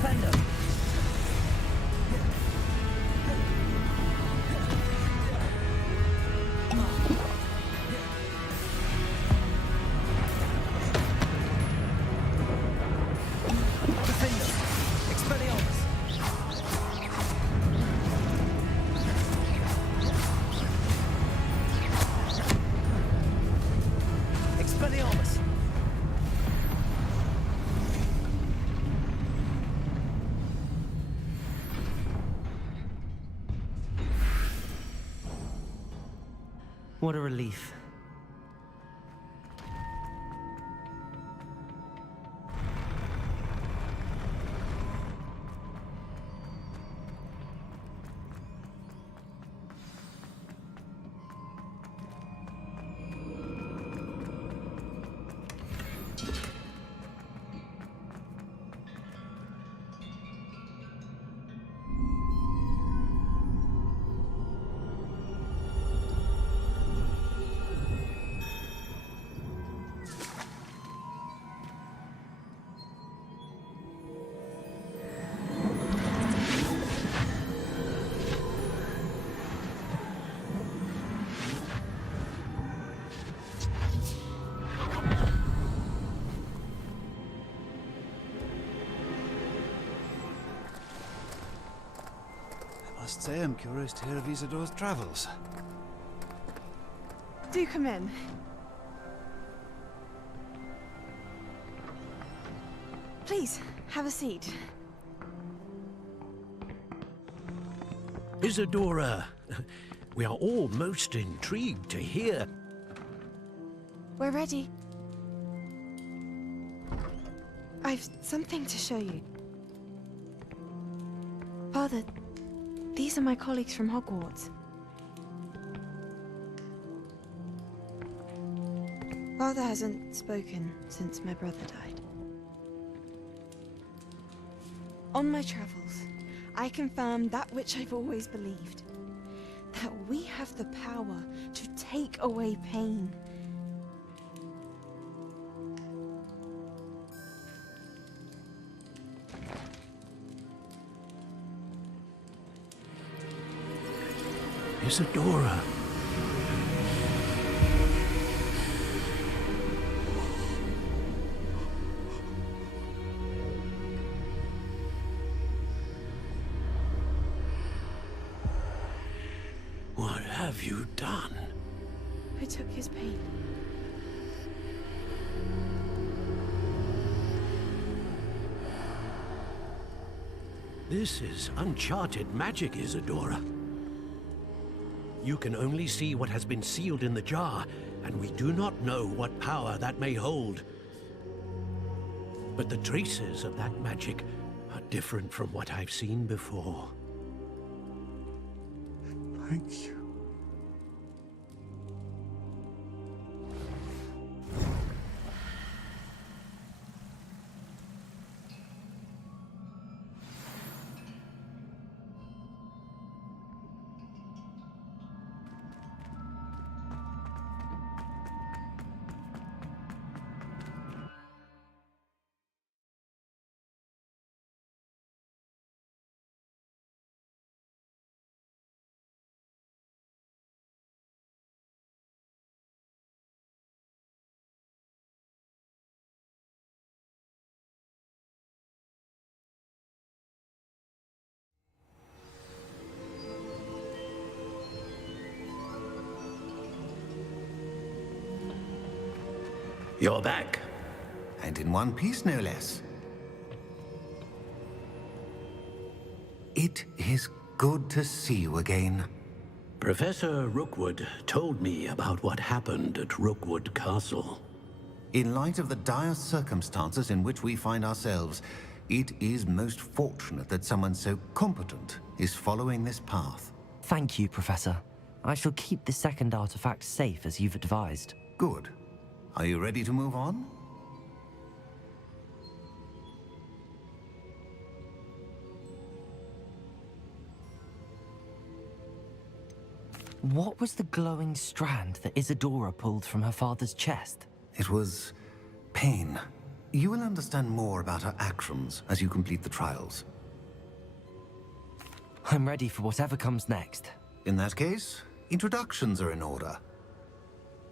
Defender! Defender! Expelliarmus! Expelliarmus! What a relief. I must say I'm curious to hear of Isidore's travels. Do come in. Please, have a seat. Isadora, we are all most intrigued to hear. We're ready. I've something to show you. Father, these are my colleagues from Hogwarts. Father hasn't spoken since my brother died. On my travels, I confirmed that which I've always believed. That we have the power to take away pain. Isadora. What have you done? I took his pain. This is uncharted magic, Isadora. You can only see what has been sealed in the jar, and we do not know what power that may hold. But the traces of that magic are different from what I've seen before. Thank you. You're back. And in one piece, no less. It is good to see you again. Professor Rookwood told me about what happened at Rookwood Castle. In light of the dire circumstances in which we find ourselves, it is most fortunate that someone so competent is following this path. Thank you, Professor. I shall keep the second artifact safe as you've advised. Good. Are you ready to move on? What was the glowing strand that Isadora pulled from her father's chest? It was pain. You will understand more about her actions as you complete the trials. I'm ready for whatever comes next. In that case, introductions are in order.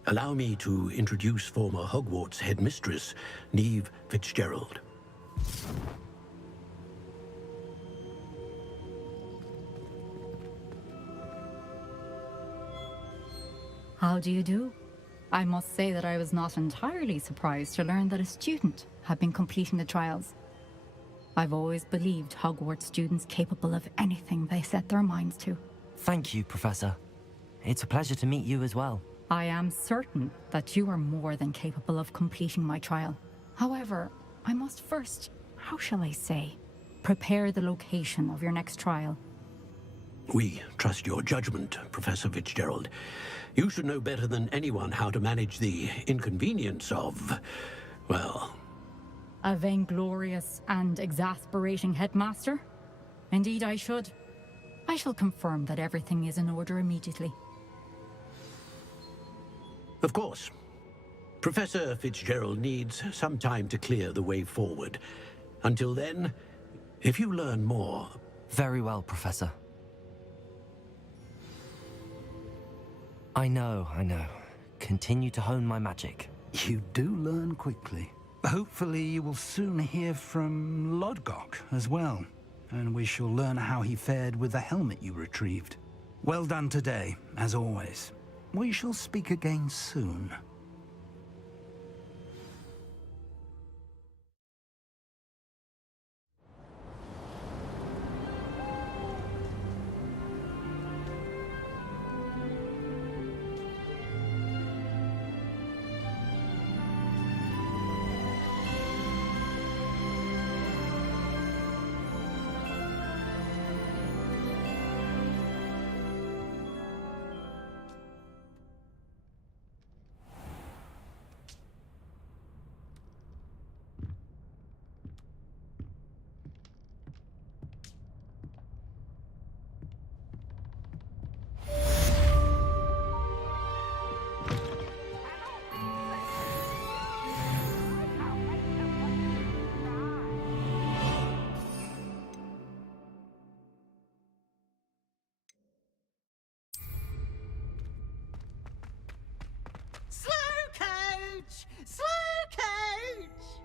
Allow me to introduce former Hogwarts headmistress, Neve Fitzgerald. How do you do? I must say that I was not entirely surprised to learn that a student had been completing the trials. I've always believed Hogwarts students capable of anything they set their minds to. Thank you, Professor. It's a pleasure to meet you as well. I am certain that you are more than capable of completing my trial. However, I must first, how shall I say, prepare the location of your next trial. We trust your judgment, Professor Fitzgerald. You should know better than anyone how to manage the inconvenience of, well... A vainglorious and exasperating headmaster? Indeed I should. I shall confirm that everything is in order immediately. Of course. Professor Fitzgerald needs some time to clear the way forward. Until then, if you learn more... Very well, Professor. I know. Continue to hone my magic. You do learn quickly. Hopefully you will soon hear from Lodgok as well, and we shall learn how he fared with the helmet you retrieved. Well done today, as always. We shall speak again soon.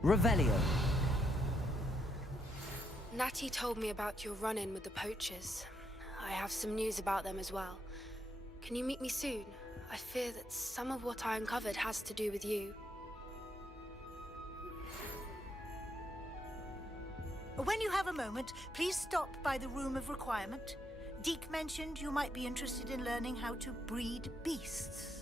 Revelio. Natty told me about your run-in with the poachers. I have some news about them as well. Can you meet me soon? I fear that some of what I uncovered has to do with you. When you have a moment, please stop by the Room of Requirement. Deke mentioned you might be interested in learning how to breed beasts.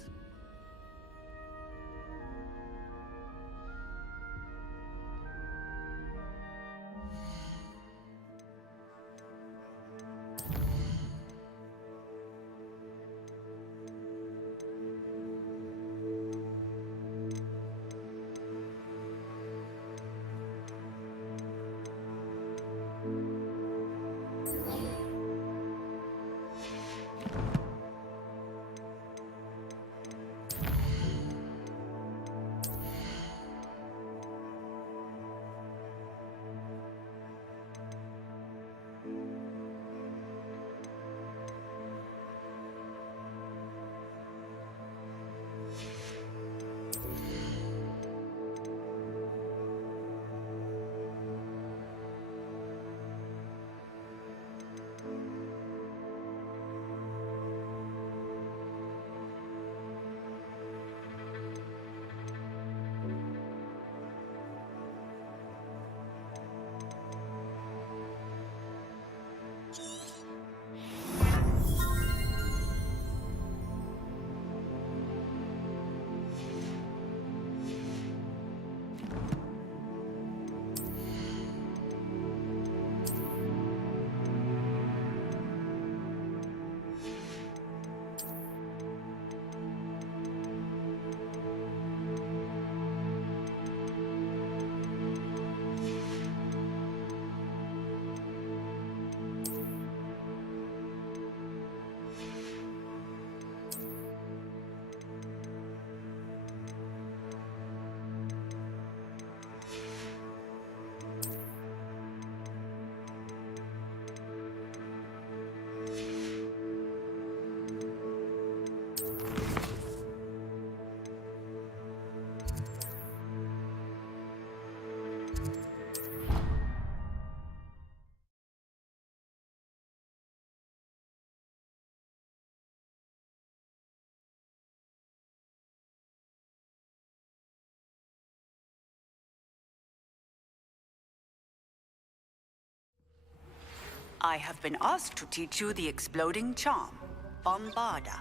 I have been asked to teach you the exploding charm, Bombarda.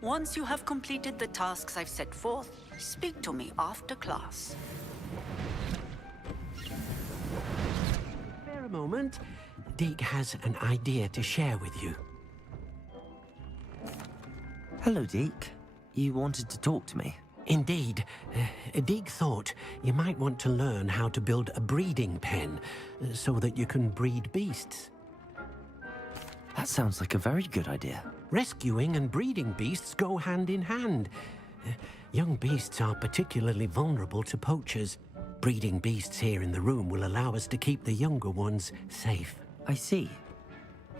Once you have completed the tasks I've set forth, speak to me after class. Spare a moment. Deke has an idea to share with you. Hello, Deke. You wanted to talk to me? Indeed. Deke thought you might want to learn how to build a breeding pen so that you can breed beasts. That sounds like a very good idea. Rescuing and breeding beasts go hand in hand. Young beasts are particularly vulnerable to poachers. Breeding beasts here in the room will allow us to keep the younger ones safe. I see.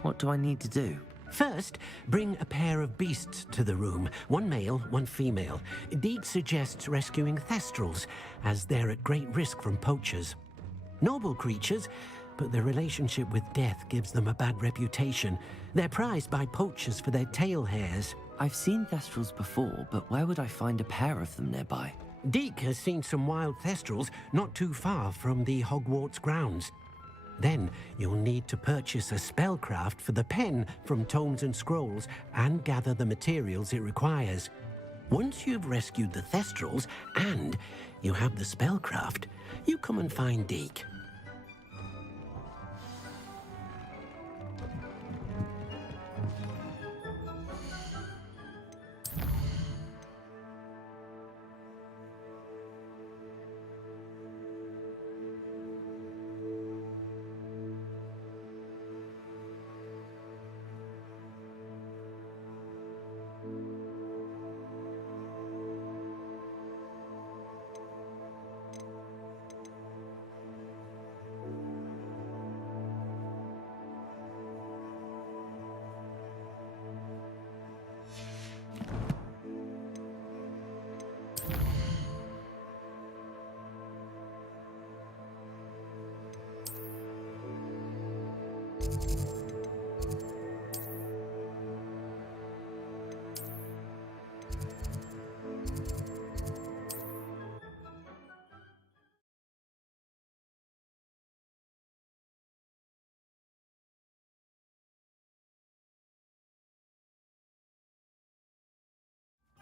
What do I need to do? First, bring a pair of beasts to the room. One male, one female. Deke suggests rescuing thestrals, as they're at great risk from poachers. Noble creatures, but their relationship with death gives them a bad reputation. They're prized by poachers for their tail hairs. I've seen thestrals before, but where would I find a pair of them nearby? Deke has seen some wild thestrals not too far from the Hogwarts grounds. Then you'll need to purchase a spellcraft for the pen from Tomes and Scrolls and gather the materials it requires. Once you've rescued the thestrals and you have the spellcraft, you come and find Deke.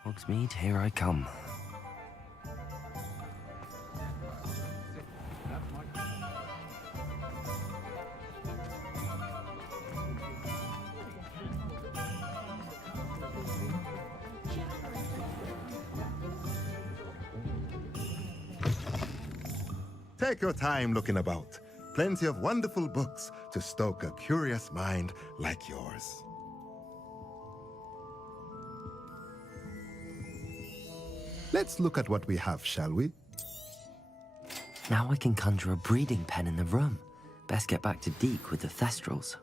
Hogsmeade, here I come. Take your time looking about. Plenty of wonderful books to stoke a curious mind like yours. Let's look at what we have, shall we? Now I can conjure a breeding pen in the room. Best get back to Deke with the thestrals.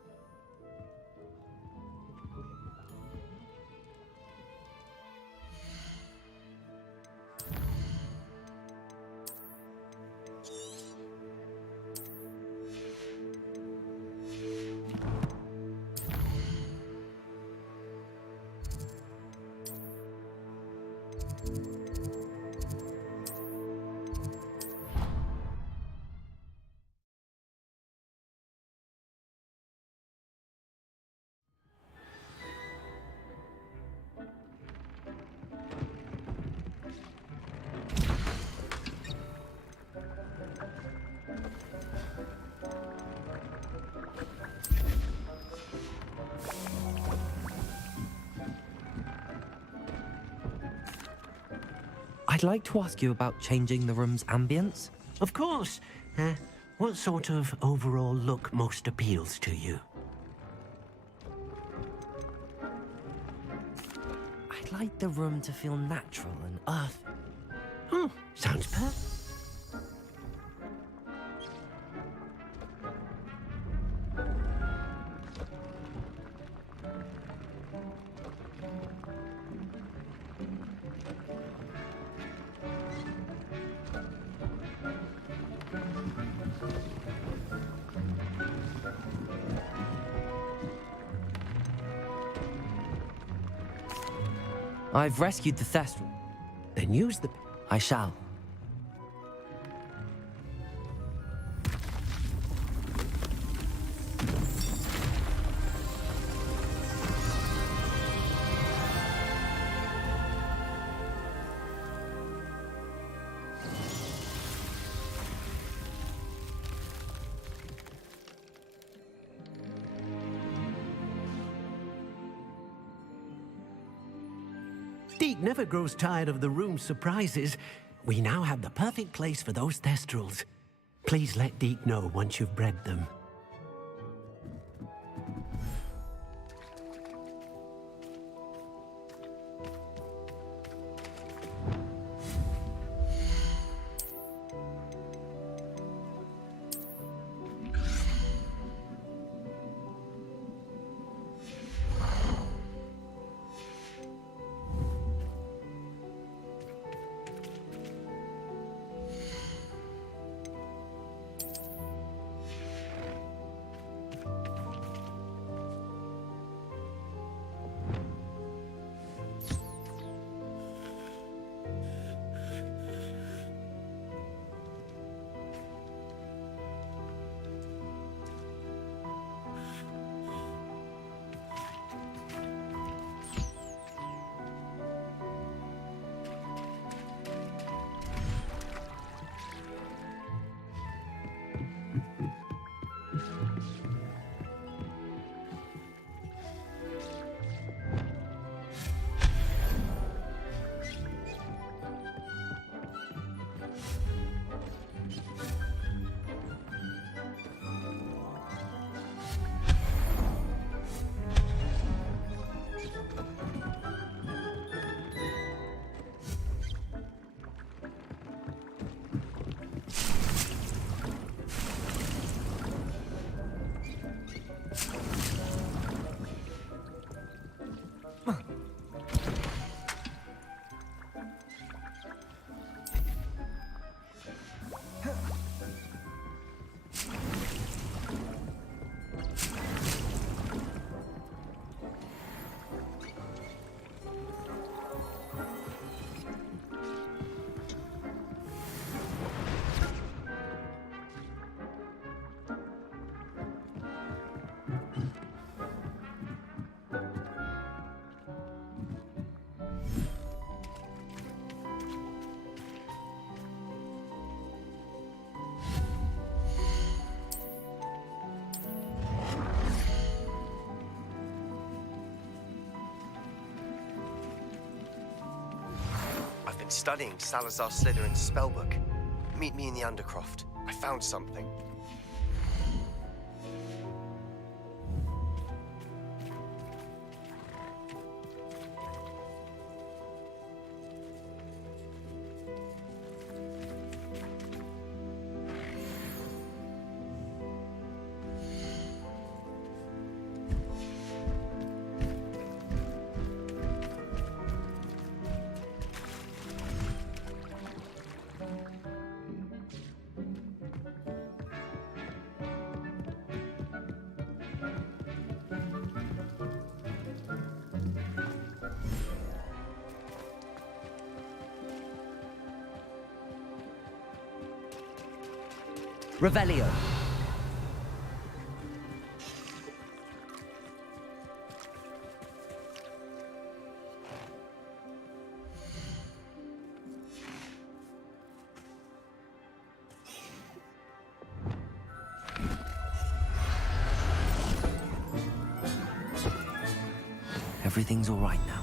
I'd like to ask you about changing the room's ambience. Of course. What sort of overall look most appeals to you? I'd like the room to feel natural and earthy. Oh, sounds perfect. I've rescued the thestral. Then use the... I shall. Deke never grows tired of the room's surprises. We now have the perfect place for those thestrals. Please let Deke know once you've bred them. Studying Salazar Slytherin's spellbook. Meet me in the Undercroft. I found something. Revelio. Everything's all right now.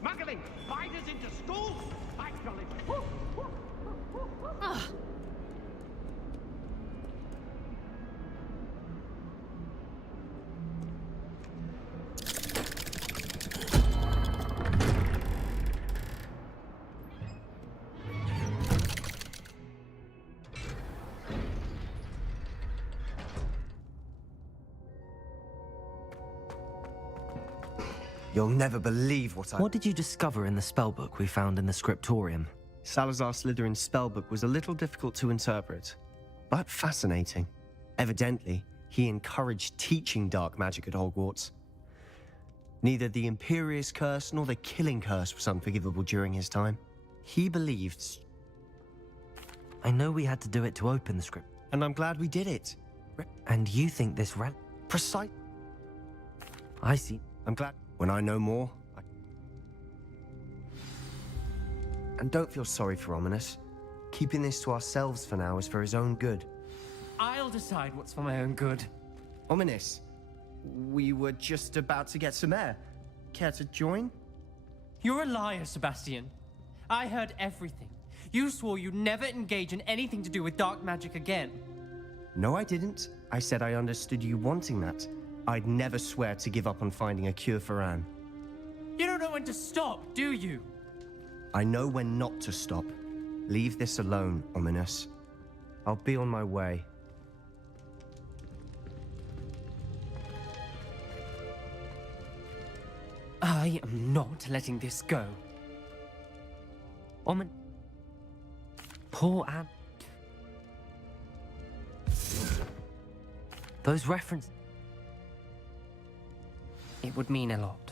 Smuggling spiders into schools? I acknowledge. You'll never believe what I... What did you discover in the spellbook we found in the scriptorium? Salazar Slytherin's spellbook was a little difficult to interpret, but fascinating. Evidently, he encouraged teaching dark magic at Hogwarts. Neither the Imperious Curse nor the Killing Curse was unforgivable during his time. He believed... I know we had to do it to open the script. And I'm glad we did it. And you think this Precise. I see. I'm glad. When I know more, And don't feel sorry for Ominous. Keeping this to ourselves for now is for his own good. I'll decide what's for my own good. Ominous, we were just about to get some air. Care to join? You're a liar, Sebastian. I heard everything. You swore you'd never engage in anything to do with dark magic again. No, I didn't. I said I understood you wanting that. I'd never swear to give up on finding a cure for Anne. You don't know when to stop, do you? I know when not to stop. Leave this alone, Ominous. I'll be on my way. I am not letting this go. Poor Anne. Those references... It would mean a lot.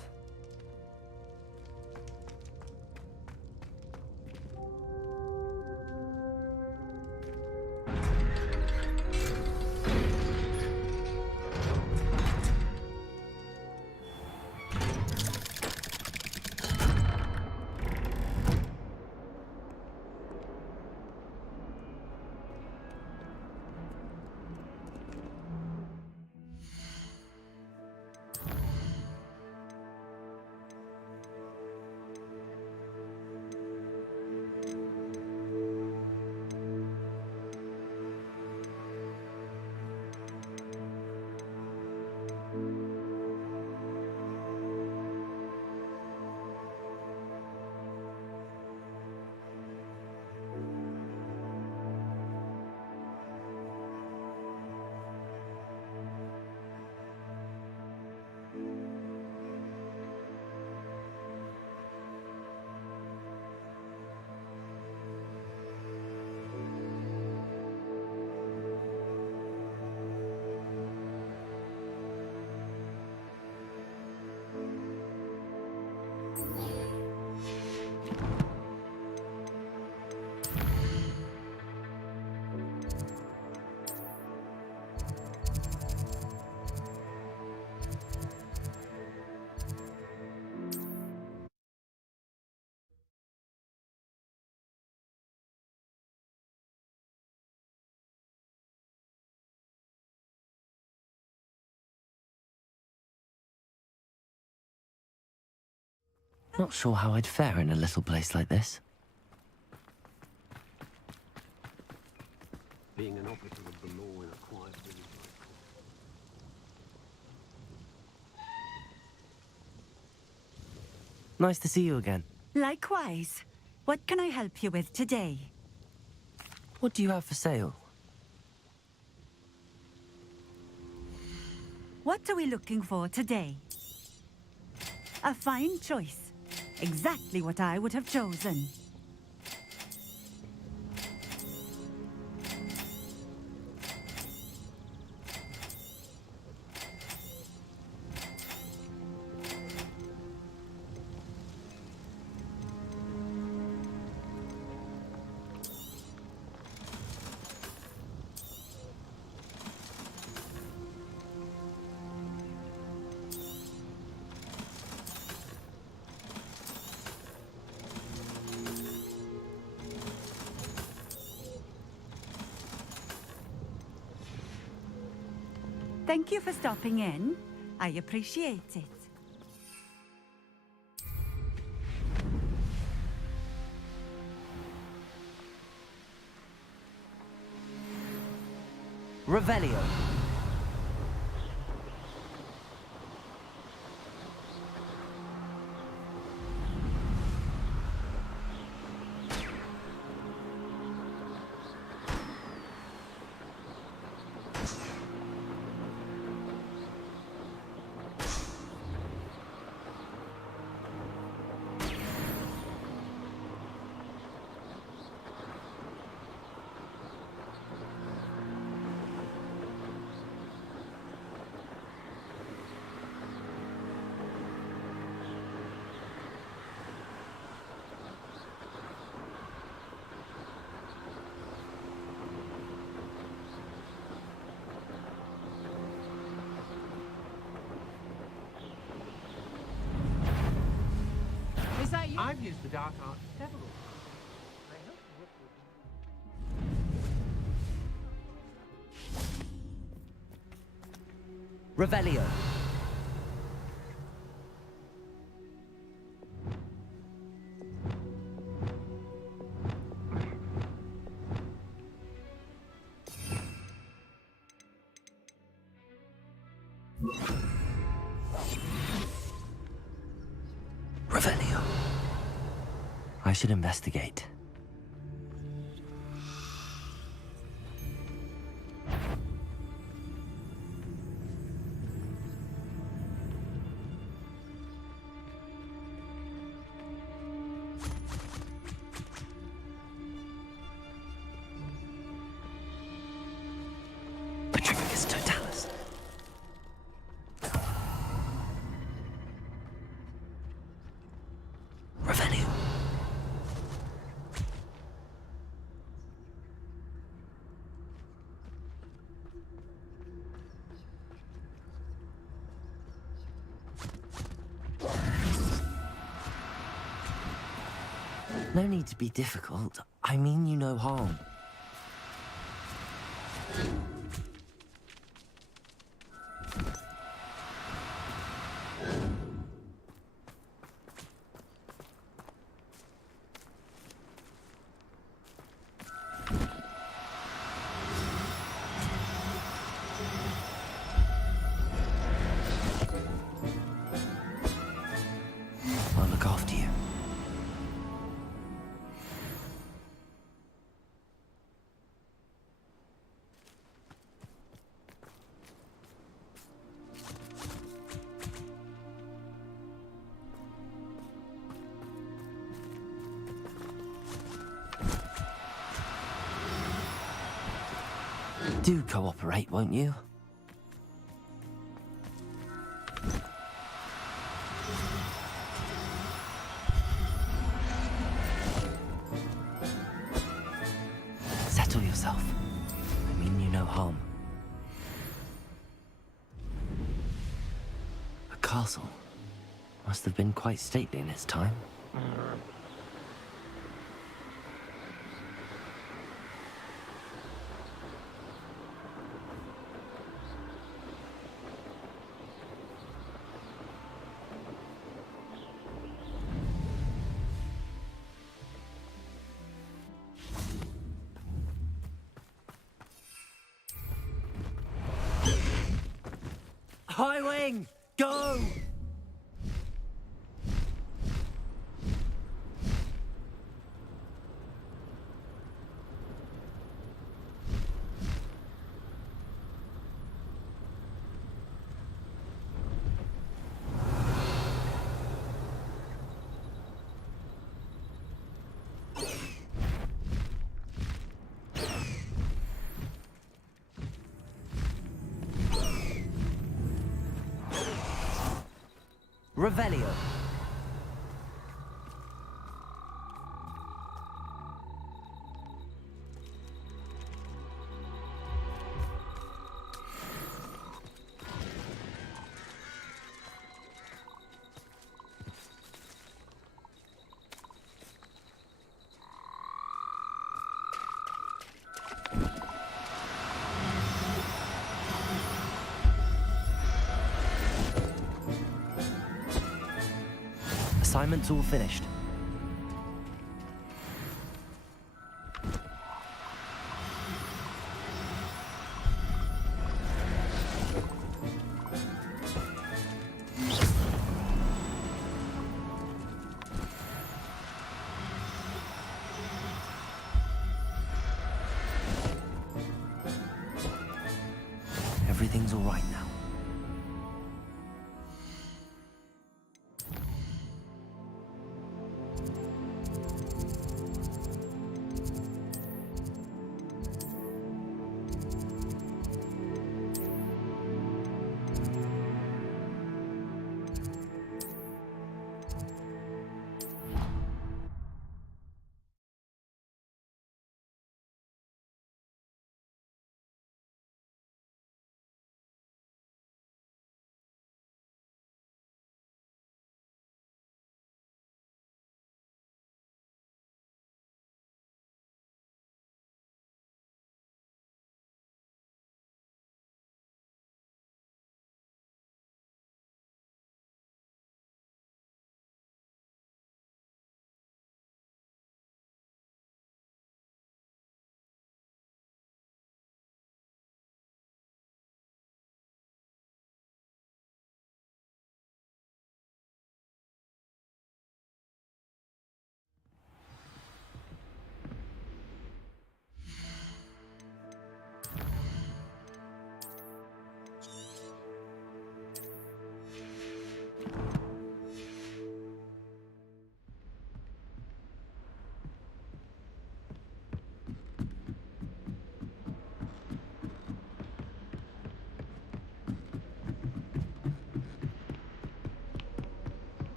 Not sure how I'd fare in a little place like this. Being an officer of the law in a quiet village Nice to see you again. Likewise. What can I help you with today? What do you have for sale? What are we looking for today? A fine choice. Exactly what I would have chosen. Thank you for stopping in. I appreciate it. Revelio. Is that you? I've used the dark arts several times. Revelio. Revelio. I should investigate. Petrificus totalis. Revelio. No need to be difficult. I mean you no harm. I'll look after you. Do cooperate, won't you? Settle yourself. I mean you no harm. A castle must have been quite stately in its time. moving! Go! Revelio. Assignment's all finished. Everything's all right now.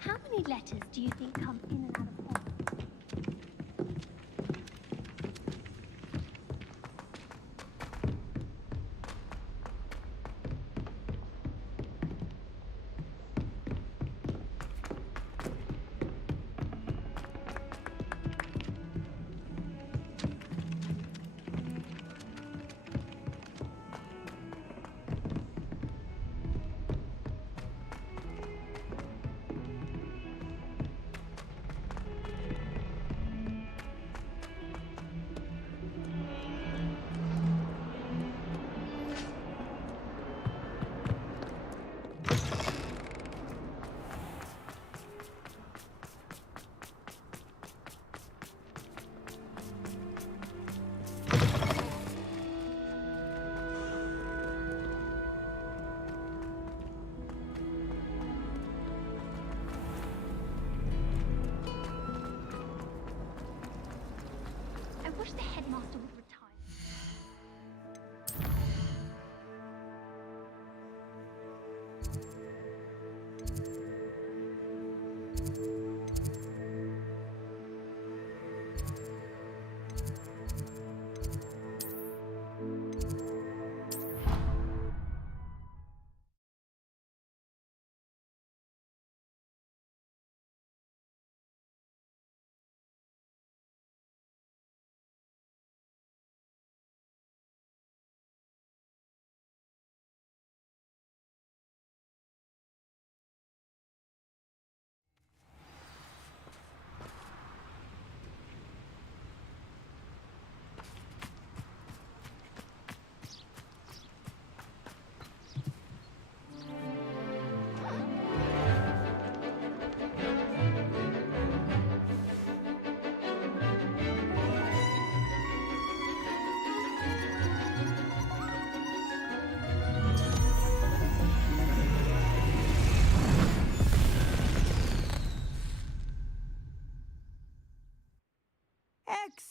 How many letters do you think come in and out of I wish the headmaster would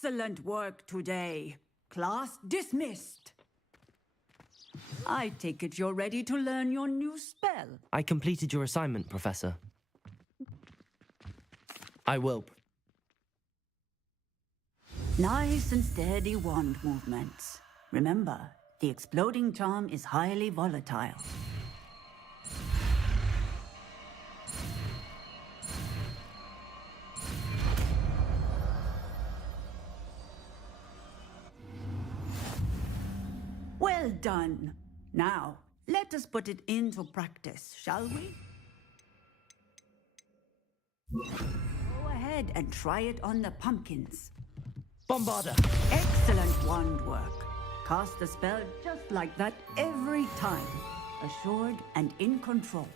Excellent work today. Class dismissed. I take it you're ready to learn your new spell. I completed your assignment, Professor. I will. Nice and steady wand movements. Remember, the exploding charm is highly volatile. Well done. Now, let us put it into practice, shall we? Go ahead and try it on the pumpkins. Bombarda! Excellent wand work. Cast the spell just like that every time. Assured and in control.